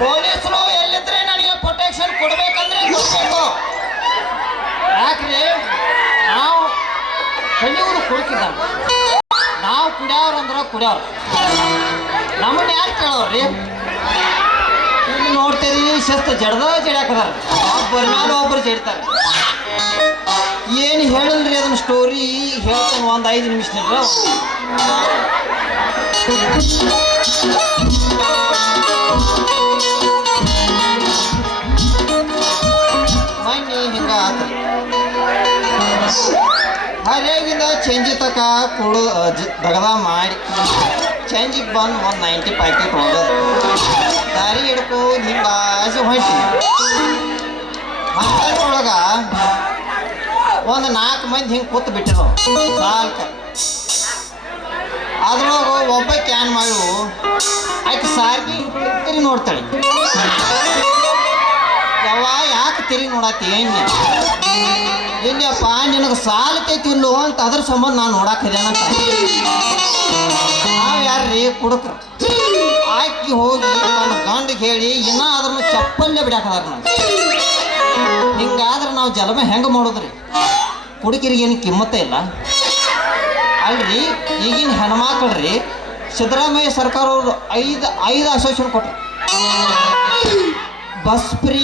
ಪೊಲೀಸರು ಎಲ್ಲಿದ್ರೆ ನನಗೆ ಪ್ರೊಟೆಕ್ಷನ್ ಕೊಡ್ಬೇಕಂದ್ರೆ ಕೊಡ್ಬೇಕು. ಯಾಕ್ರಿ ನಾವು ಕಲಿಯುವುದು ಕುಡುಕಿದ್ದ, ನಾವು ಕುಡಿಯೋರು ಅಂದ್ರೆ ಕುಡಿಯೋರು, ನಮ್ಮನ್ನ ಯಾರು ಕೇಳೋರ್ರಿ? ಇಲ್ಲಿ ನೋಡ್ತೀರಿ ಶಿಸ್ತು ಜಡ್ಯಾಕದಾರ, ಒಬ್ಬರ ಮೇಲೆ ಒಬ್ಬರು ಜಡ್ತಾರೆ. ಏನು ಹೇಳಿಲ್ರಿ ಅದನ್ನ ಸ್ಟೋರಿ ಹೇಳ್ತಾನೆ ಒಂದು 5 ನಿಮಿಷ. ಮಣ್ಣಿ ಹಿಂಗ ಆತ್ರಿ ಹರಿಯಾಗಿಂದ ಚೇಂಜಿ ತಕ ಕೊಡು ದಗದ ಮಾಡಿ ಚೇಂಜಿಗೆ ಬಂದು ಒಂದು 90 ಪ್ಯಾಕೆಟ್ ಹೋಗೋದು. ದಾರಿ ಹಿಡ್ಕೊ ಹಿಂಗಾಜು ಹೊಂಟಿ ಒಳಗ ಒಂದು 4 ಮಂದಿ ಹಿಂಗೆ ಕೂತು ಬಿಟ್ಟಿರು ಸಾಲ್ಕ. ಅದ್ರೊಳಗೆ ಒಬ್ಬ ಕ್ಯಾನ್ ಮಾಡು ಆಯ್ತು ಸಾರ್ಗಿ ತಿರುಗಿ ನೋಡ್ತಾಳೆ. ಯಾಕೆ ತಿರುಗಿ ನೋಡತ್ತಿ ಏನು ಇಲ್ಲಪ್ಪ ನಿನಗೆ ಸಾಲತೈತಿಲ್ಲೋ ಅಂತ ಅದ್ರ ಸಂಬಂಧ ನಾನು ನೋಡಾಕಿದ್ದೇನಂತ. ನಾವು ಯಾರ್ರೀ ಕುಡುಕ್ರು ಆಕಿ ಹೋಗಿ ನನ್ನ ಗಂಡಿಗೆ ಹೇಳಿ ಇನ್ನೂ ಅದ್ರನ್ನ ಚಪ್ಪಲ್ಲೇ ಬಿಡಾಕದಾರ. ನಾವು ಹಿಂಗಾದ್ರೆ ನಾವು ಜಲಮ ಹೆಂಗೆ ಮಾಡೋದ್ರಿ? ಕುಡುಕರಿಗೆ ಏನು ಕಿಮ್ಮತ್ತೇ ಇಲ್ಲ ಅಲ್ರಿ. ಈಗಿನ ಹೆಣ್ಮಕ್ಳ್ರಿ ಸಿದ್ದರಾಮಯ್ಯ ಸರ್ಕಾರ ಅವರು 5 ಅಸೋಸಿಯೇಷನ್ ಕೊಟ್ಟರು. Bus free,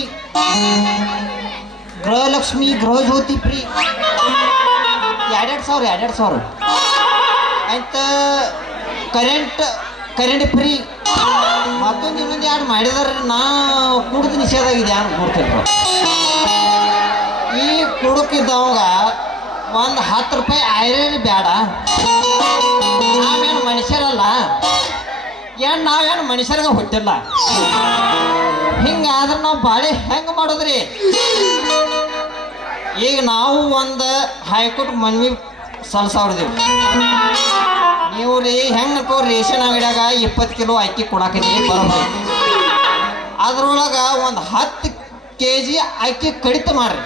Gruhalakshmi, Gruhajyothi free, 2,000 ಅಂತ ಕರೆಂಟ್ ಫ್ರೀ. ಮತ್ತೊಂದು ಇನ್ನೊಂದು ಯಾರು ಮಾಡಿದಾರೆ. ನಾ ಕುಡ್ದು ನಿಷೇಧ ಆಗಿದೆ ಯಾರು ನೋಡ್ತಿದ್ರು. ಈ ಕುಡುಕಿದ್ದವಾಗ ಒಂದು 10 ರೂಪಾಯಿ ಐರನ್ ಬೇಡ. ನಾವೇನು ಮನುಷ್ಯರಲ್ಲ, ನಾವೇನು ಮನುಷ್ಯರಿಗೆ ಹುಟ್ಟಿಲ್ಲ. ಹಿಂಗಾದ್ರೆ ನಾವು ಬಾಳೆ ಹೆಂಗೆ ಮಾಡೋದ್ರಿ? ಈಗ ನಾವು ಒಂದು ಹೈಕೋರ್ಟ್ ಮನವಿ ಸಲ್ಲಿಸವ್ರದೇವು. ನೀವು ರೀ ಹೆಂಗೆ ರೇಷನ್ ಅಂಗಡಿಯಾಗ 20 ಕಿಲೋ ಅಕ್ಕಿ ಕೊಡಾಕಿದ್ದೀವಿ ಬರೋದು. ಅದ್ರೊಳಗೆ ಒಂದು 10 kg ಅಕ್ಕಿ ಕಡಿತ ಮಾಡ್ರಿ,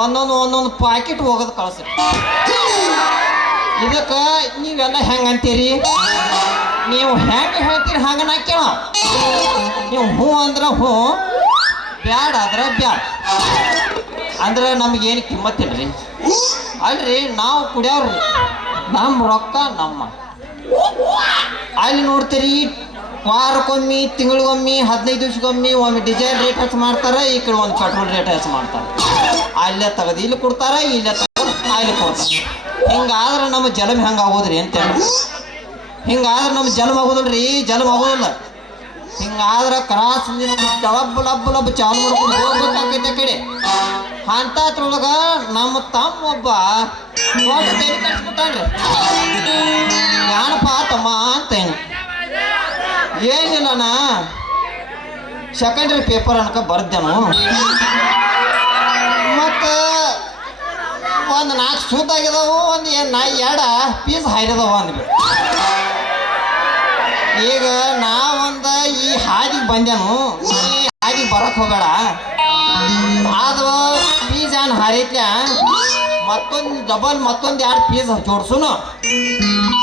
ಒಂದೊಂದು ಪ್ಯಾಕೆಟ್ ಹೋಗೋದು ಕಳಿಸ್ರಿ. ಇದಕ್ಕೆ ನೀವೆಲ್ಲ ಹೆಂಗೆ ಅಂತೀರಿ? ನೀವು ಹೆಂಗೆ ಹೇಳ್ತೀರಿ ಹಂಗೆ ನಾ ಕೇಳ. ನೀವು ಹ್ಞೂ ಅಂದ್ರೆ ಹ್ಞೂ, ಬ್ಯಾಡ ಆದ್ರೆ ಬ್ಯಾಡ ಅಂದ್ರೆ ನಮಗೇನು ಕಿಮ್ಮತ್ತಿಲ್ರಿ ಅಲ್ರಿ. ನಾವು ಕುಡಿಯೋವ್ರಿ, ನಮ್ಮ ರೊಕ್ಕ ನಮ್ಮ. ಅಲ್ಲಿ ನೋಡ್ತೀರಿ ವಾರಕ್ಕೊಮ್ಮೆ, ತಿಂಗಳಿಗೊಮ್ಮೆ, 15 ದಿವ್ಸಕ್ಕೊಮ್ಮೆ ಒಮ್ಮೆ ಡೀಸೆಲ್ ರೇಟ್ ಹೆಚ್ಚು ಮಾಡ್ತಾರೆ, ಈ ಕಡೆ ಒಂದು ಪೆಟ್ರೋಲ್ ರೇಟ್ ಹೆಚ್ಚು ಮಾಡ್ತಾರೆ. ಅಲ್ಲೇ ತೆಗೆದು ಇಲ್ಲಿ ಕೊಡ್ತಾರೆ, ಇಲ್ಲೇ ತೆಗೆದು ಅಲ್ಲಿ ಕೊಡ್ತಾರೆ. ಹಿಂಗಾದ್ರೆ ನಮ್ಮ ಜಲಮ ಹೆಂಗೆ ಆಗೋದ್ರಿ ಅಂತ. ಹಿಂಗಾದ್ರೆ ನಮ್ಮ ಜಲಮ ಆಗೋದಿಲ್ರಿ, ಜಲಮ ಆಗೋದಿಲ್ಲ. ಹಿಂಗಾದ್ರೆ ಕ್ರಾಸ್ ಲಬ್ಬ ಚಾಲು ಮಾಡ್ಕೊಂಡು ಹೋಗ್ಬೇಕಾಗೈತೆ ಕಡೆ. ಅಂಥದ್ರೊಳಗೆ ನಮ್ಮ ತಮ್ಮ ಒಬ್ಬ ದೊಡ್ಡ ತಲೆ ಕಟ್ಸ್ಬಿಟ್ಟಾನ್ರಿ. ಏನಪ್ಪ ತಮ್ಮ ಅಂತ ಏನಿಲ್ಲಣ್ಣ, ಸೆಕೆಂಡ್ರಿ ಪೇಪರ್ ಅನ್ಕ ಬರ್ದೇನು, ಮತ್ತು ಒಂದು 4 ಸೂತ್ ಆಗಿದಾವು, ಒಂದು 2 ಪೀಸ್ ಹಾಯ್ದವು ಅಂದ್ಬಿಟ್ಟು. ಈಗ ನಾವೊಂದು ಈ ಹಾದಿಗೆ ಬಂದೇನು, ಈ ಹಾದಿಗೆ ಬರಕ್ಕೆ ಹೋಗಬೇಡ. ಅದು ಪೀಸ್ ಏನು ಹಾರೈತ್ಲ, ಮತ್ತೊಂದು 2 ಪೀಸ್ ಜೋಡ್ಸುನು.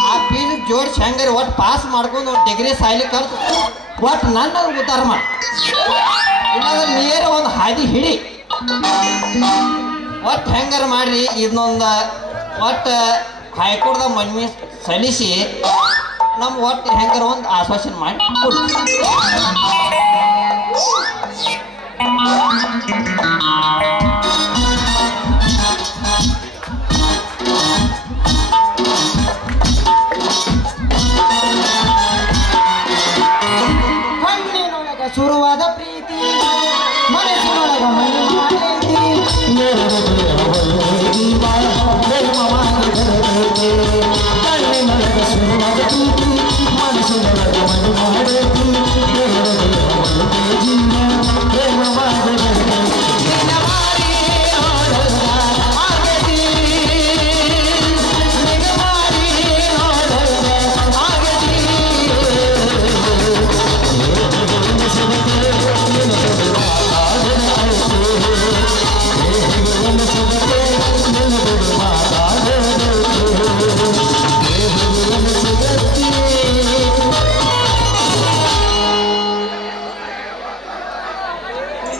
ಆ ಪೀಸ್ ಜೋಡಿಸಿ ಹೆಂಗಾರಿ ಒಟ್ಟು ಪಾಸ್ ಮಾಡ್ಕೊಂಡು ಒಂದು ಡಿಗ್ರಿ ಸಾಯ್ಲಿ ಕಲ್ತು ಒಟ್ಟು ನನ್ನ ಉದ್ಧಾರ ಮಾಡಿ ಇಲ್ಲಾಂದ್ರೆ ನೇರ ಒಂದು ಹಾದಿ ಹಿಡಿ ಒಟ್ಟು ಹೆಂಗಾರ ಮಾಡ್ರಿ ಇದನ್ನೊಂದು ಒಟ್ಟು ಹೈಕೋರ್ಟ್ದಾಗ ಮನವಿ ಸಲ್ಲಿಸಿ ನಮ್ಮ ಒಟ್ಟು ಹೆಂಗಾರ ಒಂದು ಆಶ್ವಾಸನೆ ಮಾಡಿ ಕೊಡ್ರಿ. ಕಣ್ಣಿನೊಳಗ ಶುರುವಾದ ಪ್ರೀತಿ ಮನಸ್ಸಿನೊಳಗ ಮನೆ ಮಾಡೈತಿ ಕಣ್ಣಿನೊಳಗ ಶುರುವಾದ ಪ್ರೀತಿ ಮನಸ್ಸಿನೊಳಗ ಮನೆ ಮಾಡೈತಿ ಪ್ರೇಮ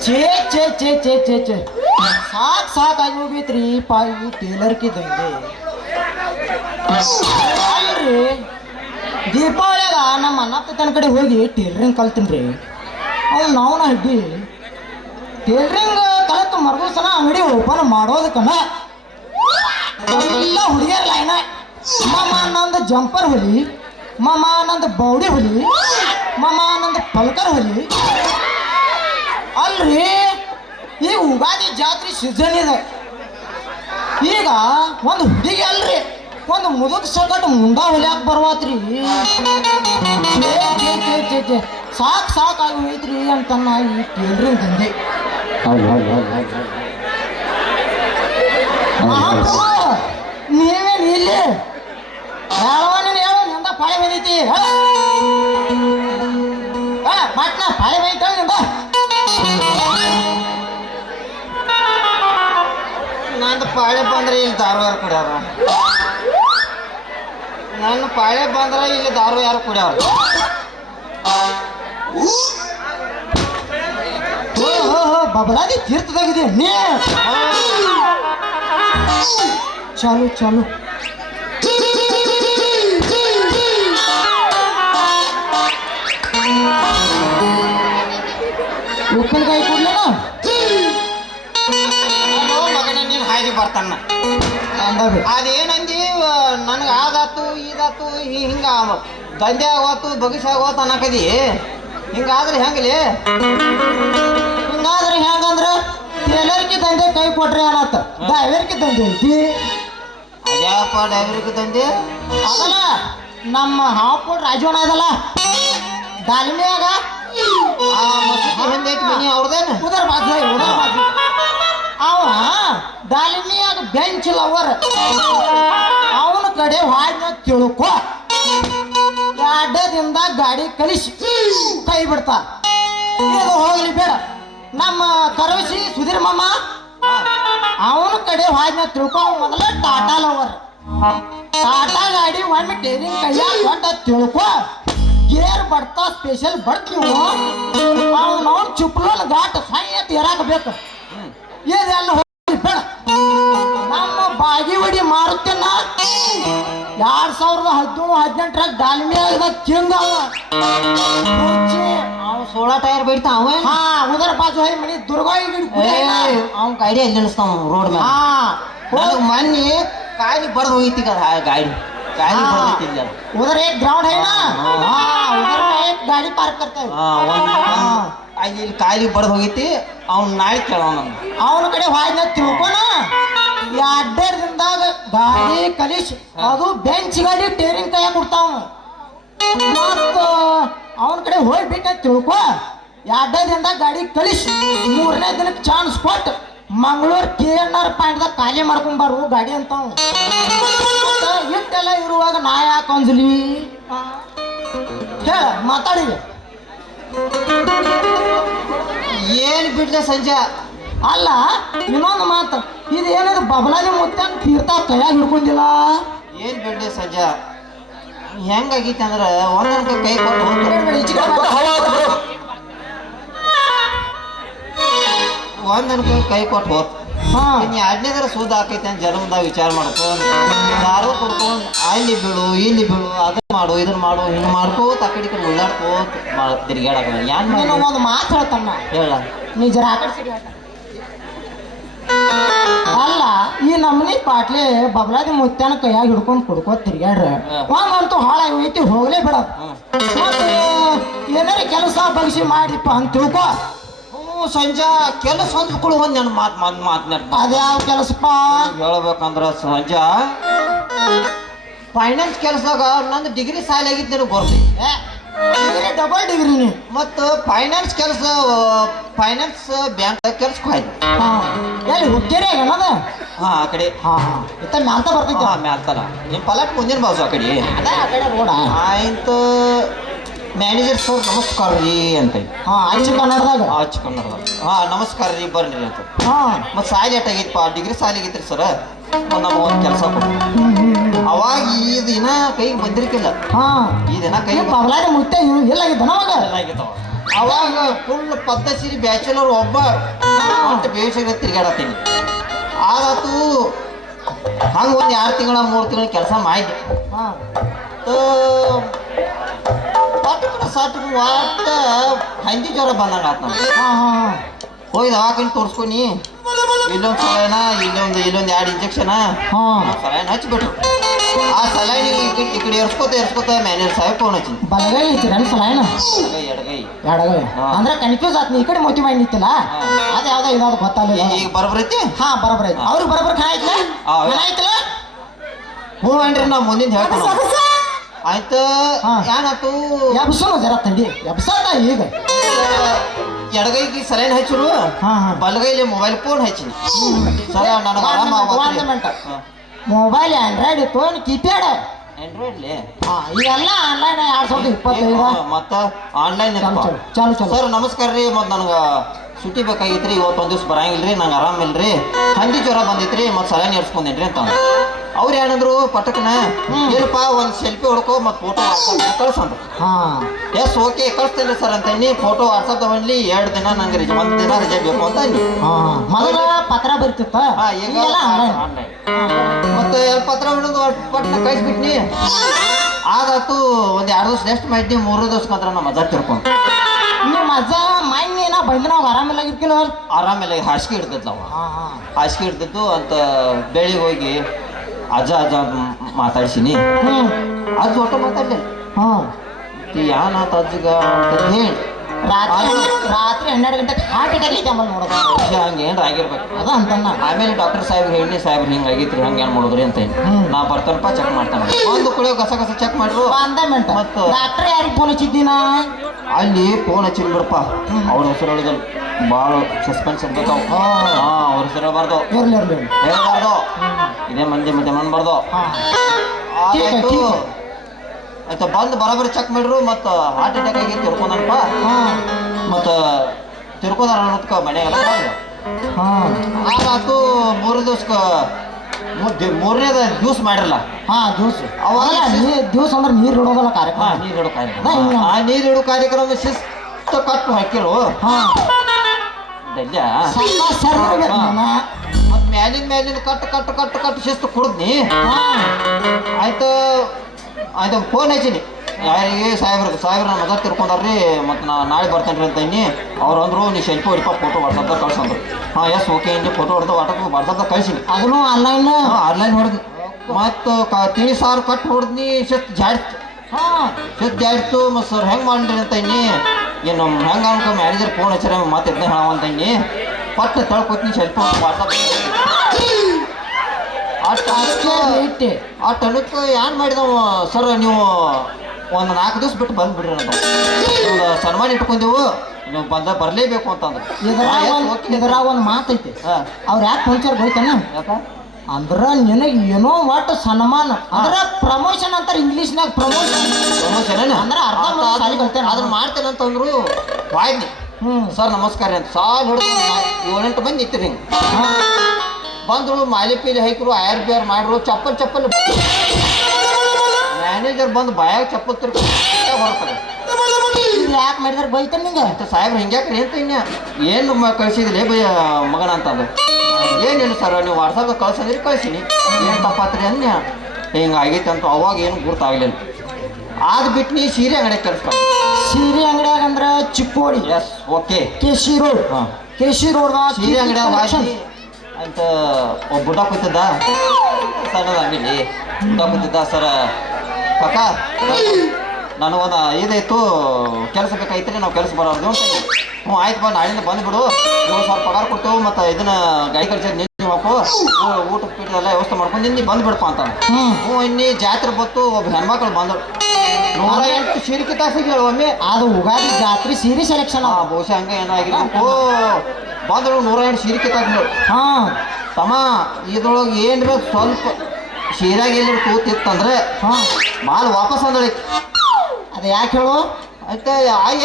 ಛೇ ಸಾಕಾಗಿ ಹೋಗೈತ್ರಿ ಪಾಯಿ ಟೇಲರ್ಕಿ ದಂಗೆ ಅಲ್ರಿ ದೀಪಾವಳಿಯಾಗ ನಮ್ಮ ಅಣ್ಣಪ್ಪ ತನ್ನ ಕಡೆ ಹೋಗಿ ಟೇಲರಿಂಗ್ ಕಲ್ತೀನಿ ಅವ್ನು ನಾವು ಅಡ್ಡಿ ಟೇಲರಿಂಗ್ ಕಲಿತು ಮರುದಿವ್ಸನ ಅಂಗಡಿ ಓಪನ್ ಮಾಡೋದಕ್ಕನ ಎಲ್ಲ ಹುಡುಗಿಯರ ಲೈನ ಮಾಮ ನಂದು ಜಂಪರ್ ಹೊಲಿ ಮಾಮ ನಂದು ಬೌಡಿ ಹೊಲಿ ಮಾಮ ನಂದು ಪಲ್ಕರ್ ಹೊಲಿ ಅಲ್ರಿ ಈ ಉಗಾದಿ ಜಾತ್ರೆ ಸೀಸನ್ ಇದೆ ಈಗ ಒಂದು ಹುಡುಗಿ ಅಲ್ರಿ ಒಂದು ಮುದುಕ್ ಸಗಟ್ ಮುಂಡ ಹೊಲ್ಯಾಕ ಬರ್ವಾತ್ರಿ ಸಾಕಾಗಿ ಹೋಯ್ತ್ರಿ ಅಂತ ಈ ಟೇಲರಿಂಗ್ ದಂಧೆ ನೀವೇನು ಇಲ್ಲಿ ನಿಂದ ಪಾಳೆ ಬಂದೈತಿ ಮಟ್ನ ಪಾಳೆ ಬಂದೈತ ನಿಂದ ನಂದು ಪಾಳೆ ಬಂದ್ರೆ ಇಲ್ಲಿ ದಾರು ಯಾರು ಕುಡಿಯಾರ ನನ್ನ ಪಾಳೆ ಬಂದ್ರೆ ಇಲ್ಲಿ ದಾರು ಯಾರು ಕುಡಿಯಾರ ಬಬಲಾದಿ ತೀರ್ಥದಾಗಿದೆ ನೀ ಚಾಲು ಚಾಲು ಉಪ್ಪಿನಕಾಯಿ ಕೊಡ್ಲೇನ ಮಗನ ನೀನು ಹಾಗೆ ಬರ್ತಾನ ಅದೇನಂದಿ ನನಗೆ ಆದಾತು ಇದಾತು ಹಿಂಗ ದಂಧೆ ಆಗೋತು ಬಗಿಸಿ ಆಗೋತು ಅನ್ನಕದಿ ಹಿಂಗಾದ್ರೆ ಹೆಂಗಲಿ ಹಿಂಗಾದ್ರೆ ಹೆಂಗಂದ್ರ ಟೇಲರ್ಗೆ ದಂಧೆ ಕೈ ಕೊಟ್ರಿ ಅನ್ನತ್ತ ಡ್ರೈವರ್ಗೆ ದಂಧೆ ಐತಿ ಅದ್ಯಾವಪ್ಪ ಡ್ರೈವರ್ಗೆ ದಂಧೆ ಅದಲ್ಲ ನಮ್ಮ ಹಾಪುಡ್ ರಾಜವಣ ಅದಲ್ಲ ದಾಲ್ಮಿಯಾಗ ಆ ಮಸೂತಿ ಹಿಂದೆ ಐತಿ ಮನಿ ಅವ್ರದೇನು ಉದರ್ ಬಾಜು ಅವ ದಾಲ್ಮಿಯಾಗ ಬೆಂಚ್ ಲವರ್ ಅವನ ಕಡೆ ಹಾಡ್ನ ತಿಳ್ಕೊ ಅಡ್ಡದಿಂದ ಗಾಡಿ ಕಲಿಸಿ ಕೈ ಬಿಡ್ತಾ ಇದು ಹೋಗ್ಲಿ ಬೇಡ ನಮ್ಮ ಕರವಸಿ ಸುಧೀರ್ ಮಾಮ ಅವನ ಕಡೆ ಹಾಡ್ನ ತಿಳ್ಕೊ ಮೊದಲ ಟಾಟಾ ಲವರ್ ಟಾಟಾ ಗಾಡಿ ಒಮ್ಮೆ ಟೇರಿಂಗ್ ಕೈಯಾಗ ಕೊಟ್ಟ ತಿಳ್ಕೊ ಗೇರ್ ಬಡ್ತಾ ಸ್ಪೆಷಲ್ ಬಡ್ತೀವಿ ಅವ್ನು ಚುಪ್ಲೋನ್ ಘಾಟ್ ಸೈಯತ್ ಏರಾಕಬೇಕು ಇದೆಲ್ಲ ಹೋಗ್ಲಿ ಬೇಡ ನಮ್ಮ ಬಾಗಿವಡಿ ಮಾರುತ್ತೇನ 2017-18 ದಾಲ್ಮಿಯಾಗ ಕಿಂಗ್ ಅವ ಅವ್ 16 ಟೈರ್ ಬಿಡ್ತಾ ಅವ ಹಾ ಉದರ ಬಾಜು ಹೈ ಮನಿ ದುರ್ಗಾಯಿ ಅವ್ನ ಗಾಡಿ ಎಲ್ಲಿ ನಿಲ್ಲಿಸ್ತಾವ ರೋಡ್ ಮೇಲೆ ನನಗೆ ಮೊನ್ನೆ ಗಾಡಿ ಬಡ್ದು ಹೋಗಿತ್ತಿ ಗಾಡಿ ಗಾಡಿ ಬಡ್ದೈತಿ उधर एक ग्राउंड है ना हाँ उधर में एक गाड़ी पार्क करता है ಅಲ್ಲಿ ಕಾಲಿ ಬಡ್ದು ಹೋಗೈತಿ ಅವ್ನ ನಾಳೆ ಕೇಳೋಣ ಅವನ ಕಡೆ ಹಾಯ್ನ ತಿಳ್ಕೊನ ಅಡ್ಡದಿಂದ ಗಾಡಿ ಕಲಿಸಿ ಅದು ಬೆಂಚ್ ಗಾಡಿ ಟೇರಿಂಗ್ ಕೈಯಾಗ ಕೊಡ್ತಾವ ಮತ್ತ ಅವನ ಕಡೆ ಹೋಗ್ಬಿಟ್ಟ ತಿಳ್ಕೊ ಅಡ್ಡದಿಂದ ಗಾಡಿ ಕಲಿಸಿ 3ನೇ ದಿನಕ್ಕೆ ಚಾನ್ಸ್ ಕೊಟ್ಟು ಮಂಗಳೂರು KNR ಪಾಯಿಂಟ್ದಾಗ ಖಾಲಿ ಮಾಡ್ಕೊಂಬಾರು ಗಾಡಿ ಅಂತಾವ ಇಟ್ಟೆಲ್ಲ ಇರುವಾಗ ನಾ ಯಾಕೆ ಅಂಜಲಿ ಹೇಳ ಮಾತಾಡಿದೆ ಏನು ಬಿಡ್ಲೆ ಸಂಜೆ ಅಲ್ಲ ಇನ್ನೊಂದು ಮಾತು ಇದು ಏನಿದು ಬಬಲಾದಿ ಮುತ್ತ ತೀರ್ಥ ಕೈಯಾಗ ಹಿಡ್ಕೊಂಡಿಲ್ಲ ಏನು ಬಿಡ್ಲೆ ಸಂಜೆ ಹೆಂಗಾಗೈತಿ ಅಂದ್ರ ಒಂದೊಂದು ಕೈ ಕೊಟ್ಟು ಒಂದೊಂದು ಕೈ ಕೊಟ್ಟು ಹೋತ್ ಎರಡನೇದ್ರ ಸೂದ್ ಹಾಕೈತೆ ಅಂತ ಜನ್ಮದಾಗ ವಿಚಾರ ಮಾಡ್ಕೊಂಡು ದಾರು ಕೊಡ್ಕೊಂಡು ಅಲ್ಲಿ ಬೀಳು ಇಲ್ಲಿ ಬೀಳು ಅದನ್ನ ಮಾಡು ಇದನ್ನ ಮಾಡು ಹಿಂಗೆ ಮಾಡ್ಕೋತ ಆ ಕಡೆ ಉಳ್ಳಾಡ್ಕೋತ ತಿರ್ಗಾಡಕ ಏನ್ ಒಂದು ಮಾತು ಹೇಳ್ತಾನ ಹೇಳ ನೀ ಜರ ಅಲ್ಲ ಈ ನಮ್ಮನಿ ಪಾಟ್ಲಿ ಬಬ್ಲಾದಿ ಮುತ್ಯಾನ ಕೈಯಾಗ ಹಿಡ್ಕೊಂಡು ಕುಡ್ಕೋತ ತಿರ್ಗ್ಯಾಡ್ರ ಒಂದಂತೂ ಹಾಳಾಗಿ ಹೋಯ್ತಿ ಹೋಗ್ಲೇ ಬಿಡೋದು ಮತ್ತೆ ಏನಾರ ಕೆಲಸ ಬಗ್ಸಿ ಮಾಡಿಪ್ಪ ಅಂತ ತಿಳ್ಕೊ ಸಂಜೆ ಕೆಲಸ ಹೊಂದ್ಕೊಳ್ಳು ಒಂದು ನನ್ನ ಮಾತು ಅದ್ಯಾವ ಕೆಲಸಪ್ಪ ಹೇಳ್ಬೇಕಂದ್ರ ಸಂಜೆ ಫೈನಾನ್ಸ್ ಕೆಲಸದಾಗ ನಂದು ಡಿಗ್ರಿ ಸಾಲ ಆಗಿತ್ತು ನನಗೆ ಗೊರ್ತಿ ಡಬಲ್ ಡಿಗ್ರಿ ನೀ ಮತ್ತು ಫೈನಾನ್ಸ್ ಕೆಲಸ ಫೈನಾನ್ಸ್ ಬ್ಯಾಂಕ್ ಕೆಲ್ಸಕ್ಕೆ ಹೋಯ್ತು ಎಲ್ಲಿ ಹುಕ್ಕೇರಿ ಏನದ ಹಾ ಆ ಕಡೆ ಇತ್ತ ಮ್ಯಾಲ್ತ ಬರ್ತೈತಿ ಮ್ಯಾಲ್ತಲ್ಲ ನಿಮ್ಮ ಪಲಾಟ್ ಮುಂದಿನ ಬಾಜು ಆ ಕಡೆ ಅದ ಆ ಕಡೆ ರೋಡ ಆಯ್ತು ಮ್ಯಾನೇಜರ್ ಸರ್ ನಮಸ್ಕಾರ ರೀ ಅಂತ ಆಚೆ ಕನ್ನಡದಾಗ ಆಚೆ ಕನ್ನಡದಾಗ ನಮಸ್ಕಾರ ರೀ ಬರ್ರಿ ಅಂತ ಮತ್ತು ಸಾಲಿ ಎಟ್ಟಾಗೈತಪ್ಪ ಡಿಗ್ರಿ ಸಾಲಿ ಆಗೈತ್ರಿ ಸರ ನಮಗೆ ಒಂದು ಕೆಲಸ ಕೊಟ್ಟು ಅವಾಗ ಈ ದಿನ ಕೈಗೆ ಬಂದಿರ್ಕಿಲ್ಲ ಈ ದಿನ ಕೈ ಬಬ್ಲಾದಿ ಮುತ್ತೆ ಎಲ್ಲಾಗಿದ್ದಾನ ಅವಾಗ ಆಗಿದ್ದಾವ ಅವಾಗ ಫುಲ್ ಪದ್ಧತಿ ಬ್ಯಾಚುಲರ್ ಒಬ್ಬ ಬೇಸಿಗೆ ತಿರ್ಗಾಡತ್ತೀನಿ ಆದಾತು ಹಂಗೆ ಒಂದು 2 ತಿಂಗಳ 3 ತಿಂಗಳ ಕೆಲಸ ಮಾಡಿದೆ ಸಟ್ ಒಟ್ಟ ಹಂದಿ ಜ್ವರ ಬಂದಂಗೆ ಆತ ಹೋಗಿ ದವಾಖಾನೆ ತೋರಿಸ್ಕೊನಿ ಇಲ್ಲೊಂದು ಸಲೈನ ಇಲ್ಲೊಂದು 2 ಇಂಜೆಕ್ಷನ್ ಸಲೈನ್ ಹಚ್ಚಿಬಿಟ್ರು ಆ ಸಲೈನ್ ಈ ಕಡೆ ಎರ್ಸ್ಕೋತ ಮ್ಯಾನೇಜರ್ ಸಾಹೇಬ್ ಫೋನ್ ಹಚ್ಚಿನಿ ಬಲಗೈ ಐತಿ ಸಲೈನ ಎಡಗೈ ಅಂದ್ರೆ ಕನ್ಫ್ಯೂಸ್ ಆತ್ ನೀ ಈ ಕಡೆ ಮೋತಿ ಮಾಡಿ ನಿಂತಿಲ್ಲ ಅದು ಯಾವ್ದೋ ಇದಾದ ಗೊತ್ತಾಗಲ್ಲ ಈಗ ಬರಬರೈತಿ ಬರಬರೈತಿ ಅವ್ರಿಗೆ ಬರಬರ್ ಆಯ್ತಲ್ಲ ಹ್ಞೂ ಅನ್ರಿ ನಾ ಮುಂದಿನ ಹೇಳ್ತೀನಿ ಆಯ್ತು ಏನಾಯ್ತು ಎಬ್ಸೋಣ ಜರ ತಂಡಿ ಎಬ್ಸಾತ ಈಗ ಎಡಗೈಗೆ ಸಲೈನ್ ಹಚ್ಚರು ಬಲಗೈಲಿ ಮೊಬೈಲ್ ಫೋನ್ ಹಚ್ಚಿನಿ ಸರ ನನಗೆ ಆರಾಮ ಮೊಬೈಲ್ ಆಂಡ್ರಾಯ್ಡ್ ಇತ್ತು ಕೀಪ್ಯಾಡ್ ಆಂಡ್ರಾಯ್ಡ್ಲಿ ಇವೆಲ್ಲ ಆನ್ಲೈನ್ 2025 ಮತ್ತು ಆನ್ಲೈನ್ ಚಾಲು ಸರ್ ನಮಸ್ಕಾರ ರೀ ಮತ್ತು ನನಗೆ ಸುಟ್ಟಿ ಬೇಕಾಗಿತ್ತು ರೀ ಇವತ್ತು ಒಂದು ದಿವ್ಸ ಬರಂಗಿಲ್ಲ ರೀ ನಂಗೆ ಆರಾಮಿಲ್ಲ ರೀ ಹಂದಿ ಜ್ವರ ಬಂದೈತ್ರಿ ಮತ್ತು ಸಲೈನ್ ಏರ್ಸ್ಕೊಂಡೇನ್ರಿ ಅಂತ ಅವ್ರು ಏನಂದ್ರು ಪಟಕನ ಏನಪ್ಪ ಒಂದು ಸೆಲ್ಫಿ ಹೊಡ್ಕೊ ಮತ್ತು ಫೋಟೋ ವಾಟ್ಸಪ್ ಕಳ್ಸಂದ್ರು ಎಸ್ ಓಕೆ ಕಳಿಸ್ತೇನೆ ಸರ್ ಅಂತ ನೀ ಫೋಟೋ ವಾಟ್ಸಪ್ ತಗೊಂಡ್ಲಿ 2 ದಿನ ನಂಗೆ ಒಂದು ದಿನ ರಜೆ ಬೇಕು ಅಂತ ಮೊದಲ ಪತ್ರ ಬರ್ತಿತ್ತ ಈಗ ಮತ್ತೆ ಪತ್ರ ಬಿಡೋದು ಪಟ್ನ ಕಳಿಸ್ಬಿಟ್ನಿ ಆದಾತು ಒಂದು 2 ದಿವಸ ರೆಸ್ಟ್ ಮಾಡಿದ್ವಿ 3 ದಿವಸ ಮಾತ್ರ ನಮ್ಮ ಮಜಾ ತಿರ್ಕೊಂಡು ನಿಮ್ಮ ಮಜಾ ಮೈನ್ ಏನ ಬಂದ್ರೆ ನಾವು ಆರಾಮಿಲ್ಲ ಇರ್ಕಿಲ್ಲ ಆರಾಮಿಲ್ಲ ಹಾಸಿಗೆ ಇಡ್ತಿದ್ಲ ಅವ ಹಾಸಿಗೆ ಇಡ್ತಿದ್ದು ಅಂತ ಬೆಳಿಗ್ಗೆ ಹೋಗಿ ಅಜ್ಜ ಅಂತ ಮಾತಾಡ್ಸಿನಿ ಅಜ್ಜ ಒಟ್ಟು ಮಾತಾಡ್ಲಿ ಯಾನಾತ ಅಜ್ಜಗ ಅಂತ ಹೇಳಿ ರಾತ್ರಿ 12 ಗಂಟೆಗೆ ಹಾರ್ಟ್ ಅಟ್ಯಾಕ್ ಐತೆ ಆಮೇಲೆ ನೋಡೋದು ಹಂಗೇನು ಆಗಿರ್ಬೇಕು ಅದ ಅಂತ ಆಮೇಲೆ ಡಾಕ್ಟರ್ ಸಾಹೇಬ್ ಹೇಳಿ ಸಾಹೇಬ್ರು ಹಿಂಗೆ ಆಗೈತ್ರಿ ಹಂಗೆ ಏನು ಮಾಡಿದ್ರಿ ಅಂತ ನಾ ಬರ್ತಾನಪ್ಪ ಚೆಕ್ ಮಾಡ್ತಾನೆ ಒಂದು ಕುಡಿಯೋ ಗಸ ಚೆಕ್ ಮಾಡ್ರು ಮತ್ತು ಡಾಕ್ಟರ್ ಯಾರಿಗೆ ಫೋನ್ ಹಚ್ಚಿದ್ದೀನ ಅಲ್ಲಿ ಫೋನ್ ಹಚ್ಚಿಲ್ ಬಿಡಪ್ಪ ಅವ್ರ ಹೆಸರು ಹೇಳಿದ್ರು ಭಾಳ ಸಸ್ಪೆನ್ಸ್ ಇರ್ಬೇಕು ಅವ್ರ ಹೆಸರು ಹೇಳ್ಬಾರ್ದು ಹೇಳ್ಬಾರ್ದು ಇದೇ ಮಂದಿ ಮತ್ತೆ ಅನ್ಬಾರ್ದು ಆಯ್ತು ಆಯ್ತು ಬಂದು ಬರೋಬ್ಬರಿ ಚೆಕ್ ಮಾಡ್ರು ಮತ್ತು ಹಾರ್ಟ್ ಅಟ್ಯಾಕ್ ಆಗಿ ತಿರ್ಕೊಂಡನಪ್ಪ ಮತ್ತು ತಿರ್ಕೋದಾರ ಅನ್ನೋದ್ಕ ಮನೆಗೆಲ್ಲ ಆಗಾತು 3 ದಿವ್ಸಕ್ಕೆ 3ನೇದ ಜ್ಯೂಸ್ ಮಾಡಿರಲ್ಲ ಜ್ಯೂಸ್ ಅವಾಗ ಜ್ಯೂಸ್ ಅಂದ್ರೆ ನೀರು ಇಡೋದಲ್ಲ ಕಾರ್ಯಕ್ರಮ ನೀರು ಇಡೋ ಕಾರ್ಯಕ್ರಮ ಆ ನೀರು ಇಡೋ ಕಾರ್ಯಕ್ರಮ ಶಿಸ್ತು ಕಟ್ಟು ಹಾಕಿರು ಮತ್ತು ಮ್ಯಾಲಿನ ಕಟ್ಟು ಶಿಸ್ತು ಕುಡಿದ್ನಿ ಆಯ್ತು ಆಯ್ತು ಫೋನ್ ಹಚ್ಚಿನಿ ಯಾರಿಗೆ ಸಾಹೇಬ್ರು ನಮ್ಮ ಮಗ ತಿರ್ಕೊಂಡಾರ್ರಿ ಮತ್ತು ನಾಳೆ ಬರ್ತೇನೆ ರೀ ಅಂತ ಇನ್ನಿ ಅವ್ರು ಅಂದರು ನೀ ಸೆಲ್ಫಿ ಹೊಡಿಪ ಫೋಟೋ ವಾಟ್ಸಪ್ದಾಗ ಕಳ್ಸಂದ್ರು ಎಸ್ ಓಕೆ ಇಂಡಿ ಫೋಟೋ ಹೊಡೆದು ವಾಟ್ಸಪ್ದಾಗ ಕಳ್ಸಿನಿ ಅದನ್ನು ಆನ್ಲೈನ್ ಹೊಡೆದು ಮತ್ತು ತಿಳಿ ಸಾರು ಕಟ್ಟು ಹೊಡೆದ್ನಿ ಶಿಸ್ತು ಜಾಡ್ತು ಮತ್ತು ಸರ್ ಹೆಂಗೆ ಮಾಡ್ರಿ ಅಂತ ಇನ್ನಿ ಏನು ಹೆಂಗೆ ಅನ್ಕೊ ಮ್ಯಾನೇಜರ್ ಫೋನ್ ಹಚ್ಚಾರ ಮತ್ತೆ ಇದನ್ನ ಹೇಳವಂತ ಇನ್ನಿ ಪಟ್ಟು ತಳ್ಕೊತೀನಿ ಸೆಲ್ಫಿ ವಾಟ್ಸಪ್ ಆ ಟನಕ್ಕೆ ಏನು ಮಾಡಿದವ ಸರ್ ನೀವು ಒಂದು 4 ದಿವ್ಸ ಬಿಟ್ಟು ಬಂದುಬಿಡ್ರಿ ಅಂತ ಸನ್ಮಾನ ಇಟ್ಕೊಂಡೆವು ನೀವು ಬರಲೇಬೇಕು ಅಂತಂದ್ರೆ ಇದ್ರಾಗ ಒಂದು ಮಾತೈತಿ ಅವ್ರು ಯಾಕೆ ಪಂಚರ್ ಬೈತಾನ ಅಂದ್ರ ನಿನಗೆ ಏನೋ ಒಟ್ಟು ಸನ್ಮಾನ ಅಂದ್ರ ಪ್ರಮೋಷನ್ ಅಂತಾರೆ ಇಂಗ್ಲೀಷ್ನಾಗ ಪ್ರಮೋಷನ್ ಅಂದ್ರೆ ಅದನ್ನ ಮಾಡ್ತೇನೆ ಅಂತಂದ್ರು ವಾಯ್ನಿ ಸರ್ ನಮಸ್ಕಾರ ಅಂತ ಸಾಲ ಹಿಡಿದು 7-8 ಮಂದಿ ಇತ್ತಿರಿ ಹಿಂಗೆ ಬಂದರು ಮಾಲಿ ಪೀಲಿ ಹೈಕರು ಆಯರ್ ಬಿಯರ್ ಮಾಡ್ರು ಚಪ್ಪಲ್ ಮ್ಯಾನೇಜರ್ ಬಂದು ಬಾಯಾಗ ಚಪ್ಪಲ್ ಹೊರತಾರೆ. ಇದು ಯಾಕೆ ಮಾಡಿದ್ರೆ ಬೈತಾನೆ ನಿಂಗೆ? ಅಂತ ಸಾಹೇಬ್ರು ಹಿಂಗ್ಯಾಕ್ರಿ ಅಂತ ಇನ್ಯ ಏನು ಕಳ್ಸಿದಿಲ್ಲ ಬಯ್ಯ ಮಗನ ಅಂತ ಅದು ಏನಿಲ್ಲ ಸರ್ ನೀವು ವಾಟ್ಸಪ್ ಕಳ್ಸಂದ್ರಿ ಕಳ್ಸೀನಿ ಏನು ತಪ್ಪಾತ್ರಿ ಅನ್ಯ ಹಿಂಗೆ ಆಗೈತೆ ಅಂತ ಅವಾಗ ಏನು ಗುರ್ತಾಗಲಿಲ್ಲ. ಅದು ಬಿಟ್ಟು ನೀ ಸೀರೆ ಅಂಗಡಿ ಕೆಲಸ ಸೀರೆ ಅಂಗಡಿಯಾಗ ಅಂದ್ರೆ Chikkodi. Yes okay. KC road. ಹಾಂ ಕೆಸಿ ರೋಡ್ ಸೀರೆ ಅಂಗಡಿಯಾಗ ಭಾಷೆ ಅಂತ ಒಬ್ಬ ಬುಡ ಕೂತಿದ್ದ ಸಣ್ಣದ ಅಂಗಡಿ ಬುಡ ಕೂತಿದ್ದ ಸರ್ ಪಕ್ಕ ನನಗೊಂದು ಇದಾಯ್ತು ಕೆಲಸ ಬೇಕಾಯ್ತು ನಾವು ಕೆಲಸ ಬರೋದು ಅಂತ. ಹ್ಞೂ ಆಯ್ತು ಬಾ ನಾಳಿಂದ ಬಂದುಬಿಡು 7,000 ಪಗಾರ ಕೊಡ್ತೇವೆ ಮತ್ತು ಇದನ್ನ ಗಾಡಿ ಖರ್ಚು ನಿಂತು ಹಾಕು ಊಟ ಪೀಟ ಎಲ್ಲ ವ್ಯವಸ್ಥೆ ಮಾಡ್ಕೊಂಡು ನಿನ್ನೆ ಬಂದುಬಿಡಪ್ಪ ಅಂತ. ಹ್ಞೂ ಇನ್ನಿ ಜಾತ್ರೆ ಬತ್ತು ಒಬ್ಬ ಹೆಣ್ಮಕ್ಳು ಬಂದರು 108 ಸೀರೆ ಕಿತ್ತಾಕ್ಸಿದ್ರು ಒಮ್ಮೆ. ಅದು ಉಗಾದಿ ಜಾತ್ರೆ ಸೀರೆ ಸೆಲೆಕ್ಷನ್. ಬಹುಶಃ ಹಂಗೆ ಏನಾಗಿರ್ಬೇಕು ಬಂದರು 108 ಸೀರೆ ಕಿತ್ತಾಕ್ಸಿದ್ರು. ಹಾಂ ತಮ್ಮ ಇದ್ರೊಳಗೆ ಏನ್ರ ಸ್ವಲ್ಪ ಸೀರೆಯಾಗ ಎಲ್ಲರೂ ತೂತಿತ್ತಂದ್ರೆ ಹಾಂ ಮಾಲ್ ವಾಪಸ್ ಅಂದಳಿ. ಅದು ಯಾಕೆ ಹೇಳು? ಆಯ್ತಾ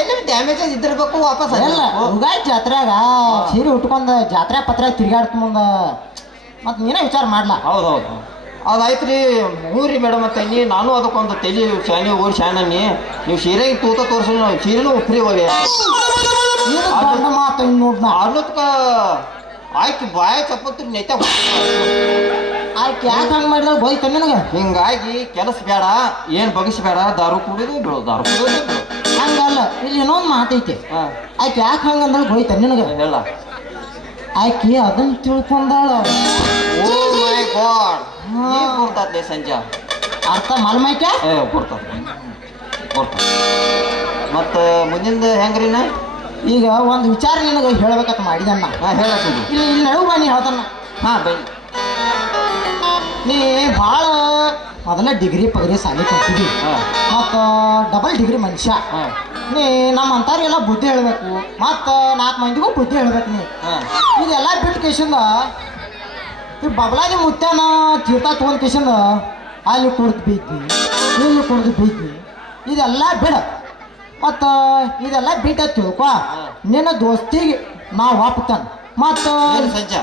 ಎಲ್ಲಿ ಡ್ಯಾಮೇಜ್ ಇದ್ದಿರ್ಬೇಕು ವಾಪಸ್ ಅಲ್ಲ ಉಗಾದಿ ಜಾತ್ರೆಯಾಗ ಸೀರೆ ಉಟ್ಕೊಂಡು ಜಾತ್ರೆ ಪತ್ರ ತಿರ್ಗಾಡ್ಕೊಂಬಂದ ಮತ್ತು ನೀನೇ ವಿಚಾರ ಮಾಡ್ಲಾ. ಹೌದೌದು ಅದಾಯ್ತು ರೀ. ಹ್ಞೂ ರೀ ಮೇಡಮ್ ಅಂತ ನೀ ನಾನು ಅದಕ್ಕೊಂದು ತಲೆ ಶಾಣಿ ಓಡಿ ಶಾಣಿ ನೀವು ಸೀರೆಗೆ ತೂತ ತೋರಿಸಿ ಸೀರೆನೂ ಫ್ರೀ ಹೋಗಿ ಇದು ಮಾತು ಇನ್ನು ನೋಡ್ನ ಅನ್ನೋದ್ಕ ಆಯ್ಕೆ ಬಾಯ ಚಪ್ಪತ್ರಿ ನೆತ್ತ ಆಯ್ಕೆ ಯಾಕೆ ಹಂಗೆ ಮಾಡಿದ್ರೆ ಬೈತ ನನಗೆ. ಹಿಂಗಾಗಿ ಕೆಲಸ ಬೇಡ ಏನು ಬಗಸ್ಬೇಡ ದಾರು ಕುಡಿದು ಬಿಡು ದಾರು ಕುಡಿದು ಬಿಡು. ಹಂಗಲ್ಲ ಇಲ್ಲಿ ಇನ್ನೊಂದು ಮಾತೈತೆ. ಹಾಂ ಆಯ್ಕೆ ಯಾಕೆ ಹಂಗಂದ್ರೆ ಬೈತ ನಿನಗೆ. ಹೇಳ ಆಯ್ಕೆ ಅದನ್ನ ತಿಳ್ಕೊಂಡಾಳ. ಓ ಮೈ ಗಾಡ್ ಕೊಡ್ತಾತ್ಲೆ ಸಂಜೆ ಅರ್ಥ ಮಲ್ಮೈಕ ಕೊಡ್ತಾರ ಮತ್ತು ಮುಂದಿಂದ ಹೆಂಗ್ರಿನ ಈಗ ಒಂದು ವಿಚಾರ ನಿನಗೆ ಹೇಳ್ಬೇಕಂತ ಮಾಡಿದಣ್ಣ. ಹಾಂ ಹೇಳತ್ತೀವಿ ಇಲ್ಲಿ ಇಲ್ಲಿ ನಡುವು ಬನ್ನಿ ಹೇಳ್ತಾನ. ಹಾಂ ಬನ್ನಿ. ನೀ ಭಾಳ ಮೊದಲ ಡಿಗ್ರಿ ಪಗರಿ ಸಾಲಿ ಕೊಡ್ತೀವಿ ಹಾಂ ಮತ್ತು ಡಬಲ್ ಡಿಗ್ರಿ ಮನುಷ್ಯ. ಹಾಂ ನೀ ನಮ್ಮ ಅಂತಾರಿಗೆಲ್ಲ ಬುದ್ಧಿ ಹೇಳಬೇಕು ಮತ್ತು 4 ಮಂದಿಗೂ ಬುದ್ಧಿ ಹೇಳ್ಬೇಕು. ನೀ ಹಾಂ ಇದೆಲ್ಲ ಬಿಟ್ಟು ಕೇಸಿಂದ ಈ ಬಬಲಾದಿ ಮುತ್ಯಾನ ತೀರ್ಥ ತೊಗೊಂಡು ಕೇಸಿಂದ ಅಲ್ಲಿ ಕುಡ್ದು ಬೀದ್ವಿ ಇಲ್ಲಿ ಕುಡ್ದು ಬೀದ್ವಿ ಇದೆಲ್ಲ ಬಿಡ. ಮತ್ತು ಇದೆಲ್ಲ ಬಿಟ್ಟು ತಿಳ್ಕೊ ನಿನ್ನ ದೋಸ್ತಿಗೆ ನಾವು ಒಪ್ತಾನೆ. ಮತ್ತು ಸಂಜೆ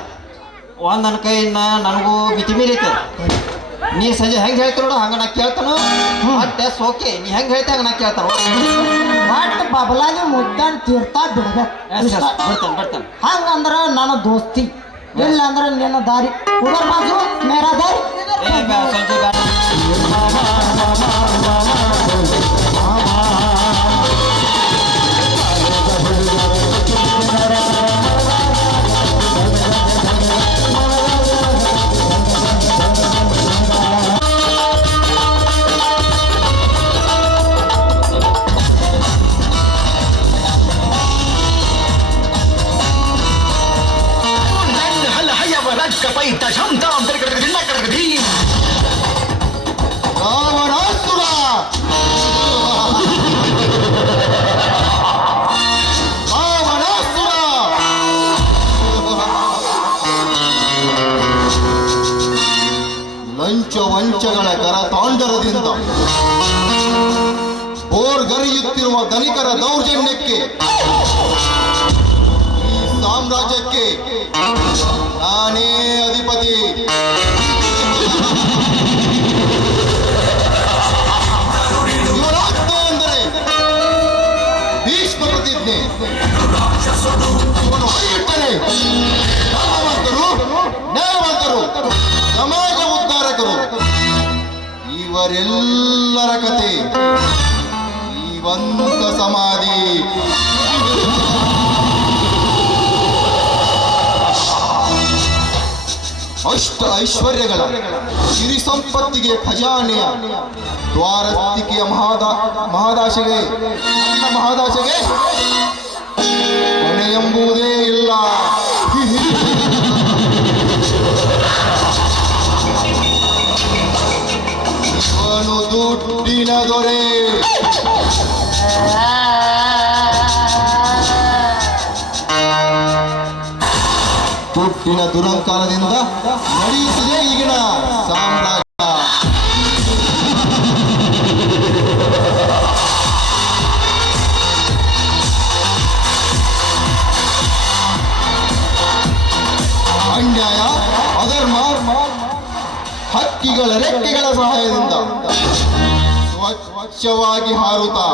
ಒಂದು ನನ್ನ ಕೈಯಿಂದ ನನಗೂ ಮಿತಿ ಮೀರೈತೆ. ನೀ ಸಂಜೆ ಹೆಂಗೆ ಹೇಳ್ತಿ ನೋಡು ಹಂಗೆ ನಾ ಕೇಳ್ತಾನು. ಮತ್ತೆ ಓಕೆ ನೀ ಹೆಂಗೆ ಹೇಳ್ತಿ ಹಂಗೆ ನಾ ಕೇಳ್ತಾನು. ಒಟ್ಟು ಬಬಲಾದಿ ಮುತ್ಯಾನ ತೀರ್ಥ ಬಿಡ್ಬೇಕು. ಬಿಡ್ತಾನೆ ಹಂಗಂದ್ರೆ ನನ್ನ ದೋಸ್ತಿ ಇಲ್ಲ ಅಂದ್ರೆ ನಿನ್ನ ದಾರಿ ಉದರ್ ಬಾಜು ಮೇರಾ ದಾರಿ. ಸಂಜೆ ಬೇಡ ರಾವಣಾಸುರ ರಾವಣಾಸುರ ಲಂಚ ವಂಚಗಳ ಕರತಾಂಡರದಿಂದ ಬೋರ್ಗರಿಯುತ್ತಿರುವ ಧನಿಕರ ದೌರ್ಜನ್ಯಕ್ಕೆ ಈ ಸಾಮ್ರಾಜ್ಯಕ್ಕೆ ನಾನೇ ಅಧಿಪತಿ. ಇವರಾಜ್ಞೆ ಅಂದರೆ ಭೀಷ್ಮ ಪ್ರತಿಜ್ಞೆ. ಇವನು ಹೊರಗಿಟ್ಟರೆ ಧರ್ಮವಂತರು ನ್ಯಾಯವಂತರು ಸಮಾಜ ಉದ್ಧಾರಕರು ಇವರೆಲ್ಲರ ಕತೆ ಜೀವಂತ ಸಮಾಧಿ. ಅಷ್ಟ ಐಶ್ವರ್ಯಗಳ ಸಿರಿ ಸಂಪತ್ತಿಗೆ ಖಜಾನೆಯ ದ್ವಾರಸ್ತಿಕೆಯ ಮಹಾದಾಶೆಗೆ ನನ್ನ ಮಹಾದಾಶೆಗೆ ಕೊನೆ ಎಂಬುದೇ ಇಲ್ಲ. ಇವನು ದುಡ್ಡಿನ ದೊರೆ. ದುಡ್ಡಿನ ದುರಂಕಾರದಿಂದ ನಡೆಯುತ್ತಿದೆ ಈಗಿನ ಸಾಮ್ರಾಜ್ಯ. ಅನ್ಯಾಯ ಅಧರ್ಮ ಹಕ್ಕಿಗಳ ರೆಕ್ಕೆಗಳ ಸಹಾಯದಿಂದ ಸ್ವಚ್ಛವಾಗಿ ಹಾರುತ್ತಾ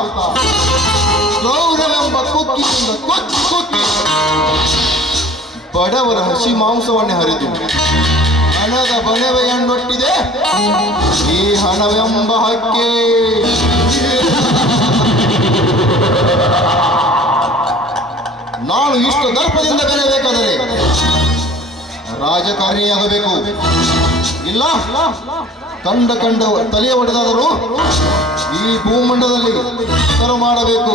ಗೌರವೆಂಬ ಕುಕ್ಕಿನಿಂದ ಕೊಕ್ಕಿ ಕೊಕ್ಕಿ ಬಡವರ ಹಸಿ ಮಾಂಸವನ್ನೇ ಹರಿದು ಹಣದ ಬಣವೆಯನ್ನೊಟ್ಟಿದೆ ಈ ಹಣವೆಂಬ ಹಕ್ಕೆ. ನಾನು ಇಷ್ಟು ದರ್ಪದಿಂದ ಬೆಳೆಯಬೇಕಾದರೆ ರಾಜಕಾರಣಿಯಾಗಬೇಕು, ಇಲ್ಲ ಕಂಡ ತಲೆಯ ಒಡೆದಾದರೂ ಈ ಭೂಮಂಡಲದಲ್ಲಿ ಹೆಸರು ಮಾಡಬೇಕು.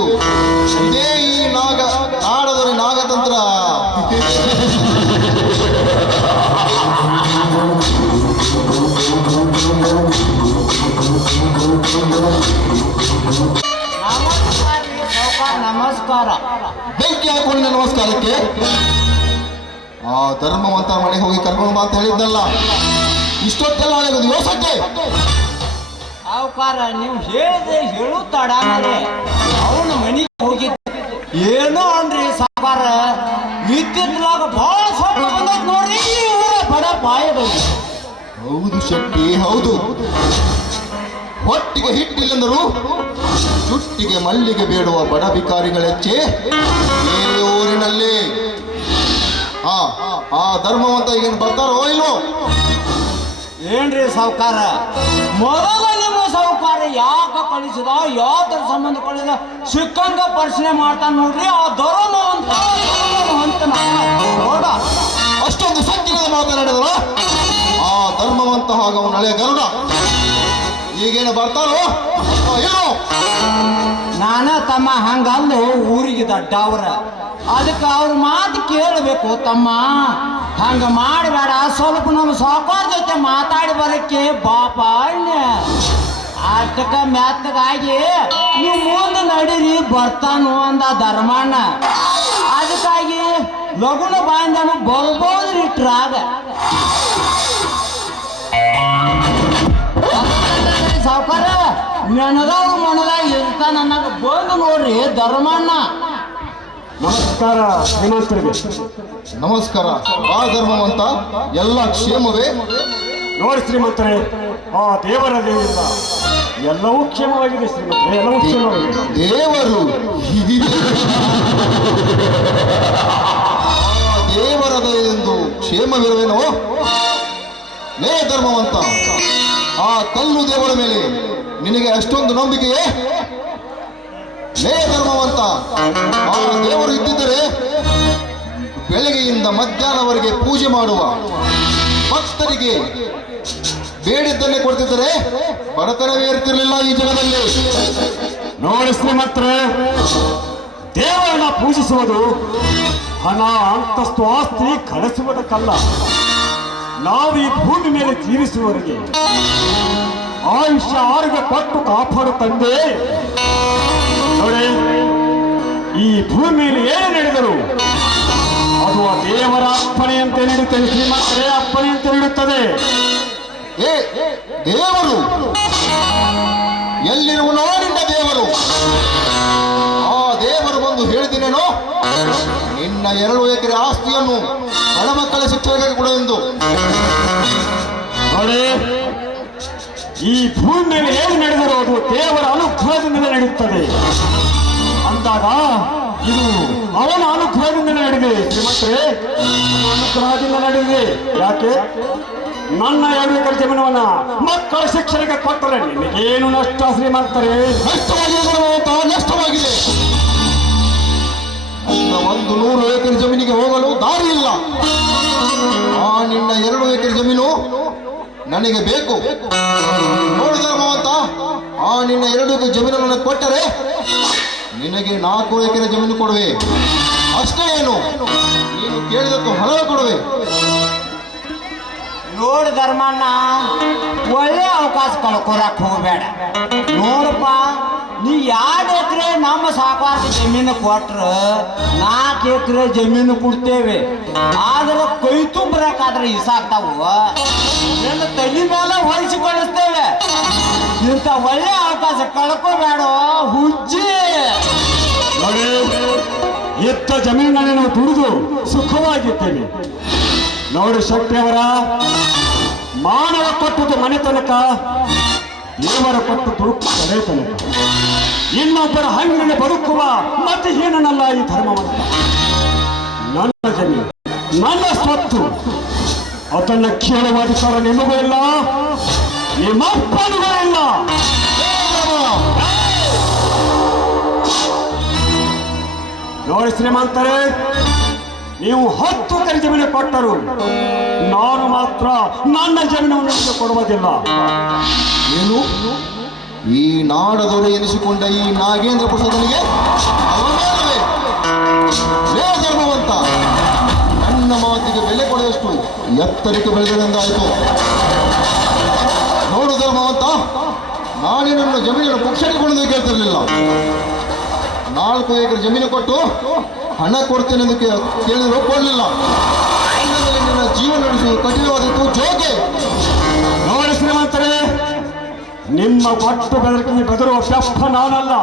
ಇದೇ ಈ ನಾಡದೊರೆ ನಾಗತಂತ್ರ. ನಮಸ್ಕಾರ. ಬೆಂಕಿ ಹಾಕೊಂಡು ನಮಸ್ಕಾರಕ್ಕೆ. ಆ ಧರ್ಮವಂತ ಮನೆಗೆ ಹೋಗಿ ಕರ್ಕೊಂಡು ಬಾ ಅಂತ ಹೇಳಿದ್ನಲ್ಲ, ಇಷ್ಟೊತ್ತೆಲ್ಲ ಆಗೋದು ಯೋಸಕ್ಕೆ. ಸಾವುಕಾರ ನೀವು ಹೇಳು ತಡಾನೆ ಅವನ ಮನೆಗೆ ಹೋಗಿದ್ದ ಏನೋ ಅನ್ರಿ ಸಾವುಕಾರ. ಇದ್ದಿದ್ಲಾಗ ಬಹಳ ಸೊಟ್ಟು ಬಂದೈತೆ ನೋಡ್ರಿ ಇವರ ಬಡ ಬಾಯ ಬಂದು. ಹೌದು ಶಕ್ತಿ, ಹೌದು. ಹೊಟ್ಟಿಗೆ ಹಿಟ್ಟಿಲ್ಲಂದರು ಚುಟ್ಟಿಗೆ ಮಲ್ಲಿಗೆ ಬೇಡುವ ಬಡ ಬಿಕಾರಿಗಳೆಚ್ಚೆ ಬೇರೆ ಊರಿನಲ್ಲಿ. ಆ ಧರ್ಮವಂತ ಈಗೇನು ಬರ್ತಾರೋ ಇಲ್ವೋ? ಏನ್ರಿ ಸಾವುಕಾರ, ಮೊದಲ ನಿಮ್ಮ ಸಾವುಕಾರ ಯಾಕ ಕಳಿಸಿದ, ಯಾವ್ದ್ರ ಸಂಬಂಧ ಕಳಿಸಿದ ಸಿಕ್ಕಂಗ ಪ್ರಶ್ನೆ ಮಾಡ್ತಾನ ನೋಡ್ರಿ ಆ ಧರ್ಮವಂತ ನೋಡ. ಅಷ್ಟೊಂದು ಸತ್ಯದ ಮಾತನಾಡಿದ್ರ ಆ ಧರ್ಮವಂತ ಹಾಗೂ ಅವನ ಹಳೆಯ ಗರುಡ ಈಗೇನು ಬರ್ತಾರೋ ಇಲ್ಲೋ? ನಾನ ತಮ್ಮ ಹಂಗಂದು ಊರಿಗೆ ದಡ್ಡವ್ರ, ಅದಕ್ಕೆ ಅವ್ರ ಮಾತು ಕೇಳಬೇಕು ತಮ್ಮ. ಹಂಗ ಮಾಡಬೇಡ, ಸ್ವಲ್ಪ ನಮ್ಮ ಸಾವುಕಾರ ಜೊತೆ ಮಾತಾಡಿ ಬರಕ್ಕೆ ಬಾಪ ಆಟಕ ಮೆತ್ತಗಾಗಿ ನೀವು ಮುಂದೆ ನಡೀರಿ ಬರ್ತಾನು ಅಂದ ಧರ್ಮಣ್ಣ. ಅದಕ್ಕಾಗಿ ಲಗುನ ಬಾಂಧನು ಬರ್ಬೋದ್ರಿ ಟ್ರಾಗ. ಸಾವುಕಾರ ನೆನದವ್ರು ಮನದಾಗ ಇರ್ತಾನ ಅನ್ನಕ ಬಂದು ನೋಡ್ರಿ ಧರ್ಮಣ್ಣ. ನಮಸ್ಕಾರ ಶ್ರೀಮಂತರಿಗೆ. ನಮಸ್ಕಾರ. ಆ ಧರ್ಮವಂತ ಎಲ್ಲ ಕ್ಷೇಮವೇ? ನೋಡಿ ಶ್ರೀಮಂತರೇ, ಆ ದೇವರ ದಯೆಯಿಂದ ಎಲ್ಲವೂ ಕ್ಷೇಮವಾಗಿದೆ ಶ್ರೀಮಂತರೇ, ಎಲ್ಲವೂ ಕ್ಷೇಮವಾಗಿದೆ. ದೇವರು ಆ ದೇವರ ದಯೆಂದು ಕ್ಷೇಮವಿರುವೆನೋ? ಲೇ ಧರ್ಮವಂತ, ಆ ಕಲ್ಲು ದೇವರ ಮೇಲೆ ನಿನಗೆ ಅಷ್ಟೊಂದು ನಂಬಿಕೆಯೇ? ಲೇ ಧರ್ಮವಂತ, ಆ ದೇವರು ಇದ್ದಿದ್ದರೆ ಬೆಳಗ್ಗೆಯಿಂದ ಮಧ್ಯಾಹ್ನವರೆಗೆ ಪೂಜೆ ಮಾಡುವ ಭಕ್ತರಿಗೆ ಬೇಡಿದ್ದನ್ನೇ ಕೊಡ್ತಿದ್ದರೆ ಬಡತನವೇ ಇರ್ತಿರ್ಲಿಲ್ಲ ಈ ಜಗದಲ್ಲಿ. ನೋಡಿ ಶ್ರೀಮಂತರೇ, ದೇವರನ್ನ ಪೂಜಿಸುವುದು ಹಣ, ಅಂತಸ್ತು, ಆಸ್ತಿ ಗಳಿಸುವುದಕ್ಕಲ್ಲ. ನಾವು ಈ ಭೂಮಿ ಮೇಲೆ ಜೀವಿಸುವವರಿಗೆ ಆಯುಷ್ಯ ಆರೋಗ್ಯ ಕೊಟ್ಟು ಕಾಪಾಡು ತಂದೆ. ನೋಡಿ, ಈ ಭೂಮಿಯಲ್ಲಿ ಏನು ನಡೆದರು ಅದು ಆ ದೇವರ ಅಪ್ಪಣೆಯಂತೆ ನೀಡುತ್ತದೆ ಶ್ರೀಮಂತರೇ, ಅಪ್ಪಣೆಯಂತೆ ನೀಡುತ್ತದೆ. ಏ ದೇವರು ಎಲ್ಲಿರುವನೋ ನಿನ್ನ ದೇವರು? ಆ ದೇವರು ಬಂದು ಹೇಳಿದಿನೇನೋ ನಿನ್ನ 2 ಎಕರೆ ಆಸ್ತಿಯನ್ನು ಬಡ ಮಕ್ಕಳ ಶಿಕ್ಷಣಕ್ಕೆ ಕೊಡು ಎಂದು. ನೋಡಿ, ಈ ಭೂಮಿ ಮೇಲೆ ಏನು ನಡೆದರೂ ಅದು ದೇವರ ಅನುಗ್ರಹದಿಂದ ನಡೆಯುತ್ತದೆ ಅಂದಾಗ ಇದು ಅವನ ಅನುಗ್ರಹದಿಂದ ನಡೆದಿದೆ ಶ್ರೀಮಂತರೇ, ಅನುಗ್ರಹದಿಂದ ನಡೆದಿದೆ. ಯಾಕೆ? ನನ್ನ 2 ಎಕರೆ ಜಮೀನವನ್ನ ಮಕ್ಕಳ ಶಿಕ್ಷಣಕ್ಕೆ ಕೊಟ್ಟರೆ ನಿನಗೇನು ನಷ್ಟ ಶ್ರೀಮಂತರೇ? ನಷ್ಟವಾಗಿದೆ. ನನ್ನ 100 ಎಕರೆ ಜಮೀನಿಗೆ ಹೋಗಲು ದಾರಿ ಇಲ್ಲ. ಆ ನಿನ್ನ 2 ಎಕರೆ ಜಮೀನು ನನಗೆ ಬೇಕು. ನೋಡಿದ ಮಾವಂತ, ಆ ನಿನ್ನ 2 ಎಕರೆ ಜಮೀನನ್ನು ಕೊಟ್ಟರೆ ನಿನಗೆ 4 ಎಕರೆ ಜಮೀನು ಕೊಡುವೆ. ಅಷ್ಟೇ ಏನು, ನೀನು ಕೇಳಿದಕ್ಕೂ ಹಣ ಕೊಡುವೆ. ನೋಡು ಧರ್ಮಣ್ಣ, ಒಳ್ಳೆ ಅವಕಾಶ ಕಳ್ಕೊಳಕ್ ಹೋಗ್ಬೇಡ. ನೋಡಪ್ಪ, ನೀ 2 ಎಕರೆ ನಮ್ಮ ಸಾಕಾರ ಜಮೀನು ಕೊಟ್ರ 4 ಎಕರೆ ಜಮೀನು ಕೊಡ್ತೇವೆ. ಆದ್ರೆ ಕೈ ತುಂಬರಾಕಾದ್ರೆ ಇಸಾಗ್ತಾವು, ನಿನ್ನ ತಲೆ ಮೇಲೆ ಹೊಲಿಸಿ ಕಳಿಸ್ತೇವೆ. ಇಂಥ ಒಳ್ಳೆ ಅವಕಾಶ ಕಳ್ಕೋಬೇಡ ಹುಜ್ಜಿ. ನೋಡಿ, ಇತ್ತ ಜಮೀನನ್ನು ನಾವು ದುಡಿದು ಸುಖವಾಗಿದ್ದೇವೆ. ನೋಡಿ ಶಕ್ತಿಯವರ ಮಾನವ ಕೊಟ್ಟದ್ದು ಮನೆ ತನಕ, ದೇವರ ಕೊಟ್ಟು ದುಡುಕುತ್ತದೆ ತನಕ ಇನ್ನೊಬ್ಬರ ಹಂಗಿನಲ್ಲಿ ಬದುಕುವ ಮತ್ತೆ ಏನನ್ನಲ್ಲ ಈ ಧರ್ಮವಂತ. ನನ್ನ ಜಮೀನು, ನನ್ನ ಸ್ವತ್ತು, ಅದನ್ನ ಕೇಳುವ ಅಧಿಕಾರ ನಿಮಗೂ ಇಲ್ಲ, ನಿಮ್ಮ ಅಪ್ಪನಿಗೂ ಇಲ್ಲ. ನೋಡಿ ಶ್ರೀಮಂತರೇ, ನೀವು 10 ಎಕರೆ ಜಮೀನು ಕೊಟ್ಟರು, ನಾನು ಮಾತ್ರ ನನ್ನ ಜಮೀನನ್ನು ಕೊಡುವುದಿಲ್ಲ. ಏನು ಈ ನಾಡದೊರೆ ಎನಿಸಿಕೊಂಡ ಈ ನಾಗೇಂದ್ರ ಪ್ರಸಾದನಿಗೆ ಅವಮಾನವೇ? ಲೇ ಧರ್ಮವಂತ, ನನ್ನ ಮಾತಿಗೆ ಬೆಲೆ ಕೊಡುವಷ್ಟು ಎತ್ತರಕ್ಕೆ ಬೆಳೆದೆಂದಾಯಿತು. ನೋಡು ಧರ್ಮವಂತ, ನಾನೇ ನನ್ನ ಜಮೀನನ್ನು ಪುಕ್ಷಟಿಕೊಂಡು ಕೇಳ್ತಿರ್ಲಿಲ್ಲ. 4 ಎಕರೆ ಜಮೀನು ಕೊಟ್ಟು ಹಣ ಕೊಡ್ತೇನೆ ಎಂದು ಕೇಳಿದ್ರು, ಕೊಡಲಿಲ್ಲ. ನನ್ನ ಜೀವನ ನಡೆಸುವುದು ಕಠಿಣವಾದಿತ್ತು. ಜೋಗೆ ನೋಡಿ ಶ್ರೀಮಂತರೇ, ನಿಮ್ಮ ಪಟ್ಟು ಬೆದರಿಕೆ ಬೆದರುವ ಪ್ಯಪ್ಪ ನಾನಲ್ಲ.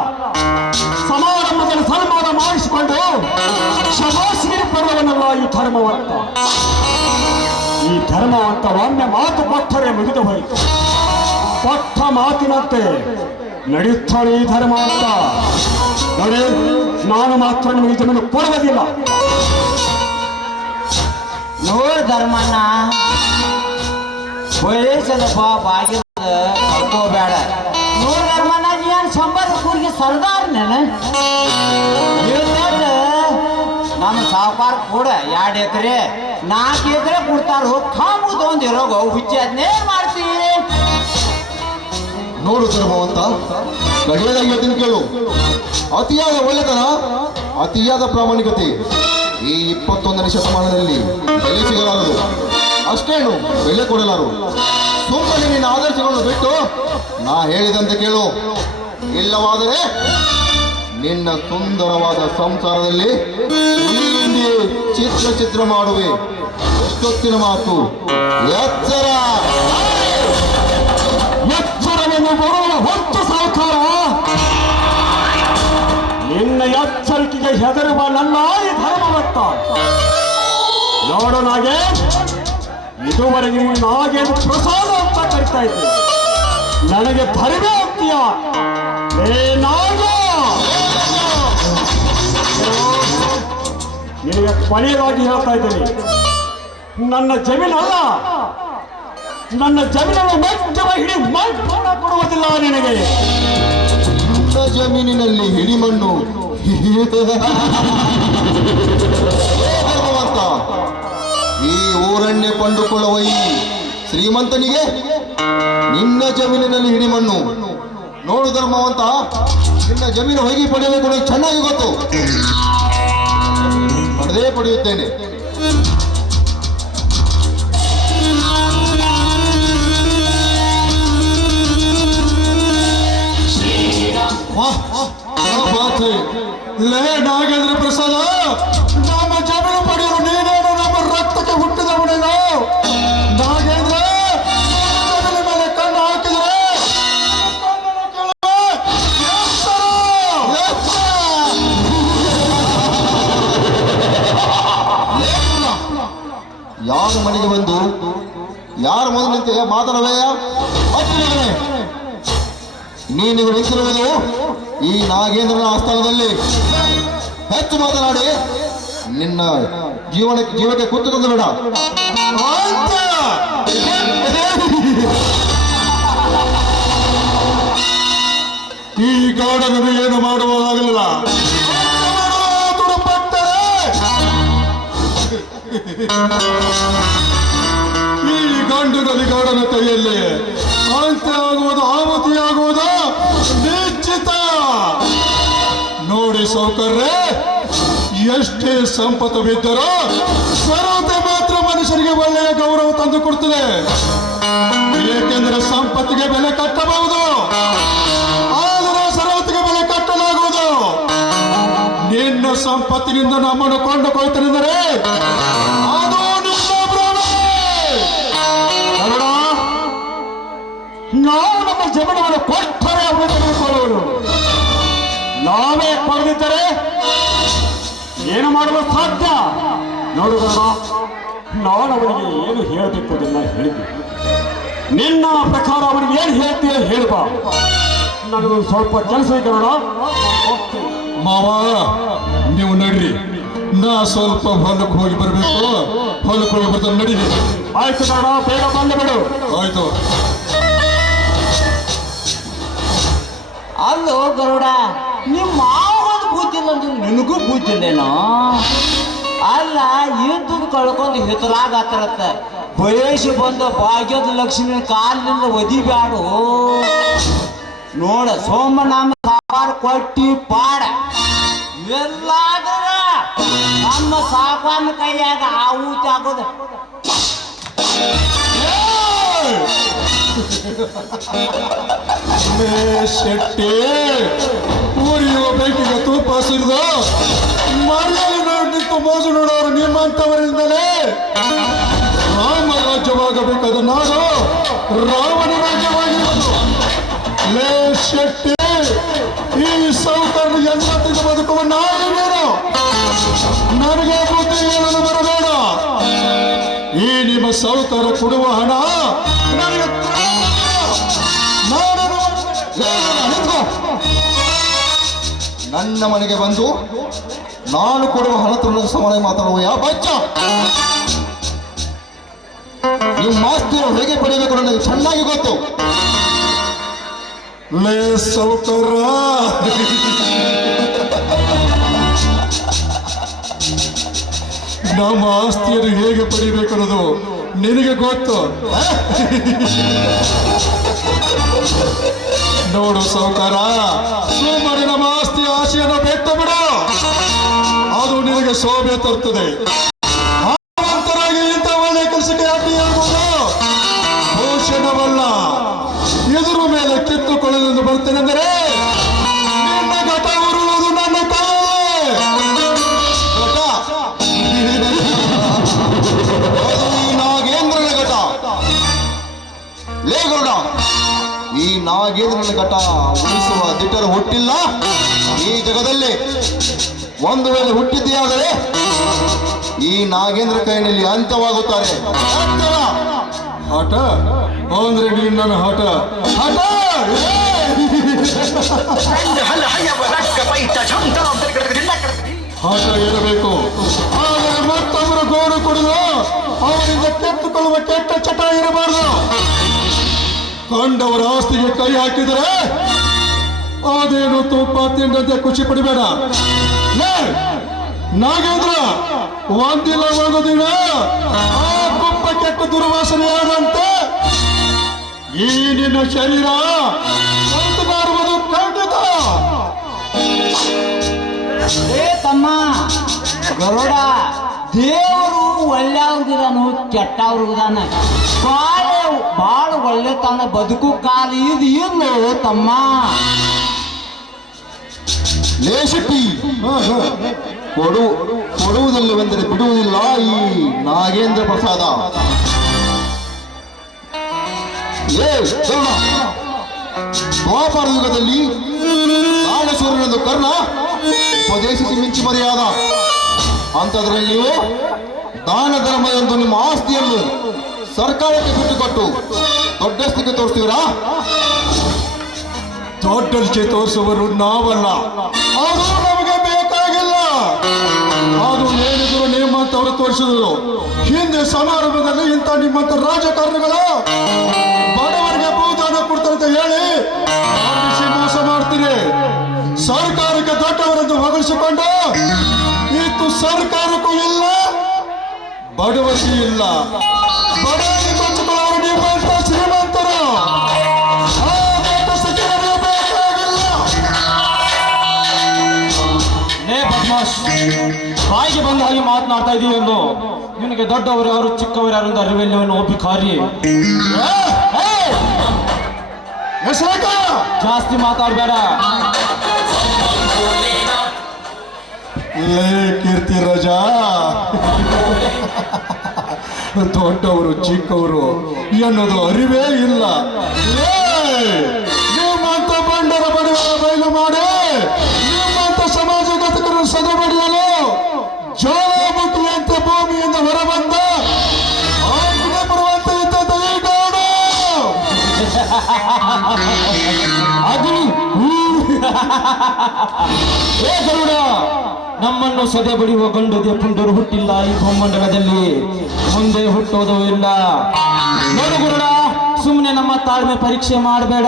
ಸಮಾರಂಭದಲ್ಲಿ ಸನ್ಮಾನ ಮಾಡಿಸಿಕೊಂಡು ಶಬಾಸಿಗೆ ಪಡುವವನಲ್ಲ ಈ ಧರ್ಮವಂತ. ಈ ಧರ್ಮವಂತ ಒಮ್ಮೆ ಮಾತು ಕೊಟ್ಟರೆ ಮುಗಿದು ಹೋಯಿತು. ಕೊಟ್ಟ ಮಾತಿನಂತೆ ನಡೆಯುತ್ತಾನೆ ಈ ಧರ್ಮವಂತ. ನೋಡಿ, ನಾನು ಮಾತ್ರ ನಿಮಗೆ ಜಮೀನು ಕೊಡುವುದಿಲ್ಲ. ನೋಡ್ ಧರ್ಮಣ್ಣ, ವಯಸ್ಸದ ಬಾಗಿಲ ಕಳ್ಕೋಬೇಡ. ನೋಡ್ ಧರ್ಮಣ್ಣ, ನೀನ್ 100 ಕೂರಿಗೆ ಸರ್ದಾರ್ ನಮ್ಮ ಸಾವುಕಾರ ಕೂಡ 2 ಎಕರೆ 4 ಎಕರೆ ಕೊಡ್ತಾರೋ ಕಾಂಬುದು ಒಂದಿರೋ ಹುಚ್ಚಿ ಅದನ್ನೇ ಮಾಡ್ತೀವಿ. ನೋಡು ಧರ್ಮವಂತ, ಕಡೆಯದಾಗಿ ಅದನ್ನು ಕೇಳು. ಅತಿಯಾದ ಒಳ್ಳೆತನ, ಅತಿಯಾದ ಪ್ರಾಮಾಣಿಕತೆ ಈ 21ನೇ ಶತಮಾನದಲ್ಲಿ ಬೆಲೆ ಸಿಗಲಾರದು. ಅಷ್ಟೇನು ಬೆಲೆ ಕೊಡಲಾರು. ಸುಮ್ಮನೆ ನಿನ್ನ ಆದರ್ಶಗಳನ್ನು ಬಿಟ್ಟು ನಾ ಹೇಳಿದಂತೆ ಕೇಳು. ಇಲ್ಲವಾದರೆ ನಿನ್ನ ಸುಂದರವಾದ ಸಂಸಾರದಲ್ಲಿ ಚಿತ್ರ ಮಾಡುವೆ. ಎಷ್ಟೊತ್ತಿನ ಮಾತು. ಎಚ್ಚರ, ಎಚ್ಚರವನ್ನು ಬರುವ ಹೊತ್ತು ಸಾವುಕಾರ. ನಿನ್ನ ಎಚ್ಚರಿಕೆಗೆ ಹೆದರುವ ನನ್ನ ಈ ಧರ್ಮವಂತ. ನೋಡು ನಾಗೆ, ಇದುವರೆಗೆ ನಾಗೆ ಪ್ರಸಾದ ಅಂತ ಕರಿತಾ ಇದ್ದೆ, ನನಗೆ ಭರವೇ ಹೋಗ್ತೀಯ. ನಿನಗೆ ಕೊನೆಯದಾಗಿ ಹೇಳ್ತಾ ಇದ್ದೀನಿ, ನನ್ನ ಜಮೀನಲ್ಲ, ನನ್ನ ಜಮೀನನ್ನು ಮೆಚ್ಚುವ ಹಿಡಿ ಮಣ್ಣು ಕೊಡುವುದಿಲ್ಲ ನಿನಗೆ. ನಿನ್ನ ಜಮೀನಿನಲ್ಲಿ ಹಿಡಿಮಣ್ಣು? ಧರ್ಮವಂತ, ಈ ಊರನ್ನೇ ಕೊಂಡುಕೊಳ್ಳುವ ಈ ಶ್ರೀಮಂತನಿಗೆ ನಿನ್ನ ಜಮೀನಿನಲ್ಲಿ ಹಿಡಿಮಣ್ಣು? ನೋಡು ಧರ್ಮವಂತ, ನಿನ್ನ ಜಮೀನು ಹೋಗಿ ಪಡೆಯಬೇಕು ಚೆನ್ನಾಗಿ ಗೊತ್ತು. ಪಡೆದೇ ಪಡೆಯುತ್ತೇನೆ. ಲೇ ನಾಗೇಂದ್ರ ಪ್ರಸಾದ, ನಮ್ಮ ಜಮೀನು ಪಡೆಯಲು ನೀನೇನು ನಮ್ಮ ರಕ್ತಕ್ಕೆ ಹುಟ್ಟಿದವನೇನು? ನಾಗೇಂದ್ರ, ಜಮೀನು ಮೇಲೆ ಕಣ್ಣು ಹಾಕಿದ್ರೆ ಯಾರ ಮನೆಗೆ ಬಂದು ಯಾರ ಮೊದಲು ನಿಂತೆ ಮಾತಾಡಬೇಯ? ನೀನು ನಿಂತಿರುವುದು ಈ ನಾಗೇಂದ್ರನ ಆಸ್ಥಾನದಲ್ಲಿ. ಹೆಚ್ಚು ಮಾತನಾಡಿ ನಿನ್ನ ಜೀವಕ್ಕೆ ಕುತ್ತು ತಂದು ಬೇಡ. ಈ ಗಾಢನನ್ನು ಏನು ಮಾಡುವುದಾಗಲಿಲ್ಲ. ಈ ಗಂಡುಗಲಿ ಗಾಢನ ಕೈಯಲ್ಲಿ ಅಂತ್ಯ ಆಗುವುದು, ಆಹುತಿಯಾಗುವುದು ನಿಶ್ಚಿತ. ನೋಡಿ ಸೌಕರ್ಯ, ಎಷ್ಟೇ ಸಂಪತ್ತು ಬಿದ್ದರೂ ಸರ್ವತೆ ಮಾತ್ರ ಮನುಷ್ಯರಿಗೆ ಒಳ್ಳೆಯ ಗೌರವ ತಂದು ಕೊಡ್ತದೆ. ಏಕೆಂದರೆ ಸಂಪತ್ತಿಗೆ ಬೆಲೆ ಕಟ್ಟಬಹುದು, ಆದರೆ ಸರ್ವತಿಗೆ ಬೆಲೆ ಕಟ್ಟಲಾಗುವುದು. ನಿನ್ನ ಸಂಪತ್ತಿನಿಂದ ನಮ್ಮನ್ನು ಕೊಂಡುಕೊಳ್ತಾನೆಂದರೆ ಅದು ನಿನ್ನ ಭ್ರಮೆ. ನಾವು ನಮ್ಮ ಜಮೀನನ್ನು ಕೊಟ್ಟರೆ ಅವನು ತೆಗೆದುಕೊಳ್ಳುವುದು, ನಾವೇ ಕೊಡದಿದ್ದರೆ ಏನು ಮಾಡಲು ಸಾಧ್ಯ? ನೋಡುವ, ನಾನು ಅವನಿಗೆ ಏನು ಹೇಳಬೇಕು ಅದನ್ನ ಹೇಳಿದ್ದೆ. ನಿನ್ನ ಪ್ರಕಾರ ಅವನಿಗೆ ಏನು ಹೇಳ್ತೀಯ ಹೇಳುವ. ನನಗೊಂದು ಸ್ವಲ್ಪ ಕೆಲಸ ಇದೆ ನೋಡ. ಮಾವ ನೀವು ನಡ್ರಿ, ನಾ ಸ್ವಲ್ಪ ಹೊಲಕ್ಕೆ ಹೋಗಿ ಬರ್ಬೇಕು. ಹೊಲಕ್ಕೆ ಹೋಗಿ ಬರ್ತಾನೆ, ನಡೀರಿ. ಆಯ್ತು ನೋಡ, ಬೇಗ ಬಂದು ಬಿಡು. ಆಯ್ತು. ಅಲ್ಲೋ ಗರುಡ, ನಿಮ್ಮ ಮಾವನ ಬೂತಿಲ್ಲ ಅಂದ್ರೆ ನಿನಗೂ ಬೂತಿಲ್ಲೇನೋ? ಅಲ್ಲ, ಇದ್ದದ್ದು ಕಳ್ಕೊಂಡು ಹಿತಲಾಗತ್ತರತ್ತ. ಬಯಸಿ ಬಂದ ಭಾಗ್ಯದ ಲಕ್ಷ್ಮಿ ಕಾಲಿನಿಂದ ಒದಿಬ್ಯಾಡು. ನೋಡ, ಸೋಮನಾಮ ಸಾವಾರ ಕೊಟ್ಟಿ ಪಾಡ ಎಲ್ಲಾದ್ರ ನಮ್ಮ ಸಾಕವನ್ನ ಕೈಯಾಗ ಆಹುತಿ ಆಗೋದು. ಶೆಟ್ಟಿ, ಊರಿಯುವ ಬೆಂಕಿಗೆ ತೂಪ ಸುರಿದು ಮರ್ಯಾದೆ ನೋಡಿತ್ತು ಮೋಸು ನೋಡೋರು ನಿಮ್ಮಂತವರಿಂದಲೇ. ರಾಮ ರಾಜ್ಯವಾಗಬೇಕಾದ ನಾಡು ರಾಮನ ರಾಜ್ಯವಾಗಿರುವುದು. ಲೇ ಶೆಟ್ಟಿ, ಈ ಸೌಕರ್ಯ ಎಂಬತ್ತಿಗೆ ಬದುಕುವ ನಾನೇನು? ನನಗೆ ಬುದ್ಧಿ ಹೇಳಲು ಬರಬೇಡ. ಈ ನಿಮ್ಮ ಸೌಕರ ಕೊಡುವ ಹಣ ನನಗೆ ನನ್ನ ಮನೆಗೆ ಬಂದು ನಾನು ಕೊಡುವ ಹಣ ತುಂಬ ಸಮಾನ ಮಾತಾಡುವ ಯಾವ ಬಚ್ಚ? ನಿಮ್ಮ ಆಸ್ತಿಯನ್ನು ಹೇಗೆ ಪಡೆಯಬೇಕು ನನಗೆ ಚೆನ್ನಾಗಿ ಗೊತ್ತು. ಲೇ ಸೌಕರ, ನಮ್ಮ ಆಸ್ತಿಯನ್ನು ಹೇಗೆ ಪಡಿಬೇಕು ಅನ್ನೋದು ನಿನಗೆ ಗೊತ್ತು. ನೋಡು ಸೌಕರ, ಸುಮ್ಮನೆ ನಮ್ಮ ಆಸ್ತಿ ಆಶೆಯನ್ನು ಬಿಟ್ಟು ಬಿಡು. ಅದು ನಿನಗೆ ಶೋಭೆ ತರ್ತದೆ. ಇಂಥ ಒಳ್ಳೆ ಕೆಲಸಕ್ಕೆ ಅಡ್ಡಿ ಹೇಳ್ಬೋದು ಭೂಷಣವಲ್ಲ. ಎದುರು ಮೇಲೆ ಕಿತ್ತುಕೊಳ್ಳಲೆಂದು ಬರ್ತೇನೆಂದರೆ ನಿನ್ನ ಘಟ ಉರುವುದು ನನ್ನ ಕೈ. ಘಟ ಅದು ಈ ನಾಗೇಂದ್ರನ ಘಟ. ಲೇ ಗರುಡ, ಈ ನಾಗೇಂದ್ರನ ಘಟ ಉಳಿಸುವ ದಿಟ್ಟರು ಹುಟ್ಟಿಲ್ಲ ಈ ಜಗದಲ್ಲಿ. ಒಂದು ವೇಳೆ ಹುಟ್ಟಿದೆಯಾದರೆ ಈ ನಾಗೇಂದ್ರ ಕೈನಲ್ಲಿ ಅಂತ್ಯವಾಗುತ್ತಾರೆ. ಹಠ ಅಂದ್ರೆ ನೀನು ನನ್ನ ಹಠ ಹಠ ಹಠ ಇರಬೇಕು. ಆದರೆ ಮತ್ತೊಬ್ಬರು ಗೋರು ಕುಡಿದು ಅವರಿಂದ ಕೆತ್ತುಕೊಳ್ಳುವ ಕೆಟ್ಟ ಚಟ ಇರಬಾರದು. ಕಂಡವರ ಆಸ್ತಿಗೆ ಕೈ ಹಾಕಿದರೆ ಅದೇನು ತುಪ್ಪ ತಿಂದಂತೆ ಖುಷಿ ಪಡಿಬೇಡ. ನಾಗೇಂದ್ರ, ಒಂದಿಲ್ಲ ಒಂದು ದಿನ ಆ ತುಪ್ಪ ಕೆಟ್ಟ ದುರ್ವಾಸನೆ ಆದಂತೆ ಈ ನಿನ್ನ ಶರೀರ ಕಲ್ತುಗಾರುವುದು ಖಂಡಿತ. ಏ ತಮ್ಮ ಗರುಡ, ದೇವರು ಒಳ್ಳೆಯವ್ರಿಗಿದಾನು ಕೆಟ್ಟವ್ರಿಗಿದಾನ. ಬಾಳ ಒಳ್ಳೆ ತನ್ನ ಬದುಕು ಕಾಲ ಇದು ಇಲ್ಲೋ ತಮ್ಮ. ಲೇಶಟ್ಟಿ, ಕೊಡುವುದಿಲ್ಲವೆಂದರೆ ಬಿಡುವುದಿಲ್ಲ ಈ ನಾಗೇಂದ್ರ ಪ್ರಸಾದ. ದ್ವಾಪರ ಯುಗದಲ್ಲಿ ದಾನಶೂರನೆಂದು ಕರ್ಣ ಉಪದೇಶಿಸಿ ಮಿಂಚಿ ಮರೆಯಾದ. ಅಂಥದ್ರಲ್ಲಿ ನೀವು ದಾನ ಧರ್ಮ ಎಂದು ನಿಮ್ಮ ಆಸ್ತಿಯನ್ನು ಸರ್ಕಾರಕ್ಕೆ ಬಿಟ್ಟುಕೊಟ್ಟು ದೊಡ್ಡಸ್ತಿಗೆ ತೋರಿಸ್ತೀರಾ? ದೊಡ್ಡಸ್ತಿಗೆ ತೋರಿಸುವರು ನಾವಲ್ಲ, ಅದು ನಮಗೆ ಬೇಕಾಗಿಲ್ಲ. ಅದು ಏನಿದ್ರು ನಿಮ್ಮಂತವರು ತೋರಿಸಿದ್ರು. ಹಿಂದೆ ಸಮಾರಂಭದಲ್ಲಿ ಇಂಥ ನಿಮ್ಮಂತ ರಾಜಕಾರಣಿಗಳು ಬಡವರಿಗೆ ಭೂದಾನ ಕೊಡ್ತಾರೆ ಅಂತ ಹೇಳಿ ಮೋಸ ಮಾಡ್ತೀರಿ. ಸರ್ಕಾರಕ್ಕೆ ದೊಡ್ಡವರೆಂದು ಹೊಗಳಿಸಿಕೊಂಡು ಇತ್ತು ಸರ್ಕಾರಕ್ಕೂ ಇಲ್ಲ, ಬಡವರಿಗೂ ಇಲ್ಲ. ಬಡವರಿಗೆ ಕೊಂಚುಕೊಳ್ಳೋರು ನಿಮ್ಮಂತ ಶ್ರೀಮಂತರು. ಬಾಯಿಗೆ ಬಂದ ಹಾಗೆ ಮಾತನಾಡ್ತಾ ಇದೀಯಲ್ಲೋ. ನಿನಗೆ ದೊಡ್ಡವರು ಯಾರು ಚಿಕ್ಕವರು ಯಾರು ಅಂತ ಅರಿವೆಲ್ಲವನ್ನು ಒಪ್ಪಿಕಾರಿ. ಜಾಸ್ತಿ ಮಾತಾಡಬೇಡ. ಲೇ ಕೀರ್ತಿ ರಾಜಾ, ದೊಡ್ಡವರು ಚಿಕ್ಕವರು ಎನ್ನುವುದು ಅರಿವೇ ಇಲ್ಲ. ನಿಮ್ಮಂತ ಬಂಡರ ಬಡವರ ಬಯಲು ಮಾಡಿ ನಿಮ್ಮಂತ ಸಮಾಜಘಾತಕರನ್ನು ಸದೆಬಡಿಯಲು ಜ್ವಾಲಾಮುಖಿಯಂತೆ ಭೂಮಿಯಿಂದ ಹೊರಬಂದ ಬರುವಂತ ಇದ್ದದ್ದು ಈ ಗಾಡು. ಏ ಗರುಡ, ನಮ್ಮನ್ನು ಸದೆ ಬಡಿಯುವ ಗಂಡದೆ ಪುಂಡರು ಹುಟ್ಟಿಲ್ಲ ಈ ಬ್ರಹ್ಮಾಂಡದಲ್ಲಿ, ಮುಂದೆ ಹುಟ್ಟೋದು ಇಲ್ಲ. ನೋಡು ಗರುಡ, ಸುಮ್ಮನೆ ನಮ್ಮ ತಾಳ್ಮೆ ಪರೀಕ್ಷೆ ಮಾಡಬೇಡ.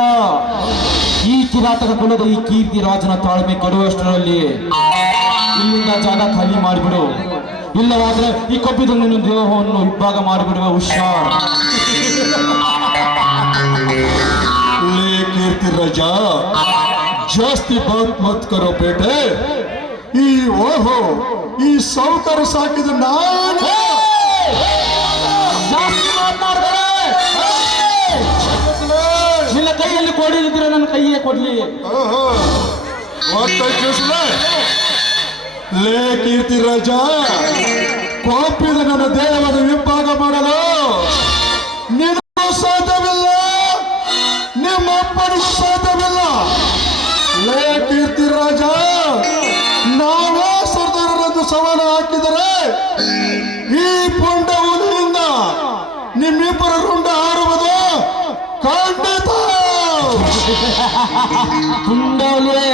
ಈ ಕಿರಾತಕ ಕುಲದ ಈ ಕೀರ್ತಿ ರಾಜನ ತಾಳ್ಮೆ ಕೆಡುವಷ್ಟರಲ್ಲಿ ಇಲ್ಲಿಂದ ಜಾಗ ಖಾಲಿ ಮಾಡಿಬಿಡು. ಇಲ್ಲವಾದ್ರೆ ಈ ಕಬ್ಬಿದ ನಿನ್ನ ದೇಹವನ್ನು ಇಬ್ಬಾಗ ಮಾಡಿಬಿಡುವ ಹುಷಾರ್. ಲೇ ಕೀರ್ತಿ ರಾಜ, ಜಾಸ್ತಿ ಬಾತ್ ಮತ್ ಕರೋ ಬೇಟೆ. ಈ ಓಹೋ, ಈ ಸಾವುಕಾರ ಸಾಕಿದ ನಾನು ಜಾಸ್ತಿ ಮಾತನಾಡ್ತಾರೆ. ನಿನ್ನ ಕೈಯಲ್ಲಿ ಕೊಡಿದ್ರೆ ನನ್ನ ಕೈಯೇ ಕೊಡ್ಲಿ. ಲೇ ಕೀರ್ತಿ ರಾಜ, ಕೋಪಿದ ನನ್ನ ದೇಹವನ್ನು ವಿಭಾಗ ಮಾಡಲು ನಿನಗೂ ಸಾಧ್ಯವಿಲ್ಲ, ನಿಮ್ಮಪ್ಪನಿಗೂ ಸಾಧ್ಯವಿಲ್ಲ. ಲೇ ಕೀರ್ತಿ ರಾಜ, ನಾವೇ ಸರ್ದಾರರದ್ದು ಸವಾಲು ಹಾಕಿದರೆ ಈ ಪುಂಡ ಹುಲಿಯಿಂದ ನಿಮ್ಮಿಬ್ಬರ ರುಂಡ ಹಾರುವುದು ಖಂಡಿತ. ಪುಂಡವಲೇ,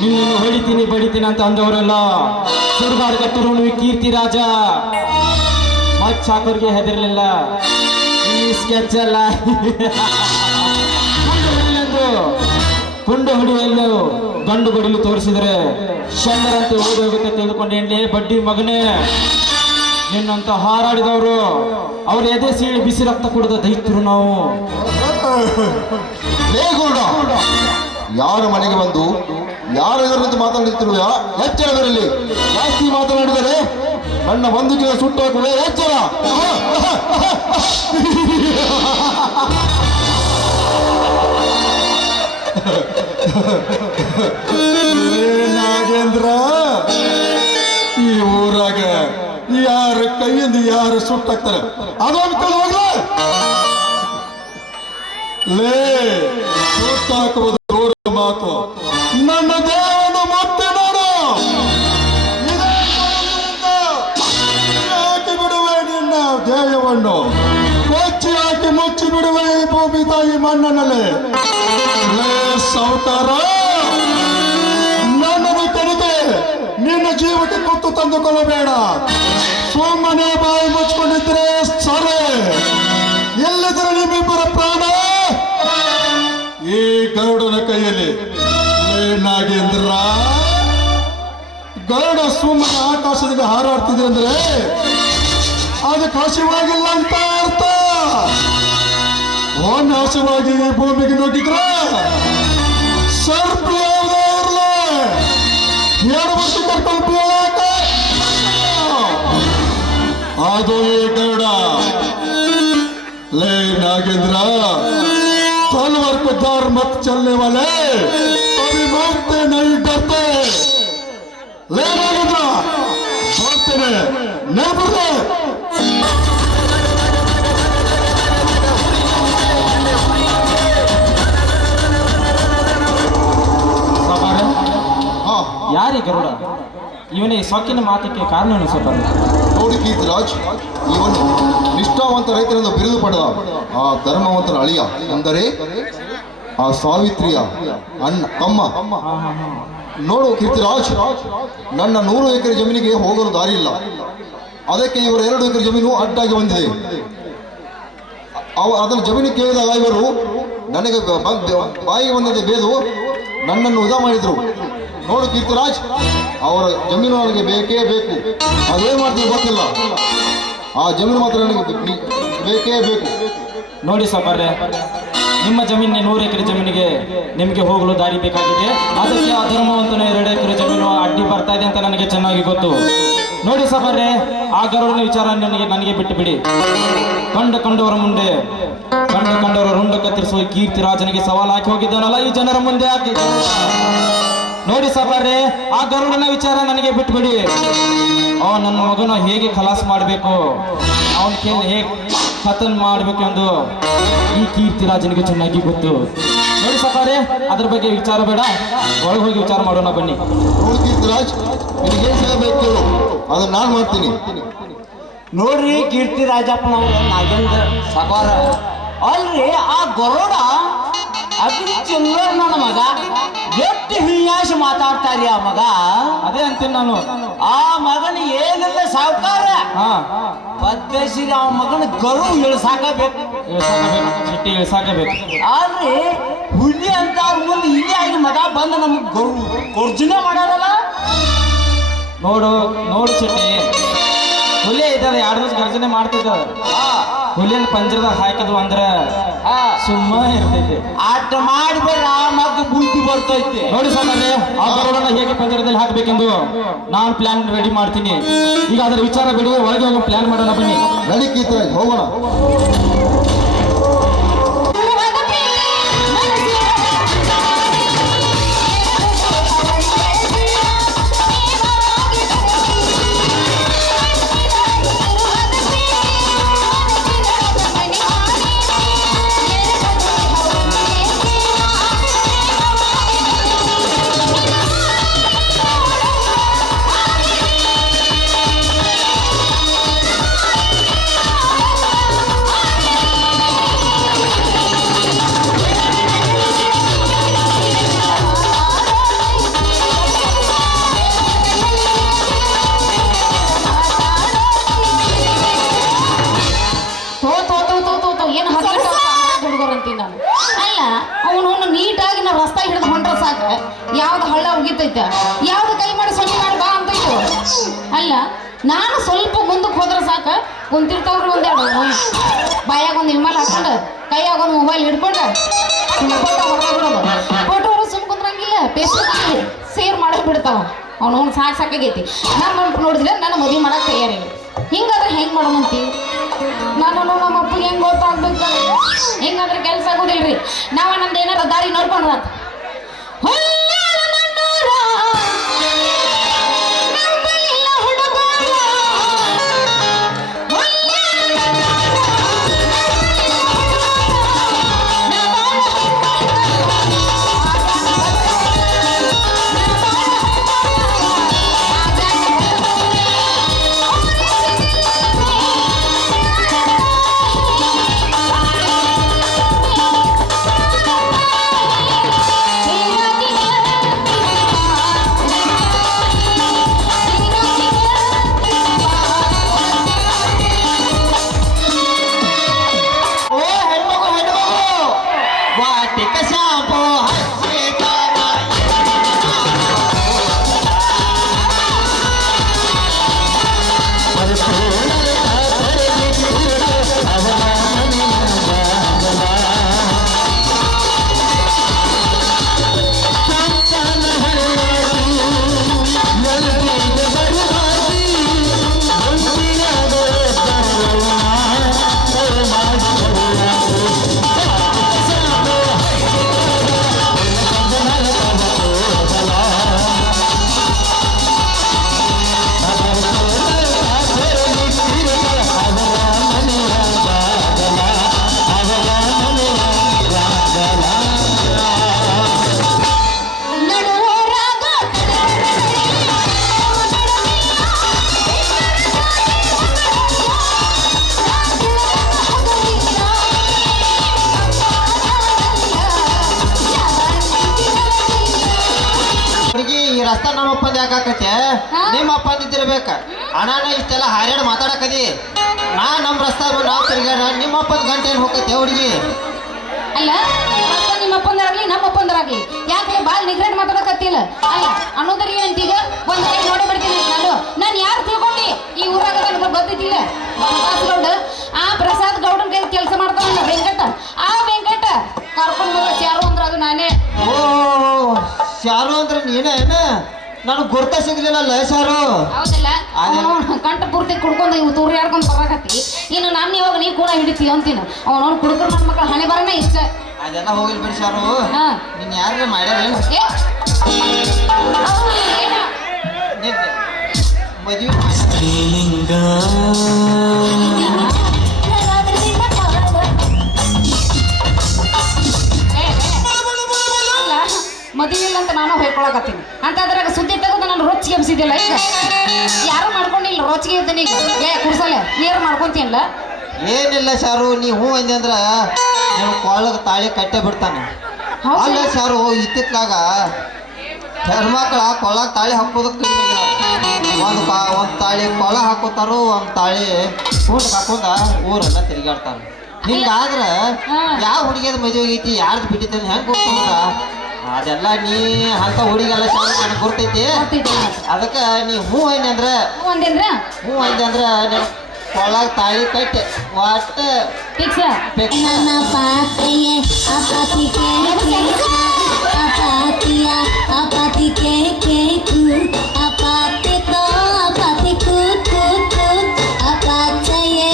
ನಿನ್ನನ್ನು ಹೊಡಿತೀನಿ ಬಡಿತೀನಿ ಅಂತ ಅಂದವರಲ್ಲ ಸುಡುಗಾಡು ಕಟ್ಟರು ಕೀರ್ತಿ ರಾಜ. ಮಚ್ ಹಾಕೋರ್ಗೆ ಹೆದರ್ಲಿಲ್ಲ. ಈ ಸ್ಕೆಚ್ ಅಲ್ಲ, ಪುಂಡ ಹೊಡಿಯಲು ಗಂಡು ಬಡಿಲು ತೋರಿಸಿದರೆ ಶಂಡರಂತೆ ಓಡಿ ಹೋಗುತ್ತೆ ತೆಗೆದುಕೊಂಡೇನ್ಲೇ ಬಡ್ಡಿ ಮಗನೇ. ನಿನ್ನಂತ ಹಾರಾಡಿದವರು ಅವ್ರ ಎದೆ ಸೀಳಿ ಬಿಸಿ ರಕ್ತ ಕುಡಿದ ದೈತ್ರು ನಾವು. ಲೇಗೌಡ, ಯಾರ ಮನೆಗೆ ಬಂದು ಯಾರ ಎದುರು ಮಾತಾಡುತ್ತಿರುವ ಎಚ್ಚರದಲ್ಲಿ ಜಾಸ್ತಿ ಮಾತನಾಡಿದರೆ ನನ್ನ ಬಂದೂಕಿನ ಸುಟ್ಟಾಕುವೆ ಎಚ್ಚರ. ನಾಗೇಂದ್ರ, ಈ ಊರಾಗ ಯಾರ ಕೈಯಿಂದ ಯಾರು ಸುಟ್ಟಾಕ್ತಾರೆ ಅದೊಂದು ಕೈ ಹೋಗ್ಲ. ಲೇ, ಸುಟ್ಟಾಕುವುದು ದೂರ ಮಾತು, ನನ್ನ ದೇಹವನ್ನು ಮತ್ತೆ ನೋಡು. ಇದೇ ಕಾರಣದಿಂದ ಹಾಕಿ ಬಿಡುವೆ ನಿನ್ನ ದೇಹವನ್ನು, ಕೊಚ್ಚಿ ಹಾಕಿ ಮುಚ್ಚಿ ಬಿಡುವೆ ಈ ಭೂಮಿ ತಾಯಿ ಮಣ್ಣನಲ್ಲಿ. ಲೇ ಸೌತಾರ, ನನ್ನನ್ನು ತಡೆದೆ ನಿನ್ನ ಜೀವಕ್ಕೆ ಕೊಟ್ಟು ತಂದುಕೊಳ್ಳಬೇಡ. ಸುಮ್ಮನೆ ಬಾಯಿ ಮುಚ್ಕೊಂಡಿದ್ರೆ ಸರಿ. ಎಲ್ಲಿದ್ರೆ ನಿಮ್ಮಿಬ್ಬರ ಪ್ರಾಣ ಈ ಗರುಡನ ಕೈಯಲ್ಲಿ. ಲೇ ನಾಗೇಂದ್ರ, ಗರುಡ ಸುಮ್ಮನೆ ಆಕಾಶದಿಂದ ಹಾರಾಡ್ತಿದೆ ಅಂದ್ರೆ ಅದಕ್ಕೆ ಹಸಿವಾಗಿಲ್ಲ ಅಂತ ಅರ್ಥ. ಒಂದು ಹಸಿವಾಗಿ ಈ ಭೂಮಿಗೆ ನುಗ್ಗಿದ್ರೆ ಸರ್ಪ ಯಾವುದೇ ಇರಲಿ 2 ವರ್ಷ ಕರ್ಕೊಂಡು ಬೀಳಾಕ ಅದು ಈ ಗರುಡ. ले नागेंद्र, तलवार को दार मत चलने वाले कभी मरते नहीं डरते. ले नागेंद्र, भागते नहीं डरते. ಯಾರೇ ಗರುಡ? ಇವನೇ ಸೊಕ್ಕಿನ ಮಾತಕ್ಕೆ ಕಾರಣ ಸ್ವಲ್ಪ ನೋಡಿ ಕೀರ್ತಿರಾಜ್, ಇವನು ನಿಷ್ಠಾವಂತ ರೈತರಿಂದ ಬಿರುದು ಪಡೆದ ಆ ಧರ್ಮವಂತನ ಅಳಿಯ, ಅಂದರೆ ಆ ಸಾವಿತ್ರಿಯ ಅಣ್ಣ ತಮ್ಮ. ನೋಡು ಕೀರ್ತಿರಾಜ್, ನನ್ನ 100 ಎಕರೆ ಜಮೀನಿಗೆ ಹೋಗಲು ದಾರಿ ಇಲ್ಲ. ಅದಕ್ಕೆ ಇವರ 2 ಎಕರೆ ಜಮೀನು ಅಡ್ಡಾಗಿ ಬಂದಿದೆ. ಅದನ್ನು ಜಮೀನು ಕೇಳಿದಾಗ ಇವರು ನನಗೆ ಬಾಯಿಗೆ ಬಂದದೆ ಬೇದು ನನ್ನನ್ನು ಉದಾ ಮಾಡಿದ್ರು. ನೋಡು ಕೀರ್ತಿರಾಜ್, ಅವರ ಜಮೀನು ನನಗೆ ಬೇಕೇ ಬೇಕು. ಅದೇನು ಮಾಡ್ತೀವಿ ಗೊತ್ತಿಲ್ಲ, ಆ ಜಮೀನು ಮಾತ್ರ ನನಗೆ ಬೇಕೇ ಬೇಕು. ನೋಡಿ ಸಾಬಾರ್ರೆ, ನಿಮ್ಮ ಜಮೀನಿನ 100 ಎಕರೆ ಜಮೀನಿಗೆ ನಿಮಗೆ ಹೋಗಲು ದಾರಿ ಬೇಕಾಗಿದೆ. ಅದಕ್ಕೆ ಆ ಧರ್ಮವಂತನ 2 ಎಕರೆ ಜಮೀನು ಅಡ್ಡಿ ಬರ್ತಾ ಇದೆ ಅಂತ ನನಗೆ ಚೆನ್ನಾಗಿ ಗೊತ್ತು. ನೋಡಿ ಸಾಬಾರ್ರೆ, ಆ ಗರುಡನ ವಿಚಾರ ನನಗೆ ಬಿಟ್ಟು ಬಿಡಿ. ಕಂಡವರ ಮುಂದೆ ಕಂಡವರ ರುಂಡ ಕತ್ತರಿಸುವ ಕೀರ್ತಿ ರಾಜನಿಗೆ ಸವಾಲು ಹಾಕಿ ಹೋಗಿದ್ದಾನಲ್ಲ ಈ ಜನರ ಮುಂದೆ ಹಾಕಿ. ನೋಡಿ ಸಾಬಾರ್ರೆ, ಆ ಗರುಡನ ವಿಚಾರ ನನಗೆ ಬಿಟ್ಬಿಡಿ. ನನ್ನ ಮಗನ ಹೇಗೆ ಖಲಾಸ್ ಮಾಡಬೇಕು, ಅವನ ಕೇಳಿ ಹೇಗೆ ಖತನ್ ಮಾಡಬೇಕು ಎಂದು ಈ ಕೀರ್ತಿ ರಾಜನಿಗೆ ಚೆನ್ನಾಗಿ ಗೊತ್ತು. ನೋಡಿ ಸಾಬಾರ್ರೆ, ಅದ್ರ ಬಗ್ಗೆ ವಿಚಾರ ಬೇಡ, ಒಳಗೆ ಹೋಗಿ ವಿಚಾರ ಮಾಡೋಣ ಬನ್ನಿ. ನೋಡು ಕೀರ್ತಿರಾಜ್, ನಿನಗೇನು ಸಿಗಬೇಕು ಅದನ್ನ ನಾನು ಮಾಡ್ತೀನಿ. ನೋಡ್ರಿ ಕೀರ್ತಿ ರಾಜಪ್ಪನವ್ರ ನಾಗೇಂದ್ರ ಸಾಕಾರ ಅಲ್ರಿ, ಆ ಗರುಡ ಅಗ್ರಿ ಚಲೋ ನನ್ನ ಮಗ ಎಷ್ಟು ಹಿಯಾಶ ಮಾತಾಡ್ತಾರಿ ಆ ಮಗ. ಅದೇ ಅಂತೀನಿ ನಾನು. ಆ ಮಗನ ಏನಿಲ್ಲ ಸಾವುಕಾರ ಪದ್ಧಸಿರಿ ಆ ಮಗನ ಗರು ಇಳಿಸಾಕಬೇಕು, ಚಿಟ್ಟಿ ಇಳಿಸಾಕಬೇಕು. ಆದ್ರೆ ಹುಲಿ ಅಂತ ಮುಂದೆ ಇಲ್ಲಿ ಆಗಿ ಮಗ ಬಂದ ನಮಗ್ ಗರು ಕೊರ್ಜನೆ ಮಾಡಲ್ಲ. ನೋಡು ನೋಡು ಚಿಟ್ಟಿ, ಹುಲಿ ಇದ್ದದ 2 ದಿವಸ ಗರ್ಜನೆ ಮಾಡ್ತಿದ್ದ. ಹುಲಿಯನ್ನ ಪಂಜರದಾಗ ಹಾಕಿದ್ವು ಅಂದ್ರೆ ಸುಮ್ಮ ಇರ್ತೈತಿ. ಆಟ ಮಾಡಿದ್ರೆ ಆ ಮಗ ಬುದ್ಧಿ ಬರ್ತೈತಿ. ನೋಡಿ ಸಾಕಾದ್ರೆ ಆ ಗರುಡನ್ನ ಹೇಗೆ ಪಂಜರದಲ್ಲಿ ಹಾಕ್ಬೇಕೆಂದು ನಾನು ಪ್ಲಾನ್ ರೆಡಿ ಮಾಡ್ತೀನಿ. ಈಗ ಅದರ ವಿಚಾರ ಬಿಡಿ, ಒಳಗೆ ಹೋಗೋ ಪ್ಲಾನ್ ಮಾಡೋಣ ಬನ್ನಿ. ನಡಿಕೀತ್ರ ಹೋಗೋಣ. ಅಲ್ಲ ಅವನು ನೀಟಾಗಿ ನಾವು ರಸ್ತೆ ಹಿಡಿದು ಹೊಂಟ್ರ ಸಾಕ, ಯಾವ್ದು ಹಳ್ಳ ಉಗಿತೈತೆ, ಯಾವ್ದು ಕೈ ಮಾಡಿ ಸೊನ್ನೆ ಮಾಡಿ ಬಾ ಅಂತೈತು. ಅಲ್ಲ ನಾನು ಸ್ವಲ್ಪ ಮುಂದಕ್ಕೆ ಹೋದ್ರೆ ಸಾಕ, ಕುಂತಿರ್ತಾವ್ರಿ ಒಂದೆರಡು ಬಾಯಾಗ ಒಂದು ವಿಮಲ್ ಹಾಕೊಂಡು ಕೈಯಾಗ ಒಂದು ಮೊಬೈಲ್ ಹಿಡ್ಕೊಂಡು ಫೋಟೋ ಹೊಡೆದ್ಬಿಡೋದು. ಫೋಟೋ ಹೊಡೆದು ಸುಮ್ ಕುಂದ್ರಂಗಿಲ್ಲ, ಫೇಸ್ಬುಕ್ ಶೇರ್ ಮಾಡಿ ಬಿಡ್ತಾವ. ಅವ್ನು ಸಾಕಾಗೈತಿ. ನಾನು ನೋಡಿದ್ರೆ ನನ್ನ ಮದುವೆ ಮಾಡಕ್ಕೆ ತಯಾರಿಲ್ಲ. ಹಿಂಗಾದ್ರೆ ಹೆಂಗೆ ಮಾಡೋಣಂತಿ? ನಾನು ನಮ್ಮ ಅಪ್ಪಗೆ ಹೆಂಗೆ ಗೊತ್ತಾಗ್ಬೇಕು? ಹಿಂಗಾದ್ರೆ ಕೆಲಸ ಆಗೋದಿಲ್ರಿ. ನಾವು ನಮ್ದು ಏನಾರ ದಾರಿ ನೋಡ್ಕೊಂಡ್ರ ರಸ್ತಾ ನಮ್ಮ ಅಪ್ಪಂದ ಯಾಕಾಕತ್ತೆ? ನಿಮ್ಮ ಅಪ್ಪಂದ ಇದ್ದಿರ್ಬೇಕ. ಅಣ್ಣ ಇಷ್ಟೆಲ್ಲ ಹಾರ್ಯಾಡ್ ಮಾತಾಡಕದಿ. ನಮ್ಮ ರಸ್ತಾ ನಾವು ತಿರ್ಗಾಡ, ನಿಮ್ಮ ಅಪ್ಪನ ಗಂಟೆ ಏನು ಹೋಗತ್ತೆ ಹುಡುಗಿ? ಅಲ್ಲ ನಿಮ್ಮ ಅಪ್ಪಂದರಾಗ್ಲಿ ನಮ್ಮ ಅಪ್ಪಂದರಾಗ್ಲಿ ಯಾಕೆ ಬಾಳ್ ನಿಗ್ರೆಟ್ ಮಾತಾಡಕತ್ತಿಲ್ಲ? ಅಲ್ಲ ಅನ್ನೋದ್ರಿಗೆ ಏನಂತೀಗ ಒಂದ್ ಕೈ ನೋಡಿ ಬಿಡ್ತೀನಿ ನಾನು ಯಾರು ತಿಳ್ಕೊಂಡಿ? ಈ ಊರಾಗ ನನಗೆ ಗೊತ್ತಿದ್ದಿಲ್ಲ. ಪ್ರಸಾದ್ ಗೌಡ, ಆ ಪ್ರಸಾದ್ ಗೌಡನ ಕೈ ಕೆಲಸ ಮಾಡ್ತಾನಲ್ಲ ವೆಂಕಟ, ಆ ವೆಂಕಟ ಕರ್ಕೊಂಡು ಹೋಗ ಯಾರು ಅಂದ್ರೆ ಅದು ನಾನೇ. ಓ ಶಾರು ಅಂದ್ರೆ ನೀನೇನ? ನನಗೆ ಗುರ್ತ ಸಿಗ್ಲಿಲ್ಲ ಶಾರು. ಹೌದಲ್ಲ, ಅವನು ಕಂಠ ಪೂರ್ತಿ ಕುಡ್ಕೊಂಡು ಇವು ತೂರಿ ಆಡ್ಕೊಂಡು ಬರಾಕತ್ತಿ. ಇನ್ನು ನಾನು ಇವಾಗ ನೀ ಕೂಡ ಹಿಡಿತೀವಿ ಅಂತೀನಿ. ಅವನವನು ಕುಡುಕರು ನನ್ನ ಮಕ್ಕಳ ಹಣೆ ಬರನೇ ಇಷ್ಟ. ಅದೆಲ್ಲ ಹೋಗಿಲ್ ಬಿಡಿ ಶಾರು. ನೀನ್ ಯಾರು ಮಾಡ್ಯಾರ ಮದುವೆ ಮದುವೆ ಇಲ್ಲ ಅಂತ ನಾನು ಹೊಯ್ಕೊಳಕತ್ತೀನಿ ಅಂತ ಅದ್ರಾಗ ಸುದ್ದಿ ತೆಗೆದು ನಾನು ರೊಚ್ಚಿಗೆ ಎಬ್ಸಿದ್ದಿಲ್ಲ. ಈಗ ಯಾರು ಮಾಡ್ಕೊಂಡಿಲ್ಲ, ರೊಚ್ಚಿಗೆ ಇದ್ದೀನಿ. ಈಗ ಕುಡ್ಸಲ್ಲ ನೀರು ಮಾಡ್ಕೊಂತೀನಿಲ್ಲ. ಏನಿಲ್ಲ ಶಾರು, ನೀ ಹೂ ಅಂದೆ ಅಂದ್ರ ನೀವು ಕೊಳ್ಳಗ ತಾಳಿ ಕಟ್ಟೆ ಬಿಡ್ತಾನೆ. ಹೌದು. ಅಲ್ಲ ಸಾರು ಇತ್ತಿತ್ಲಾಗ ಹೆಣ್ಮಕ್ಳ ಕೊಳ್ಳಾಗ ತಾಳಿ ಹಾಕೋದಕ್ಕೆ ಒಂದು ತಾಳಿ ಕೊಳ ಹಾಕೋತಾರು ಒಂದು ತಾಳಿ ಊಟ ಹಾಕೋದ ಊರೆಲ್ಲ ತಿರುಗಾಡ್ತಾರ ಹಿಂಗಾದ್ರ ಯಾವ ಹುಡುಗಿಯದ ಮದುವೆ ಐತಿ ಯಾರ್ದು ಬಿಟ್ಟಿದ್ದಾನೆ ಹೆಂಗೆ ಗೊತ್ತಂದ್ರ ಅದೆಲ್ಲ ನೀ ಅಂತ ಹುಡುಗೆಲ್ಲ ಸಾರು ನನಗೆ ಗೊತ್ತೈತಿ ಅದಕ್ಕೆ ನೀ ಹೂ ಐನಿ ಅಂದ್ರೆ ಹೂ ಐತಿ ಅಂದ್ರೆ ಕೊಳಾಗ ತಾಳಿ ಕಟ್ಟೆ ಒಟ್ಟು ಫಿಕ್ಸ್ ನನ್ನ ಪಾತೆಯೇ ಅಪಾತಿಕೆ ಅಪಾತಿಯ ಅಪಾತಿಕೆ ಕೇಕು ಅಪಾತಿ ತೋ ಅಪಾತಿ ಕೂತ್ ಕೂತ್ ಕೂತ್ ಅಪಾಚಯೇ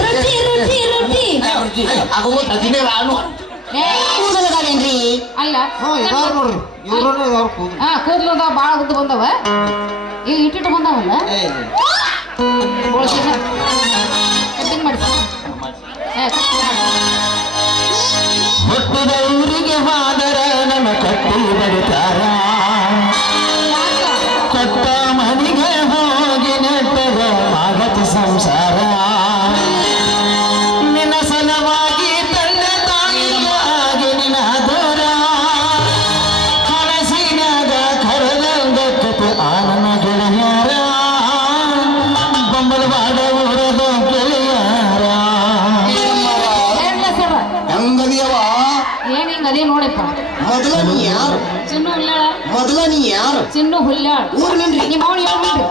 ರೊಟ್ಟಿ ರೊಟ್ಟಿ ರೊಟ್ಟಿ ಕೂದಲದಾವೇನ್ರಿ ಅಲ್ಲ ಹ್ಞೂ ಇದಾವ ನೋಡ್ರಿ ಇವ್ರನ್ನ ಇದಾವ್ರ ಕೂದು ಕೂದಲು ಅದಾವ ಭಾಳ ಉದ್ದ ಬಂದವ ಈಗ ಇಟ್ಟಿಟ್ಟು ಬಂದಾವಲ್ಲ ಕಟ್ಟಿಂಗ್ ಮಾಡಿ ಹುಟ್ಟಿದ ಊರಿಗೆ ಹೋದರ ನನ್ನ ಕಟ್ಟಿ ಬಡಿತಾರ ಕೊಟ್ಟ ಮನೆಗೆ ಹೋಗಿ ನೆಟ್ಟಗ ಆಗತಿ ಸಂಸಾರ ನಿನ್ನ ಸಲವಾಗಿ ತಂದೆ ತಾಯಿಯಾಗಿ ನಿನ್ನ ದೂರ ಕನಸಿನಾಗ ಕರೆದಂಗ ಕತೆ ಆನನ ಗೆಳೆಯರ ಬೊಂಬಲವಾಡ ಊರದ ಗೆಳೆಯರ ಹಂಗದಿಯವ ಏನ್ ಹಿಂಗ ಅದೇ ನೋಡಪ್ಪ ಮೊದಲ ನೀ ಯಾರು ಚಿನ್ನು ಹುಲ್ಲಾಳ ಮೊದಲ ನೀ ಯಾರು ಚಿನ್ನು ಹುಲ್ಲಾಳ ಊರ್ನಿನ್ರಿ ನಿಮ್ಮ ಅವನು ಯಾವ ಬಿಡ್ರಿ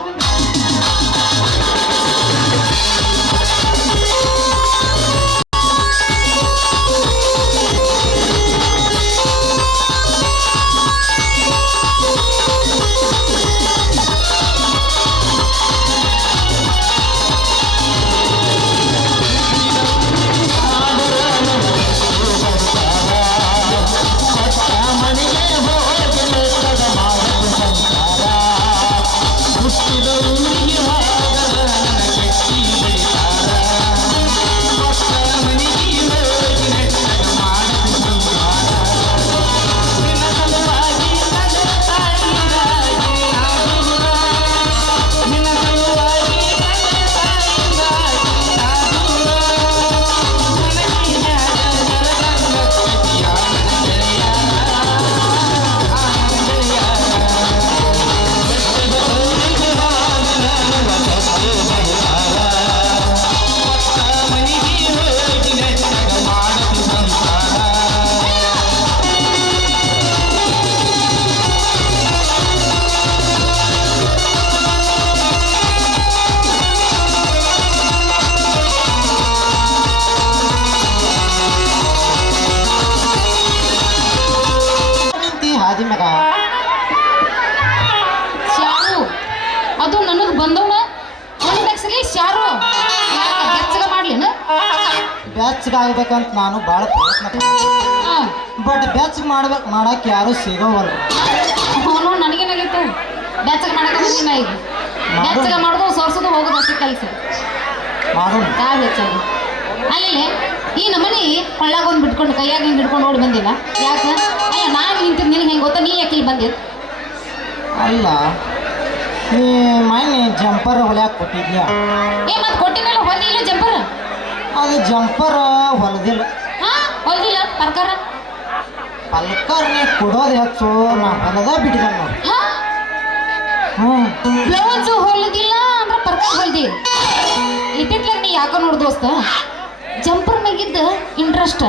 ಹಾದಿ ಮಗ ಶಾರು ಅದು ನನಗೆ ಬಂದವನ ಒಂದಕ್ಸಲಿ ಶಾರು ಬೆಚ್ಚಗ ಮಾಡ್ಲಿನ ಬೆಚ್ಚಗಾಗ್ಬೇಕಂತ ನಾನು ಭಾಳ ಪ್ರಯತ್ನ ಬಟ್ ಬೆಚ್ಚಗೆ ಮಾಡಕ್ಕೆ ಯಾರು ಸಿಗೋವಲ್ಲ ಅವನು ನನಗೇನಾಗೈತೆ ಬೆಚ್ಚಗ ಮಾಡಕ ಬಂದಿನ ಈಗ ಬೆಚ್ಚಗ ಮಾಡೋದು ಸೋರ್ಸೋದು ಹೋಗೋದು ಅಷ್ಟೇ ಕೆಲಸ ಮಾಡೋಣ ಕಾವು ಹೆಚ್ಚಾಗಿ ಅಲ್ಲಿ ಈ ನಮ್ಮನೆ ಕೊಳ್ಳಾಗ ಒಂದು ಬಿಟ್ಕೊಂಡು ಕೈಯಾಗ ಹಿಂಗೆ ಹಿಡ್ಕೊಂಡು ಓಡಿ ಬಂದಿಲ್ಲ ಯಾಕೆ ಅಲ್ಲ ನಾನು ನಿಂತಿದ್ದು ನಿನಗೆ ಹೆಂಗೆ ಗೊತ್ತಾ ನೀ ಯಾಕೆ ಇಲ್ಲಿ ಬಂದಿದ್ದು ಅಲ್ಲ ನೀ ಮೊನ್ನೆ ಜಂಪರ್ ಹೊಲ್ಯಾಕ ಕೊಟ್ಟಿದ್ಯಾ ಮತ್ತೆ ಕೊಟ್ಟಿನಲ್ಲ ಹೊಲಿಲ್ಲ ಜಂಪರ್ ಅದು ಜಂಪರ್ ಹೊಲದಿಲ್ಲ ಹೊಲಿಲ್ಲ ತರಕಾರ ಪಲ್ಕರ್ನೇ ಕೊಡೋದು ಹೆಚ್ಚು ನಾ ಹೊಲದ ಬಿಟ್ಟಿದ್ದೆ ನೋಡಿ ಬ್ಲೌಸ್ ಹೊಲಿದಿಲ್ಲ ಅಂದ್ರೆ ಪರ್ಕಾರ ಹೊಲ್ದಿ ಇಟ್ಟಿಟ್ಲಾಗ ನೀ ಯಾಕ ನೋಡ್ ದೋಸ್ತ ಜಂಪರ್ ಮ್ಯಾಗಿದ್ದ ಇಂಟ್ರೆಸ್ಟ್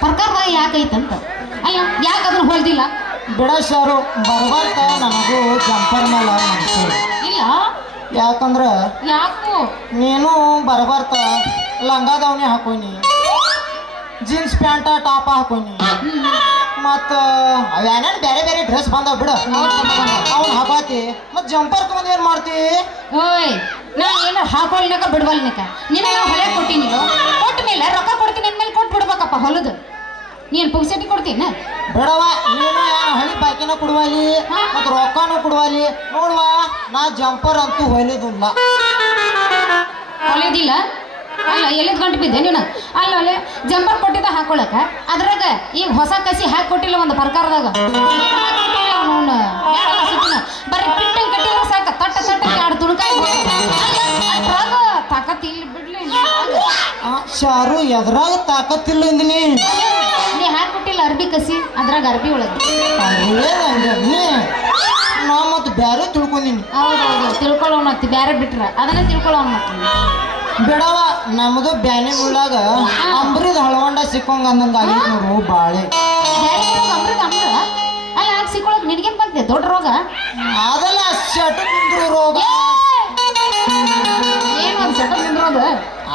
ಪರ್ಕಾರದಾಗ ಯಾಕೈತಂತ ಅಲ್ಲ ಯಾಕೆ ಅದನ್ನ ಹೊಲ್ದಿಲ್ಲ ಬಿಡ ಸಾರು ಬರ್ಬಾರ್ದ ನನಗೂ ಜಂಪರ್ ಮೇಲೆ ಮನಸ್ಸು ಇಲ್ಲ ಯಾಕಂದ್ರ ಯಾಕೋ ನೀನು ಬರ್ಬಾರ್ದ ಲಂಗಾದವನಿ ಹಾಕೋನಿ ಜೀನ್ಸ್ ಪ್ಯಾಂಟ ಟಾಪ ಹಾಕೋನಿ ಮತ್ತ ಅವೇನೇನು ಬೇರೆ ಬೇರೆ ಡ್ರೆಸ್ ಬಂದಾವ ಬಿಡು ಅವ್ನು ಹಾಕಾತಿ ಮತ್ ಜಂಪರ್ ತಗೊಂಡ್ ಏನ್ ಮಾಡ್ತಿ ಓಯ್ ನಾ ಏನು ಹಾಕೊಳ್ನಕ ಬಿಡ್ವಲ್ನಕ ನಿನಗೆ ಹೊಲೆ ಕೊಟ್ಟಿನಿ ಕೊಟ್ಟ ಮೇಲೆ ರೊಕ್ಕ ಕೊಡ್ತೀನಿ ಅಂದ್ಮೇಲೆ ಕೊಟ್ಟು ಬಿಡ್ಬೇಕಪ್ಪ ಹೊಲದು ನೀನು ಪುಗ್ಸೆಟ್ಟಿ ಕೊಡ್ತೀನ ಬಿಡವ ನೀನು ಏನು ಹಳಿ ಬಾಕಿನ ಕೊಡುವಲ್ಲಿ ಮತ್ ರೊಕ್ಕನೂ ಕೊಡುವಲ್ಲಿ ನೋಡುವ ನಾ ಜಂಪರ್ ಅಂತೂ ಹೊಲಿದಿಲ್ಲ ಹೊಲಿದಿಲ್ಲ ಅಲ್ಲ ಎಲ್ಲಿದ್ ಗಂಟು ಬಿದ್ದೆ ನೀನು ಅಲ್ಲ ಅಲ್ಲೇ ಜಂಪರ್ ಕೊಟ್ಟಿದ್ದ ಹಾಕೊಳಕ ಅದ್ರಾಗ ಈಗ ಹೊಸ ಕಸಿ ಹಾಕಿ ಕೊಟ್ಟಿಲ್ಲ ಒಂದು ಪ್ರಕಾರದಾಗ ಬರೀ ಪಿಂಟಂಗ್ ಕಟ್ಟಿದ್ರೆ ಸಾಕ ತಟ್ಟ ತಟ್ಟ ಎರಡು ತುಣಕಾಯಿ ತಾಕತ್ ಇಲ್ಲಿ ಬಿಡ್ಲಿ ಚಾರು ಎದ್ರಾಗ ತಾಕತ್ತಿಲ್ಲ ಅಂದಿನಿ ನೀ ಹಾಕ್ಬಿಟ್ಟಿಲ್ಲ ಅರ್ಬಿ ಕಸಿ ಅದ್ರಾಗ ಅರ್ಬಿ ಒಳಗೆ ನಾ ಮತ್ತೆ ಬ್ಯಾರೆ ತಿಳ್ಕೊಂಡಿನಿ. ಹೌದೌದು ತಿಳ್ಕೊಳ್ಳೋಣ ಮತ್ತೆ ಬ್ಯಾರೆ ಬಿಟ್ರ ಅದನ್ನ ತಿಳ್ಕೊಳ್ಳೋಣ ಮತ್ತೆ ಬಿಡವ ನಮ್ದು ಬ್ಯಾನಿ ಉಳ್ಳಾಗ ಅಂಬ್ರಿದ ಹಳವಂಡ ಸಿಕ್ಕಂಗ ಅಂದಂಗ ಆಗಿತ್ತು ನೋಡು ಬಾಳೆ. ಅಮೃತ ಅಮೃತ ಅಲ್ಲ ಆಗ ಸಿಕ್ಕೊಳಕ್ ನಿನಗೇನ್ ಬಂತೆ ದೊಡ್ಡ ರೋಗ ಅದೆಲ್ಲ ಸೆಟ್ ನಿಂದ್ರು ರೋಗ. ಏನು ಒಂದು ಸೆಟ ನಿಂದ್ರೋದು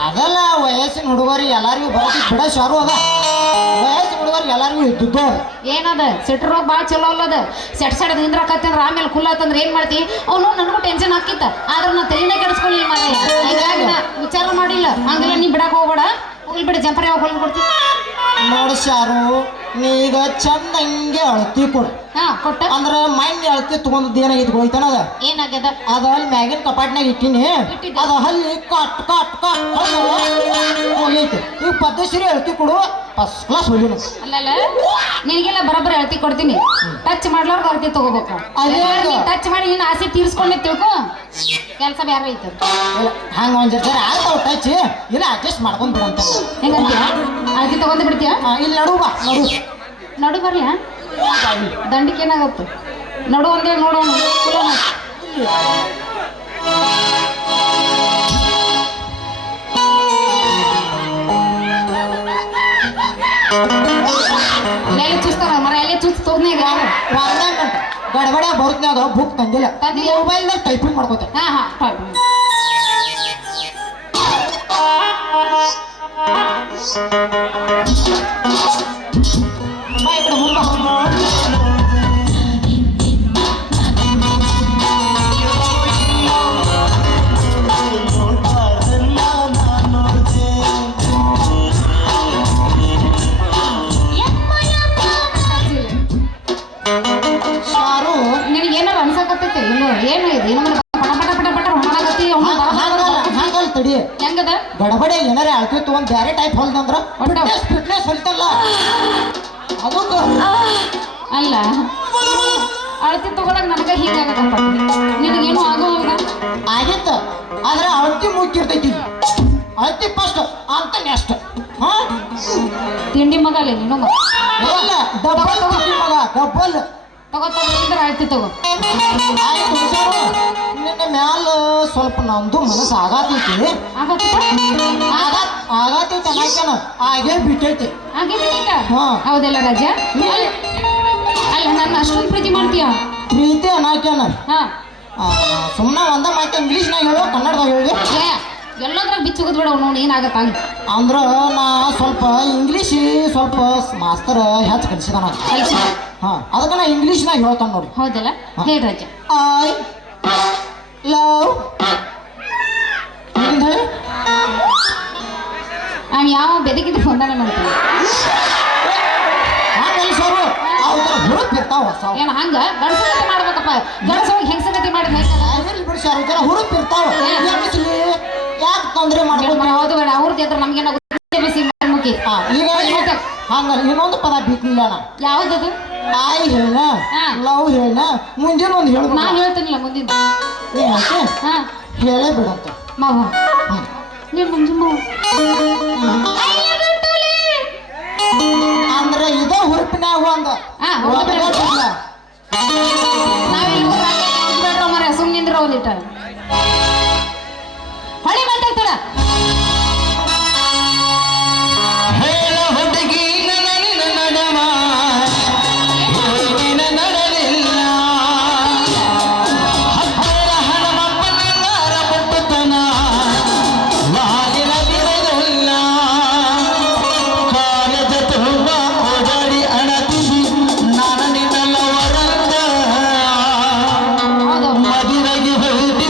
ಅದೆಲ್ಲ ವಯಸ್ಸಿನ ಹುಡುಗರಿ ಎಲ್ಲಾರಿಗೂ ಬರತಿ ಬಿಡ ಶಾರು ಅದ. ವಯಸ್ಸಿನ ಹುಡುಗರಿ ಎಲ್ಲಾರಿಗೂ ಇದ್ದುದ್ದು ಏನದ ಸೆಟ್ ರೋಗ ಭಾಳ ಚಲೋ ಅಲ್ಲದ ಸೆಟ್ ಸೆಡ್ ನಿಂದ್ರಕತ್ತಂದ್ರ ಆಮೇಲೆ ಕುಲ್ಲತ್ತಂದ್ರ ಏನ್ ಮಾಡ್ತಿ ಅವನು ನನಗೂ ಟೆನ್ಷನ್ ಹಾಕಿತ್ತ ಆದ್ರ ನಾ ತಲೆನೇ ಕೆಡಿಸ್ಕೊಳ್ಳಿಲ್ಲ ಮಾಡ ಹೀಗಾಗಿ ನಾ ವಿಚಾರ ಮಾಡಿಲ್ಲ ಹಂಗೆಲ್ಲ ನೀ ಬಿಡಕ್ ಹೋಗ್ಬೇಡ ಹೋಗ್ಲಿ ಬಿಡ ಜಂಪರ್ ಯಾವಾಗ ಹೊಲ್ದು ಕೊಡ್ತೀನಿ ನೋಡು ಶಾರು ನೀ ಈಗ ಚಂದ ಹಿಂಗೆ ಅಳತಿ ಕೊಡು. ಹಾ ಕೊಟ್ಟ ಅಂದ್ರ ಮೈಂಡ್ ಅಳತಿ ತಗೊಂಡದ್ ಏನಾಗೈತಿ ಹೋಯ್ತಾನ ಅದ ಏನಾಗ್ಯದ ಅದ ಅಲ್ಲಿ ಮ್ಯಾಗಿನ ಕಪಾಟ್ನಾಗ ಇಟ್ಟಿನಿ ಇಟ್ಟಿದ್ದೆ. ಅದ ಹಲ್ಲಿ ಕಟ್ ಕಟ್ ಕಟ್ ಹೋಗೈತಿ. ಈಗ ಪದ್ಧಶ್ರೀ ಅಳತಿ ಕೊಡು ಫಸ್ಟ್ ಕ್ಲಾಸ್ ಹೋಗಿನ. ಅಲ್ಲಲ್ಲ ನಿನಗೆಲ್ಲ ಬರೋಬ್ಬರಿ ಅಳತಿ ಕೊಡ್ತೀನಿ ಟಚ್ ಮಾಡ್ಲಾರ್ದು ಅಳತಿ ತಗೋಬೇಕು ಅದೇ ಹಂಗ. ಟಚ್ ಮಾಡಿ ನಿನ್ನ ಆಸೆ ತೀರ್ಸ್ಕೊಂಡೆ ತಿಳ್ಕೊ ಕೆಲಸ ಬೇರೆ ಐತೆ ಹಂಗ ಒಂದ್ ಜರ ಆಗ್ತಾವ ಟಚ್ ಇಲ್ಲ ಅಡ್ಜಸ್ಟ್ ಮಾಡ್ಕೊಂಡ್ ಬಿಡಂತ. ಹೆಂಗಂತೀಯ ಅಳತಿ ತಗೊಂಡು ಬಿಡ್ತೀಯ ಇಲ್ಲಿ ನಡು ಬಾ ನಡು ನಡು ಬರ್ಲಿಯಾ ದಂಡಿಗೆ ಏನಾಗತ್ತೆ ನಡು ಒಂದೇ ನೋಡೋಣ ಎಲ್ಲಿ ಚೂಸ್ತಾರ ಮರ ಎಲ್ಲಿ ಚೂಸ್ ತೋದ್ನಾಗ ಗಡಬಡ ಬರುತ್ನಾಗ ಬುಕ್ ತಂದಿಲ್ಲ ತಂದಿಲ್ಲ. ಮೊಬೈಲ್ದಾಗ ಟೈಪಿಂಗ್ ಮಾಡ್ಕೋತ. ಹಾ ಹಾ ಬಾ ಈ ಕಡೆ ಮುಂದೆ ಬಾ. ಶಾರು ನಿನಗೇನಾರ ಅನ್ಸಕತ್ತೈತೆ ಇನ್ನು ಏನು ಇದು ಇನ್ನೊಮ್ಮೆ ಪಟ ಪಟ ಪಟ ಪಟ ಹೊಣಾಗತ್ತಿ ಹಂಗಲ್ ತಡಿ ಹೆಂಗದ ಗಡಬಡೆ ಏನಾರ ಅಳ್ತಿತ್ತು ಒಂದ್ ಬ್ಯಾರೆ ಟೈಪ್ ಹೊಲ್ದಂದ್ರ ಫಿಟ್ನೆಸ್ ಹೊಲಿತಲ್ಲ ಅದಕ್ಕ ಅಲ್ಲ ಅಳತಿ ತಗೊಳಕ್ ನನಗ ಹೀಗಾಗತ್ತಪ್ಪ ನಿನಗೇನು ಆಗೋವಾಗ ಆಗಿತ್ತ ಆದ್ರೆ ಅಳತಿ ಮುಚ್ಚಿರ್ತೈತಿ ಅಳತಿ ಫಸ್ಟ್ ಅಂತ ನೆಕ್ಸ್ಟ್ ಹಾ ತಿಂಡಿ ಮಗ ಅಲ್ಲ ನೀನು ಮಗ ಇಲ್ಲ ಡಬಲ್ ತಿಂಡಿ ಮಗ ಡಬಲ್ ತಗೋತಿದ್ರೆ ಅಳತಿ ತಗೋ ಆಯ್ತು ಹುಷಾರು. ನಿನ್ನ ಮ್ಯಾಲ ಸ್ವಲ್ಪ ನಂದು ಮನಸ್ಸು ಆಗತೈತಿ ಆಗತೈತಿ ಅನ್ನಕೇನ ಆಗೇ ಬಿಟ್ಟೈತಿ. ಹಾಗೆ ಬಿಟ್ಟೀಗ ಹಾ. ಹೌದಲ್ಲ ರಾಜ ಅಲ್ಲ ನನ್ನ ಅಷ್ಟೊಂದು ಪ್ರೀತಿ ಮಾಡ್ತೀಯ ಪ್ರೀತಿ ಅನ್ನಕೇನ ಹಾ ಸುಮ್ಮನೆ ಒಂದ ಮಾತು ಇಂಗ್ಲೀಷ್ನಾಗ ಹೇಳೋ ಕನ್ನಡದಾಗ ಹೇಳಿ ಏ ಎಲ್ಲದ್ರಾಗ ಬಿಚ್ಚುಗದ್ ಬಿಡ ಅವ್ನು ಏನಾಗತ್ತ ಅಂದ್ರ ನಾ ಸ್ವಲ್ಪ ಇಂಗ್ಲೀಷ್ ಸ್ವಲ್ಪ ಮಾಸ್ತರ್ ಹೆಚ್ಚು ಕಲಿಸಿದಾನ. ಹಾ ಅದಕ್ಕೆ ನಾ ಇಂಗ್ಲೀಷ್ನಾಗ ಹೇಳ್ತಾನ ನೋಡಿ. ಹೌದಲ್ಲ ಹೇಳಿ ರಾಜ ಐ ಲವ್ ಅವ್ನು ಯಾವ ಬೆದಗಿದ್ದು ಬಂದಾನೆ ಮಾಡ್ತಾನೆ ಹಾಗಲ್ಲ ಸರ್ ಅವ್ರ ಹುರುಪಿರ್ತಾವ ಹೊಸ ಏನು ಹಂಗ ಗಂಡಸಗತಿ ಮಾಡ್ಬೇಕಪ್ಪ ಗಂಡಸವಾಗಿ ಹೆಂಗಸಗತಿ ಮಾಡಿದ್ರೆ ಎಲ್ಲಿ ಬಿಡಿ ಸರ್ ಜನ ಹುರುಪಿರ್ತಾವ ಯಾಕೆ ತೊಂದರೆ ಮಾಡ್ಕೊಂಡು ಹೌದು ಬೇಡ ಅವ್ರದ್ದು ಎದ್ರ ನಮ್ಗೇನಾಗುತ್ತೆ ಮುಖಿ ಈಗ ಹಂಗಲ್ಲ ಇನ್ನೊಂದು ಪದ ಬಿಟ್ಟಿಲ್ಲ ನಾ ಯಾವ್ದದು ಐ ಹೇಳ ಲವ್ ಹೇಳ ಮುಂದಿನ ಒಂದು ಹೇಳ್ಬೇಕು ನಾ ಹೇಳ್ತೇನಿಲ್ಲ ಮುಂದಿನ ಏನಂತೆ ಹಾ ಹೇಳೇ ಬಿಡಂತ ಮಾವ ನೀನ್ ಮಂಜು ಮಾವ ಅಂದ್ರೆ ಇದ ಹುರುಪಿನಾಗ ಒಂದ ನಾವೆಲ್ಲ ಮರ ಸುಮ್ಮನಿಂದ್ರ ಒಂದಿಟ್ಟ ಹೊಳಿ ಮಾತಾಡ್ತಾರ ಮದುವೆಗೆ ಹೋಗಿ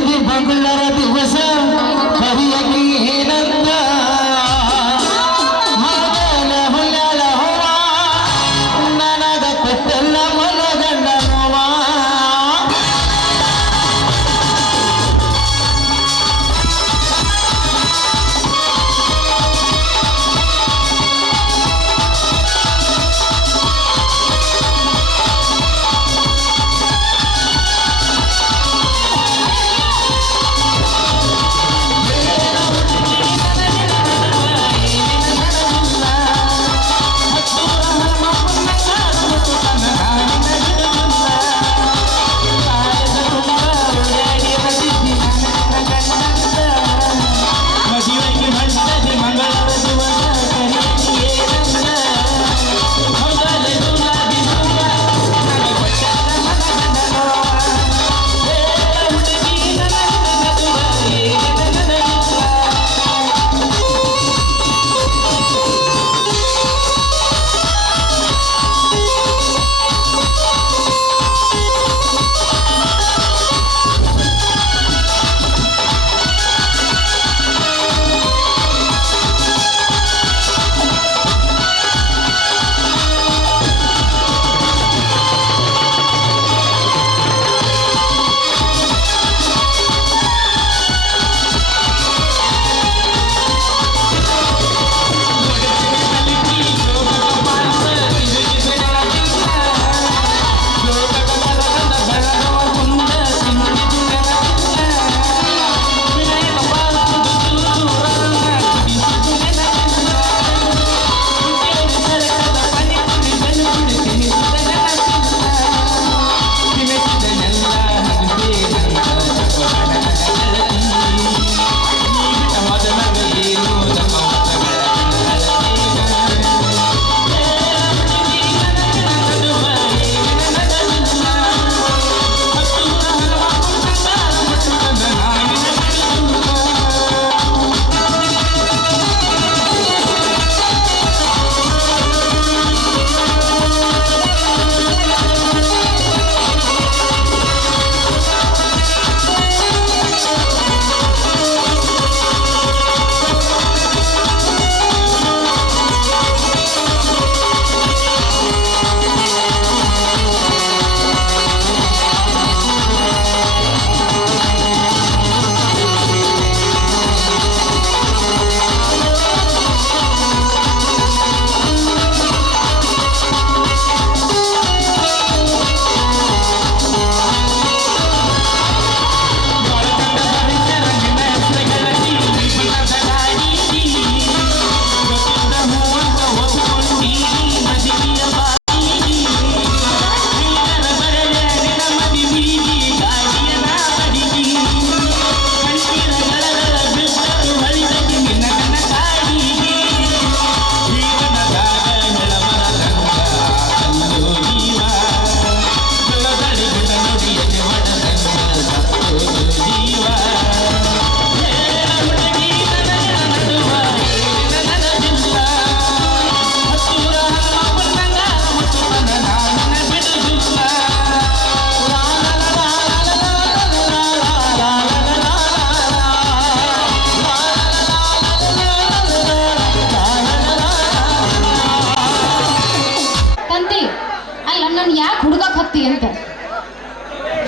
ನನ್ ಯಾಕೆ ಹುಡುಗಕ್ ಹತ್ತಿ ಅಂತ.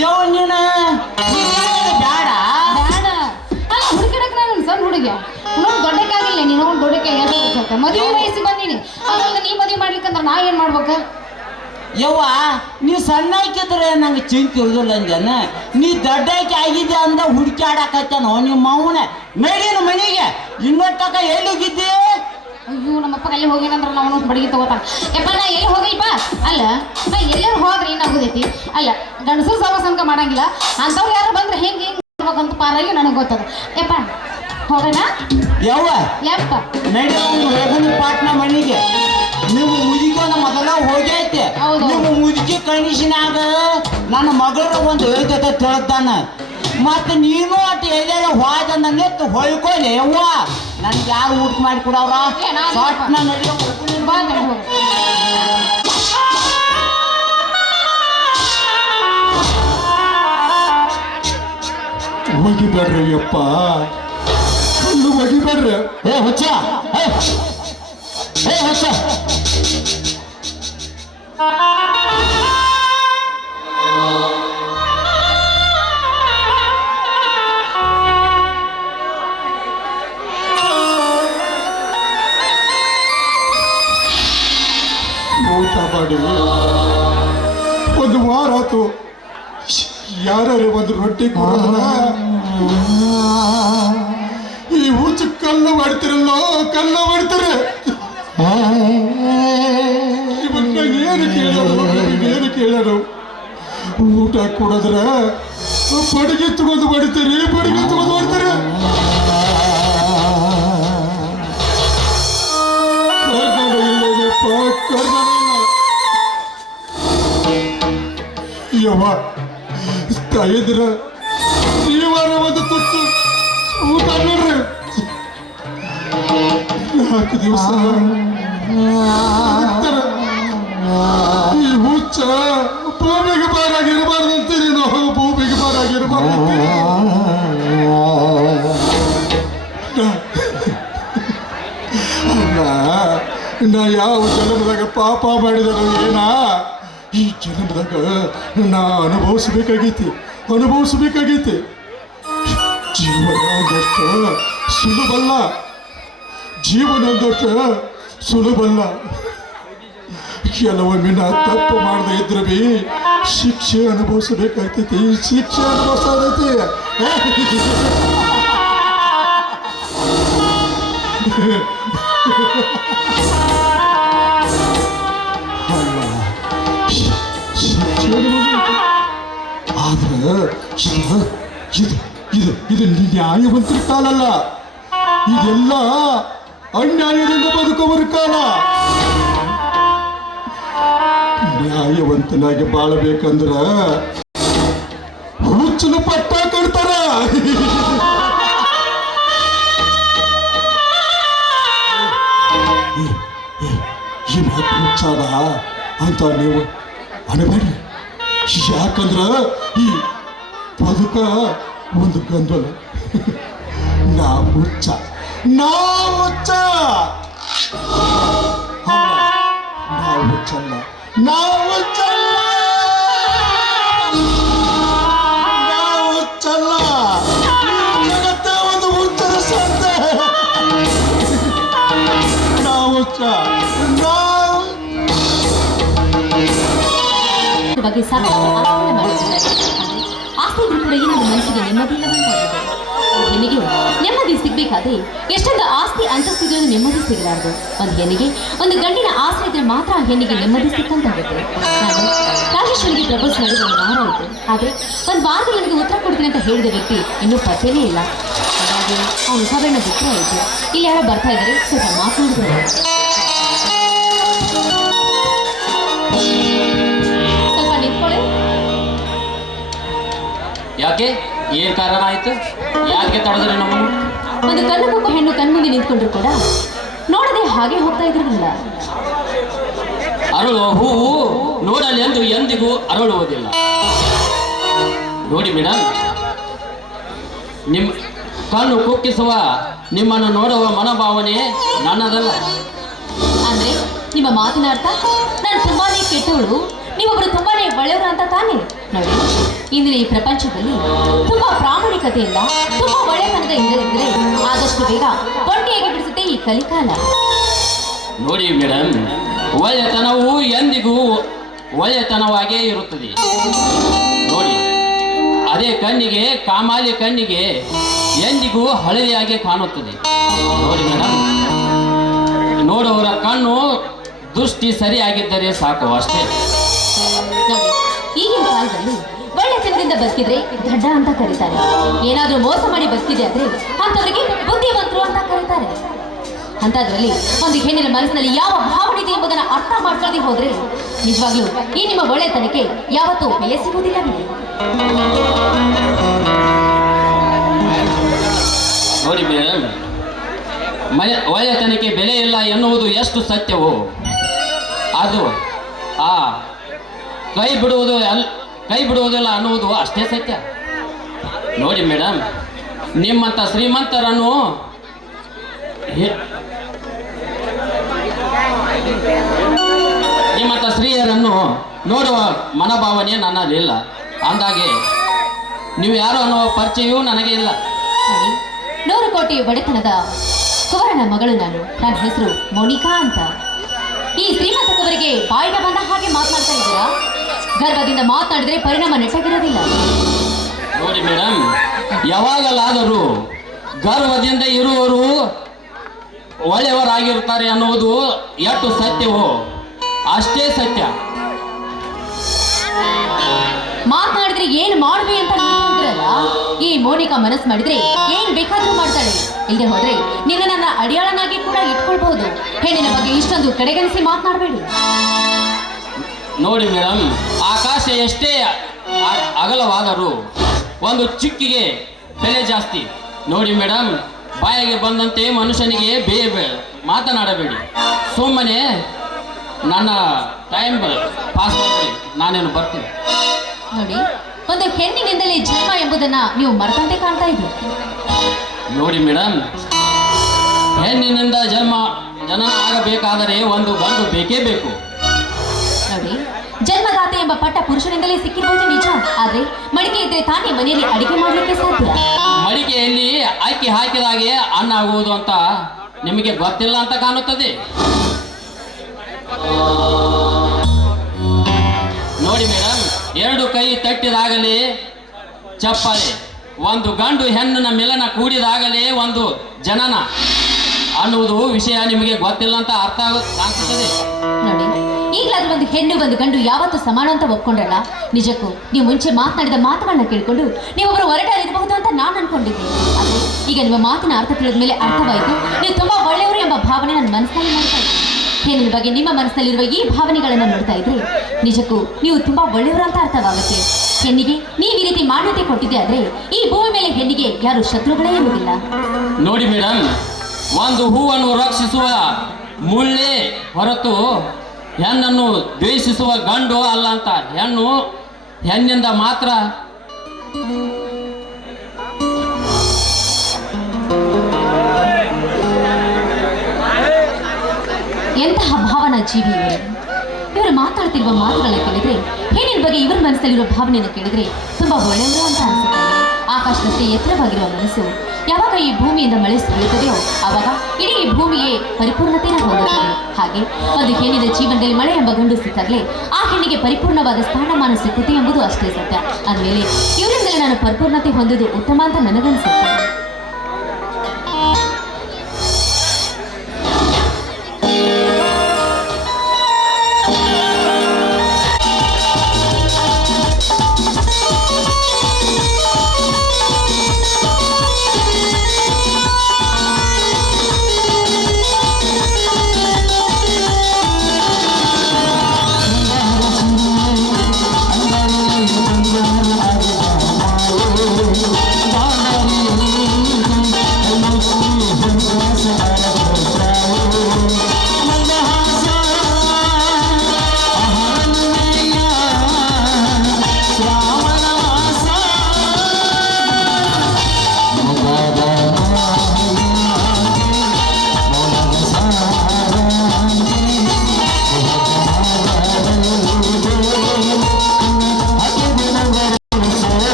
ಯೋ ನೀನ ಬ್ಯಾಡ ಬೇಡ ಅಲ್ಲ ಹುಡುಗಿಡಕ್ ನಾನು ಸಣ್ಣ ಹುಡುಗ ಇನ್ನೊಂದು ದೊಡ್ಡಕ್ಕಾಗಿಲ್ಲ ನೀನು ದೊಡ್ಡಕ್ಕೆ ಎಷ್ಟು ಮದುವೆ ವಯಸ್ಸಿಗೆ ಬಂದೀನಿ ಅದಲ್ಲ ನೀ ಮದುವೆ ಮಾಡ್ಲಿಕ್ಕಂದ್ರೆ ನಾ ಏನ್ ಮಾಡ್ಬೇಕ. ಯವ್ವ ನೀ ಸಣ್ಣ ಹಾಕಿದ್ರೆ ನಂಗೆ ಚಿಂತೆ ಇರುದಿಲ್ಲ ಅಂದೇನ ನೀ ದೊಡ್ಡಾಕಿ ಆಗಿದೆ ಅಂದ ಹುಡುಕ್ಯಾಡಕತ್ತಾನೋ ನಿಮ್ಮ ಅವನ ಮೇಡಿನ ಮನೆಗೆ ಇನ್ನೊಟ್ಟಕ ಎಲ್ಲಿಗಿದ್ದಿ. ಅಯ್ಯೋ ನಮ್ಮಪ್ಪ ಅಲ್ಲಿ ಹೋಗಿನಂದ್ರ ನಾವು ಬಡಗಿ ತಗೋತಾನ. ಯಪ್ಪ ನಾ ಎಲ್ಲಿ ಹೋಗಿಲ್ಪ ಅಲ್ಲ ನಾ ಎಲ್ಲರೂ ಹೋದ್ರೆ ಏನಾಗೋದೈತಿ ಅಲ್ಲ ಗಂಡಸರು ಸವಾಸಂಕ ಮಾಡಂಗಿಲ್ಲ ಅಂತವ್ರು ಯಾರು ಬಂದ್ರೆ ಹೆಂಗೆ ಅಂತ ಪಾರಾಗಿ ನನಗೆ ಗೊತ್ತದ. ಯಪ್ಪ ಹೋಗೋಣ ಯವ್ವ ಯಪ್ಪ ಮೇಡಿ ಹೋಗನ ಪಾಟ್ನ ಮನೆಗೆ ನೀವು ಮುದುಕಿನ ಮೊದಲ ಹೋಗೈತೆ ಹೌದು. ನಿಮ್ಮ ಮುದುಕಿ ಕಣಿಸಿನಾಗ ನನ್ನ ಮಗಳ ಒಂದು ಹೇಳ್ತೈತೆ ತಿಳಿದಾನ ಮತ್ತೆ ನೀನು ಅಟ್ ಎಲ್ಲೆಲ್ಲ ಹೋದ ನೆತ್ತು ಹೊಯ್ಕೊಲೆ ಯವ್ವ ನನ್ಗೆ ಯಾರು ಊಟ ಮಾಡಿ ಕೊಡವ್ರ ಏ, ನಾನು ಪಾಟ್ನ ನಡೆಯೋ ಬಾ ಕಣೆ ಹೋಗು. ಒಗಿಬೇಡ್ರಿ ಅಪ್ಪ ಕಲ್ಲು ಒಗಿಬೇಡ್ರಿ. ಏ ಹುಚ್ಚ ಏ ಹುಚ್ಚ ಊಟ ಮಾಡಿ ಒಂದು ವಾರ ಆತು. ಯಾರು ಒಂದು ರೊಟ್ಟಿ ಕೊಡೋದ್ರ ಈ ಹುಚ್ಚು ಕಲ್ಲು ಮಾಡ್ತಿರಲ್ಲೋ ಕಲ್ಲ ಮಾಡ್ತಾರೆ. ಇವನ್ನ ಏನು ಕೇಳೋರು ಊಟ ಕೊಡೋದ್ರ ಬಡಿಗೆ ತಗೊಂಡು ಮಾಡ್ತೀರಿ ಬಡಿಗೆ ತಗೊಂಡು ಮಾಡ್ತಾರೆ. ಯವ್ವ ತಾಯಿದ್ರ ನೀವಾರ ಒಂದು ತುತ್ತು ಊಟ ನೋಡ್ರಿ. 4 ದಿವಸ ಈ ಹುಚ್ಚ ಭೂಮಿಗೆ ಬಾರಾಗಿರಬಾರ್ದಂತೀರಿ ನಾವು ಭೂಮಿಗೆ ಬಾರಾಗಿರಬಾರ್ದಂತೀರಿ. ನಾ ಯಾವ ಜನ್ಮದಾಗ ಪಾಪ ಮಾಡಿದರು ಏನ ಈ ಜನ್ಮದಾಗ ನಾ ಅನುಭವಿಸ್ಬೇಕಾಗೈತಿ. ಜೀವನ ಅಂದಷ್ಟು ಸುಲಭಲ್ಲ, ಜೀವನ ಅಂದಷ್ಟು ಸುಲಭಲ್ಲ. ಕೆಲವೊಮ್ಮೆ ನಾ ತಪ್ಪು ಮಾಡದೆ ಇದ್ರೆ ಬಿ ಶಿಕ್ಷೆ ಅನುಭವಿಸಬೇಕಾಗ್ತೈತಿ, ಶಿಕ್ಷೆ ಅನುಭವಿಸೋದೈತಿ. ಆದ್ರೆ ಇದು ನ್ಯಾಯವಂತರ ಕಾಲ ಅಲ್ಲ, ಇದೆಲ್ಲ ಅನ್ಯಾಯದಿಂದ ಬದುಕೋವರ ಕಾಲ. ನ್ಯಾಯವಂತನಾಗಿ ಬಾಳಬೇಕಂದ್ರ ಹುಚ್ಚನ ಪಟ್ಟ ಕಟ್ತಾರ. ಈ ಮಾತು ಹುಚ್ಚಾದ ಅಂತ ನೀವು ಅಣಬೇಡಿ. ಯಾಕಂದ್ರ ಈ ಬದುಕ ಒಂದು ಗಂಧಲ. ನಾವು ಹುಚ್ಚ ನಾವು ಹುಚ್ಚಲ್ಲ ಜಗತ್ತ ಒಂದು ಹುಚ್ಚರ ಸಂತೆ. ನಾವು ಹುಚ್ಚ ಬಗ್ಗೆ ಸಾಕಷ್ಟು ಆಂದೋಲನ ಮಾಡುತ್ತಿದ್ದಾರೆ. ಆಸ್ತಿ ಇದ್ರೂ ಕೂಡ ಏನೊಂದು ಮನಸ್ಸಿಗೆ ನೆಮ್ಮದಿ ಇಲ್ಲದಂತಾಗಿದೆ. ಹೆಣ್ಣಿಗೆ ನೆಮ್ಮದಿ ಸಿಗ್ಬೇಕಾದ್ರೆ ಎಷ್ಟೊಂದು ಆಸ್ತಿ ಅಂತಸ್ತಿಗಳನ್ನು ನೆಮ್ಮದಿ ಸಿಗಲಾರದು. ಒಂದು ಹೆಣ್ಣಿಗೆ ಒಂದು ಗಂಡಿನ ಆಸೆ ಇದ್ರೆ ಮಾತ್ರ ಆ ಹೆಣ್ಣಿಗೆ ನೆಮ್ಮದಿ ಸಿಕ್ಕಂತಾಗುತ್ತೆ. ನಾನು ರಾಜೇಶ್ವರಿಗೆ ಪ್ರಪೋಸ್ ಮಾಡಿ 1 ವಾರ ಆಯಿತು. ಆದರೆ 1 ವಾರದಲ್ಲಿ ನನಗೆ ಉತ್ತರ ಕೊಡ್ತೀನಿ ಅಂತ ಹೇಳಿದ ವ್ಯಕ್ತಿ ಇನ್ನೂ ಪತ್ತೆನೇ ಇಲ್ಲ. ಹಾಗಾಗಿ ಅವನು ಸಭೆನ ಬಿಟ್ಟರೆ ಆಯಿತು. ಇಲ್ಲಿ ಯಾರೋ ಬರ್ತಾ ಇದ್ದಾರೆ, ಸ್ವಲ್ಪ ಮಾತನಾಡಿದ್ರು. ಸ್ವಲ್ಪ ನಿಂತ್ಕೊಳ್ಳಿ. ಯಾಕೆ ಏನ್ ಕಾರಣ ಆಯ್ತು? ಯಾಕೆ ತಡೆದ್ರೆ ನಮ್ಮನ್ನು? ಒಂದು ಕಣ್ಣು ಪಾಪ ಹೆಣ್ಣು ಕಣ್ಮುಂದೆ ನಿಂತ್ಕೊಂಡ್ರು ಕೂಡ ನೋಡದೆ ಹಾಗೆ ಹೋಗ್ತಾ ಇದ್ರಲ್ಲ. ಅರಳುವ ಹೂವು ನೋಡಲಿ ಎಂದು ಎಂದಿಗೂ ಅರಳುವುದಿಲ್ಲ. ನೋಡಿ ಮೇಡಮ್, ನಿಮ್ಮ ಕಣ್ಣು ಕುಕ್ಕಿಸುವ ನಿಮ್ಮನ್ನು ನೋಡುವ ಮನೋಭಾವನೆ ನನ್ನದಲ್ಲ. ಅಂದ್ರೆ ನಿಮ್ಮ ಮಾತಿನ ಅರ್ಥ ನಾನು ತುಂಬಾನೇ ಕೆಟ್ಟವಳು, ನೀವೊಬ್ಬರು ಒಳ್ಳೆಯವರು ಅಂತ ತಾನೇ ನೋಡಿ. ಇಂದಿನ ಈ ಪ್ರಪಂಚದಲ್ಲಿ ತುಂಬಾ ಪ್ರಾಮಾಣಿಕತೆಯಿಂದ ತುಂಬಾ ಒಳ್ಳೆತನದಿಂದ ಇದ್ದರೆ ಆದಷ್ಟು ಬೇಗ ಒಂಟಿಯಾಗಿ ಬಿಡಿಸುತ್ತೆ ಈ ಕಲಿಕಾಲ. ನೋಡಿ ಮೇಡಮ್, ಒಳ್ಳೆತನವು ಎಂದಿಗೂ ಒಳ್ಳೆತನವಾಗೇ ಇರುತ್ತದೆ. ನೋಡಿ, ಅದೇ ಕಣ್ಣಿಗೆ ಕಾಮಾಲಿ ಕಣ್ಣಿಗೆ ಎಂದಿಗೂ ಹಳದಿಯಾಗಿ ಕಾಣುತ್ತದೆ. ನೋಡಿ ಮೇಡಮ್, ನೋಡುವವರ ಕಣ್ಣು ದೃಷ್ಟಿ ಸರಿಯಾಗಿದ್ದರೆ ಸಾಕು ಅಷ್ಟೇ. ನೋಡಿ, ಈಗಿನ ಕಾಲದಲ್ಲಿ ಒಳ್ಳೆತನದಿಂದ ಬದುಕಿದ್ರೆ ದಡ್ಡ ಅಂತ ಕರೀತಾರೆ. ಏನಾದ್ರೂ ಮೋಸ ಮಾಡಿ ಬದುಕಿದೆ ಅಂದ್ರೆ ಅಂತವರಿಗೆ ಬುದ್ಧಿವಂತರು ಅಂತ ಕರೀತಾರೆ. ಅಂತದ್ರಲ್ಲಿ ಒಂದು ಹೆಣ್ಣಿನ ಮನಸ್ಸಿನಲ್ಲಿ ಯಾವ ಭಾವನೆ ಇದೆ ಎಂಬುದನ್ನು ಅರ್ಥ ಮಾಡ್ಕೊಳ್ಳದೆ ಹೋದ್ರೆ ನಿಜವಾಗ್ಲೂ ಈ ನಿಮ್ಮ ಒಳ್ಳೆತನಕ್ಕೆ ಯಾವತ್ತೂ ಬೆಲೆ ಸಿಗುವುದಿಲ್ಲ. ನೋಡಿ ಮೇಡಮ್, ಒಳ್ಳೆತನಕ್ಕೆ ಬೆಲೆ ಇಲ್ಲ ಎನ್ನುವುದು ಎಷ್ಟು ಸತ್ಯವೋ ಅದು ಆ ಕೈ ಬಿಡುವುದಿಲ್ಲ ಅನ್ನುವುದು ಅಷ್ಟೇ ಸತ್ಯ. ನೋಡಿ ಮೇಡಮ್, ನಿಮ್ಮಂಥ ಶ್ರೀಮಂತರನ್ನು ನಿಮ್ಮಂಥ ಸ್ತ್ರೀಯರನ್ನು ನೋಡುವ ಮನೋಭಾವನೆ ನನ್ನಲ್ಲಿಲ್ಲ. ಅಂದಾಗೆ ನೀವು ಯಾರು ಅನ್ನುವ ಪರಿಚಯವೂ ನನಗೆ ಇಲ್ಲ. 100 ಕೋಟಿ ಬಡತನದ ಕುವರನ ಮಗಳು ನನ್ನ ಹೆಸರು ಮೋನಿಕಾ ಅಂತ. ಈ ಶ್ರೀಮಂತಕವರಿಗೆ ಬಾಯಿಗೆ ಬಂದ ಹಾಗೆ ಮಾತನಾಡ್ತಾ ಇದ್ದೀರಾ? ಗರ್ವದಿಂದ ಮಾತನಾಡಿದ್ರೆ ಪರಿಣಾಮ ನೆಟ್ಟಗಿರೋದಿಲ್ಲ. ನೋಡಿ ಮೇಡಮ್, ಯಾವಾಗಲಾದರೂ ಗರ್ವದಿಂದ ಇರುವವರು ಒಳ್ಳೆಯವರಾಗಿರುತ್ತಾರೆ ಅನ್ನುವುದು ಎಷ್ಟು ಸತ್ಯವೋ ಅಷ್ಟೇ ಸತ್ಯ. ಮಾತನಾಡಿದ್ರೆ ಏನು ಮಾಡ್ವಿ ಅಂತ ಅಂದ್ರಲ್ಲ, ಈ ಮೋನಿಕಾ ಮನಸ್ಸು ಮಾಡಿದ್ರೆ ಏನ್ ಬೇಕಾದ್ರೂ ಮಾಡ್ತಾಳೆ. ಇಲ್ಲದೆ ಹೋದ್ರೆ ನಿನ್ನ ನನ್ನ ಅಡಿಯಾಳನಾಗಿ ಕೂಡ ಇಟ್ಕೊಳ್ಬಹುದು. ಹೆಣ್ಣಿನ ಬಗ್ಗೆ ಇಷ್ಟೊಂದು ಕಡೆಗಣಿಸಿ ಮಾತನಾಡಬೇಡಿ. ನೋಡಿ ಮೇಡಮ್, ಆಕಾಶ ಎಷ್ಟೇ ಅಗಲವಾದರೂ ಒಂದು ಚಿಕ್ಕಿಗೆ ಬೆಲೆ ಜಾಸ್ತಿ. ನೋಡಿ ಮೇಡಮ್, ಬಾಯಿಗೆ ಬಂದಂತೆ ಮನುಷ್ಯನಿಗೆ ಮಾತನಾಡಬೇಡಿ. ಸುಮ್ಮನೆ ನನ್ನ ಟೈಮ್ ಪಾಸ್ ಮಾಡಿ ನಾನೇನು ಬರ್ತೀನಿ. ನೋಡಿ, ಒಂದು ಹೆಣ್ಣಿನಿಂದಲೇ ಜನ್ಮ ಎಂಬುದನ್ನ ನೀವು ಮರೆತಂತೆ ಕಾಣ್ತಾ ಇದ್ದೀರಿ. ನೋಡಿ ಮೇಡಮ್, ಹೆಣ್ಣಿನಿಂದ ಜನನ ಆಗಬೇಕಾದರೆ ಒಂದು ಗಂಡು ಬೇಕೇ ಬೇಕು. ನೋಡಿ, ಜನ್ಮದಾತೆ ಎಂಬ ಪಟ್ಟ ಪುರುಷನಿಂದಲೇ ಸಿಕ್ಕಿರುವುದು ನಿಜ. ಆದ್ರೆ ಮಡಿಕೆ ಇದ್ರೆ ತಾನೇ ಮನೆಯಲ್ಲಿ ಅಡಿಗೆ ಮಾಡಲಿಕ್ಕೆ ಸಾಧ್ಯ. ಮಡಿಕೆಯಲ್ಲಿ ಅಕ್ಕಿ ಹಾಕಿದಾಗೆ ಅನ್ನ ಆಗುವುದು ಅಂತ ನಿಮಗೆ ಗೊತ್ತಿಲ್ಲ ಅಂತ ಕಾಣುತ್ತದೆ. ನೋಡಿ ಮೇಡಮ್, 2 ಕೈ ತಟ್ಟಿದಾಗಲೇ ಚಪ್ಪಾಳೆ, ಒಂದು ಗಂಡು ಹೆಣ್ಣಿನ ಮಿಲನ ಕೂಡಿದಾಗಲೇ ಒಂದು ಜನನ ಅನ್ನುವುದು ವಿಷಯ ನಿಮಗೆ ಗೊತ್ತಿಲ್ಲ ಅಂತ ಅರ್ಥ ಕಾಣಿಸುತ್ತದೆ. ನೋಡಿ, ಈಗಲಾದ್ರೂ ಒಂದು ಹೆಣ್ಣು ಒಂದು ಗಂಡು ಯಾವತ್ತೂ ಸಮಾನ ಅಂತ ಒಪ್ಕೊಂಡ್ರಲ್ಲ. ನಿಜಕ್ಕೂ ನೀವು ಮುಂಚೆ ಮಾತನಾಡಿದ ಮಾತುಗಳನ್ನ ಕೇಳಿಕೊಂಡು ನೀವೊಬ್ಬರು ಹೊರಟಾಗಿರಬಹುದು ಅಂತ ನಾನು ಅನ್ಕೊಂಡಿದ್ದೆ. ಆದ್ರೆ ಈಗ ನಿಮ್ಮ ಮಾತಿನ ಅರ್ಥ ತಿಳಿದ ಮೇಲೆ ಅರ್ಥವಾಯಿತು, ನೀವು ತುಂಬಾ ಒಳ್ಳೆಯವರು ಎಂಬ ಭಾವನೆ ನನ್ನ ಮನಸ್ಸಿನಲ್ಲಿ ಮಾಡ್ತಾ ಇದ್ದೀನಿ. ಹೆಣ್ಣಿನ ಬಗ್ಗೆ ನಿಮ್ಮ ಮನಸ್ಸಲ್ಲಿರುವ ಈ ಭಾವನೆಗಳನ್ನ ನೋಡ್ತಾ ಇದ್ರೆ ನಿಜಕ್ಕೂ ನೀವು ತುಂಬಾ ಒಳ್ಳೆಯವರು ಅಂತ ಅರ್ಥವಾಗುತ್ತೆ. ಹೆಣ್ಣಿಗೆ ನೀವು ಈ ರೀತಿ ಮಾನ್ಯತೆ ಕೊಟ್ಟಿದ್ದೆ ಆದ್ರೆ ಈ ಭೂಮಿ ಮೇಲೆ ಹೆಣ್ಣಿಗೆ ಯಾರು ಶತ್ರುಗಳೇ ಇರುವುದಿಲ್ಲ. ನೋಡಿ ಮೇಡಮ್, ಒಂದು ಹೂವನ್ನು ರಕ್ಷಿಸುವ ಮುಳ್ಳೇ ಹೊರತು ಹೆಣ್ಣನ್ನು ದ್ವೇಷಿಸುವ ಗಂಡು ಅಲ್ಲ ಅಂತ. ಹೆಣ್ಣಿಂದ ಮಾತ್ರ ಎಂತಹ ಭಾವನಾ ಜೀವಿ ಇವರು ಮಾತಾಡ್ತಿರುವ ಮಾತುಗಳನ್ನ ಕೇಳಿದ್ರೆ, ಹೆಣ್ಣಿನ ಬಗ್ಗೆ ಇವರ ಮನಸ್ಸಲ್ಲಿರುವ ಭಾವನೆಯನ್ನು ಕೇಳಿದ್ರೆ ತುಂಬಾ ಒಳ್ಳೆಯವರು ಅಂತ ಅನ್ಸುತ್ತೆ. ಆಕಾಶದಷ್ಟೇ ಎತ್ತರವಾಗಿರುವ ಮನಸ್ಸು ಯಾವಾಗ ಈ ಭೂಮಿಯಿಂದ ಮಳೆ ಸುರಿಯುತ್ತದೆಯೋ ಆವಾಗ ಇಡೀ ಭೂಮಿಯೇ ಪರಿಪೂರ್ಣತೆಯನ್ನು ಹೊಂದುತ್ತದೆ. ಹಾಗೆ ಒಂದು ಹೆಣ್ಣಿನ ಜೀವನದಲ್ಲಿ ಮಳೆ ಎಂಬ ಗಂಡು ಸಿಕ್ಕಾಗಲೇ ಆ ಹೆಣ್ಣಿಗೆ ಪರಿಪೂರ್ಣವಾದ ಸ್ಥಾನಮಾನ ಸಿಕ್ಕುತ್ತೆ ಎಂಬುದು ಅಷ್ಟೇ ಸತ್ಯ. ಅಂದಮೇಲೆ ಇವರಿಂದಲೇ ನಾನು ಪರಿಪೂರ್ಣತೆ ಹೊಂದುವುದು ಉತ್ತಮ ಅಂತ ನನಗನ್ಸುತ್ತೆ. Bye.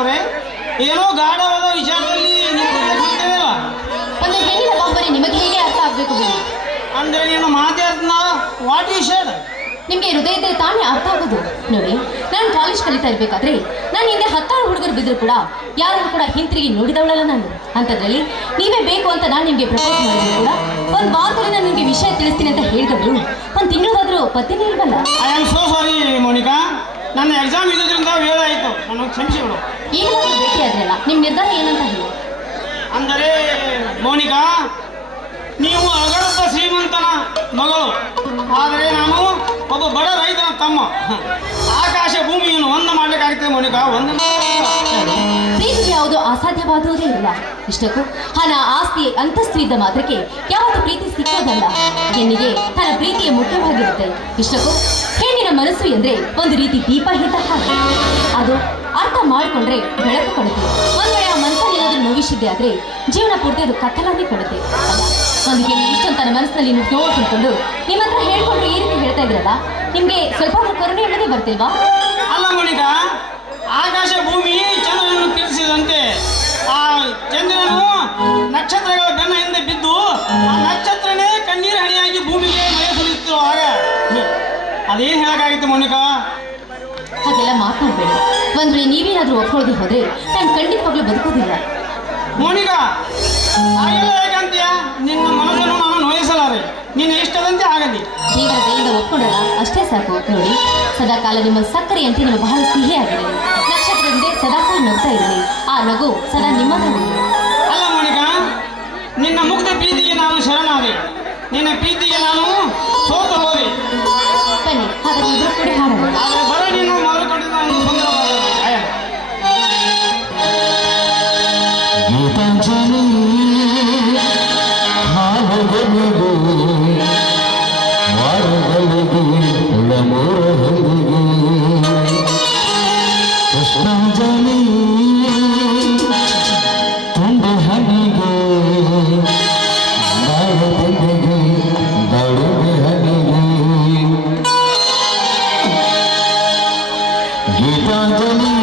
ಅವರೇ ಏನೋ ಗಾಢವಾದ ವಿಚಾರದಲ್ಲಿ ನೀವು ಒಂದು ಹೆಣ್ಣಿನ ಭಾವನೆ ನಿಮಗೆ ಹೇಗೆ ಅರ್ಥ ಆಗ್ಬೇಕು ಬಿಡಿ. ಅಂದ್ರೆ ನೀನು ಮಾತಾಡ್ತನ ವಾಟ್ ಯು ಶೇಡ್ ನಿಮ್ಗೆ ಹೃದಯ ಇದ್ದರೆ ತಾನೇ ಅರ್ಥ ಆಗೋದು. ನೋಡಿ, ನಾನು ಕಾಲೇಜ್ ಕಲಿತಾ ಇರ್ಬೇಕಾದ್ರೆ ನಾನು ಹಿಂದೆ 10 ಹುಡುಗರು ಬಿದ್ರು ಕೂಡ ಯಾರನ್ನು ಕೂಡ ಹಿಂತಿರುಗಿ ನೋಡಿದವಳಲ್ಲ ನಾನು. ಅಂಥದ್ರಲ್ಲಿ ನೀವೇ ಬೇಕು ಅಂತ ನಾನು ನಿಮಗೆ ಪ್ರಪೋಸ್ ಮಾಡಿದ್ರು ಕೂಡ ಒಂದು ವಾರದಲ್ಲಿ ನಾನು ನಿಮಗೆ ವಿಷಯ ತಿಳಿಸ್ತೀನಿ ಅಂತ ಹೇಳಿದ್ರು ಒಂದು ತಿಂಗಳಾದ್ರೂ ಪತ್ತೆನೇ ಇಲ್ವಲ್ಲ. I am so sorry Monica, ನನ್ನ ಎಕ್ಸಾಮ್ ಇದ್ರಿಂದ ವೇಳ ಆಯಿತು, ನನಗೆ ಕ್ಷಮಿಸಿಬಿಡು. ಈಗಲಾದ್ರೂ ಭೇಟಿ ಆದ್ರಲ್ಲ, ನಿಮ್ಮ ನಿರ್ಧಾರ ಏನಂತ ಹೇಳಿ. ಅಂದರೆ ಮೋನಿಕಾ, ನೀವು ಅಗಡದ ಶ್ರೀಮಂತನ ಮಗಳು, ಆದರೆ ನಾನು ಒಬ್ಬ ಬಡ ರೈತನ ತಮ್ಮ. ಆಕಾಶ ಭೂಮಿಯನ್ನು ಒಂದು ಮಾಡ್ಲಿಕ್ಕಾಗ್ತದೆ ಮೋನಿಕಾ, ಒಂದು ಪ್ರೀತಿಗೆ ಯಾವುದು ಅಸಾಧ್ಯವಾದುವುದೇ ಇಲ್ಲ. ಇಷ್ಟಕ್ಕೂ ಹಣ, ಆಸ್ತಿ, ಅಂತಸ್ತು ಇದ್ದ ಮಾತ್ರಕ್ಕೆ ಯಾವತ್ತು ಪ್ರೀತಿ ಸಿಕ್ಕೋದಲ್ಲ. ಹೆಣ್ಣಿಗೆ ತನ್ನ ಪ್ರೀತಿಯೇ ಮುಖ್ಯವಾಗಿರುತ್ತೆ. ಇಷ್ಟಕ್ಕೂ ಹೆಣ್ಣಿನ ಮನಸ್ಸು ಎಂದ್ರೆ ಒಂದು ರೀತಿ ದೀಪ ಹಿತ ಹಾಗೆ. ಅದು ಅರ್ಥ ಮಾಡಿಕೊಂಡ್ರೆ ಬೆಳಕು ಕೊಡುತ್ತೆ. ಒಂದ್ ವೇಳೆ ಆ ಮನಸ್ಸಲ್ಲಿ ಏನಾದ್ರೂ ನೋವಿಸಿದ್ದೆ ಆದ್ರೆ ಜೀವನ ಪೂರ್ತಿ ಅದು ಕತ್ತಲನ್ನೇ ಕೊಡುತ್ತೆ. ಅಲ್ಲ, ಒಂದು ಹೆಣ್ಣು ಇಷ್ಟೊಂದು ತನ್ನ ಮನಸ್ಸಿನಲ್ಲಿ ನೋವು ತಿಳ್ಕೊಂಡು ನಿಮ್ಮ ಹತ್ರ ಹೇಳ್ಕೊಂಡ್ರು ಈ ರೀತಿ ಹೇಳ್ತಾ ಇದ್ರಲ್ಲ, ನಿಮ್ಗೆ ಸ್ವಲ್ಪ ಕರುಣೆ ಅನ್ನೋದೇ ಬರ್ತಿಲ್ವಾ? ಅಲ್ಲ ಮೋನಿಕಾ, ಆಕಾಶ ಭೂಮಿ ಚಂದ್ರನನ್ನು ತಿಳಿಸಿದಂತೆ ಆ ಚಂದ್ರನು ನಕ್ಷತ್ರಗಳ ಬೆನ್ನ ಹಿಂದೆ ಬಿದ್ದು ಆ ನಕ್ಷತ್ರನೇ ಕಣ್ಣೀರು ಹಣಿಯಾಗಿ ಭೂಮಿಗೆ ಮಳೆ ಸುರಿಯುತ್ತಿರುವಾಗ ಅದೇನು ಹೇಳಕ್ಕಾಗಿತ್ತು ಮೋನಿಕಾ? ಹಾಗೆಲ್ಲ ಮಾತನಾಡಬೇಡಿ. ಒಂದ್ ವೇಳೆ ನೀವೇನಾದ್ರೂ ಒಪ್ಕೊಳ್ಳದೆ ಹೋದ್ರೆ ನಾನು ಖಂಡಿತವಾಗ್ಲೂ ಬದುಕೋದಿಲ್ಲ. ಮೋನಿಕಾ, ಹಾಗೆಲ್ಲ ಹೇಗಂತೀಯ? ನಿನ್ನ ಮನಸ್ಸನ್ನು ನಾನು ನೋಯಿಸಲಾರೆ, ನಿನ್ನ ಇಷ್ಟದಂತೆ ಆಗಲಿ. ದೇವರ ದಯೆಯಿಂದ ಒಪ್ಕೊಂಡ್ರಲ್ಲ ಅಷ್ಟೇ ಸಾಕು. ನೋಡಿ, ಸದಾಕಾಲ ನಿಮ್ಮ ಸಕ್ಕರೆಯಂತೆ ನೀವು ಬಹಳ ಸಿಹಿಯಾಗಿರಲಿ, ನಕ್ಷತ್ರದಿಂದ ಸದಾಕಾಲ ನಗ್ತಾ ಇರಲಿ. ಆ ನಗು ಸದಾ ನಿಮ್ಮದಾಗಲಿ. ಅಲ್ಲ ಮೋನಿಕಾ, ನಿನ್ನ ಮುಗ್ಧ ಪ್ರೀತಿಗೆ ನಾನು ಶರಣಾದೆ, ನಿನ್ನ ಪ್ರೀತಿಗೆ ನಾನು ಸೋತು ಹೋದೆ. ಬನ್ನಿ, ಹಾಗಾಗಿ ಇಬ್ಬರು ಕೂಡಿ ಹಾಡೋಣ. ಆದರೆ ಬರ ನೀನು ಮೊದಲು ಕೊಟ್ಟಿದ್ದ ಒಂದು ಸುಂದರವಾದ ಗಾಯನ. ಗೀತಾಂಜಲಿ ಹಾಲುಗಳಿಗೆ ವಾರಗಳಿಗೆ ಉಳಮೂರ ಹೊಂದಿಗೆ ಪುಷ್ಪಾಂಜಲಿ ತುಂಬ ಹನಿಗೆ ಬಾಳಬಂದಿಗೆ ಬಾಳುವೆ ಹನಿಗೆ ಗೀತಾಂಜಲಿ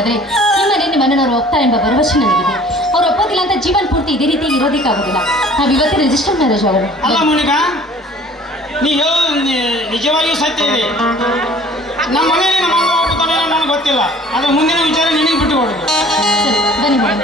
ಹಾಗಾದ್ರೆ ನಿಮ್ಮ ಮನೆಯವರು ಒಪ್ತಾರೆ ಎಂಬ ಭರವಸೆ ನನಗಿದೆ. ಅವ್ರು ಒಪ್ಪೋದಿಲ್ಲ ಅಂತ ಜೀವನ ಪೂರ್ತಿ ಇದೇ ರೀತಿ ಇರೋದಕ್ಕಾಗೋದಿಲ್ಲ. ನಾವು ಇವತ್ತು ರಿಜಿಸ್ಟರ್ ಮ್ಯಾರೇಜ್ ಆಗೋಣ. ಅಲ್ಲ ಮೋನಿಕಾ, ನೀ ಹೇಳೋದು ನಿಜವಾಗಿಯೂ ಸತ್ಯ ಇದೆ. ನಮ್ಮ ಮನೆಯಲ್ಲಿ ನಮ್ಮ ಅಣ್ಣ ಒಪ್ಪುತ್ತಾನೆ ನನಗೆ ಗೊತ್ತಿಲ್ಲ. ಆದರೆ ಮುಂದಿನ ವಿಚಾರ ನಿನಗೆ ಬಿಟ್ಟು ಕೊಡೋದು. ಸರಿ, ಬನ್ನಿ ಮೇಡಮ್.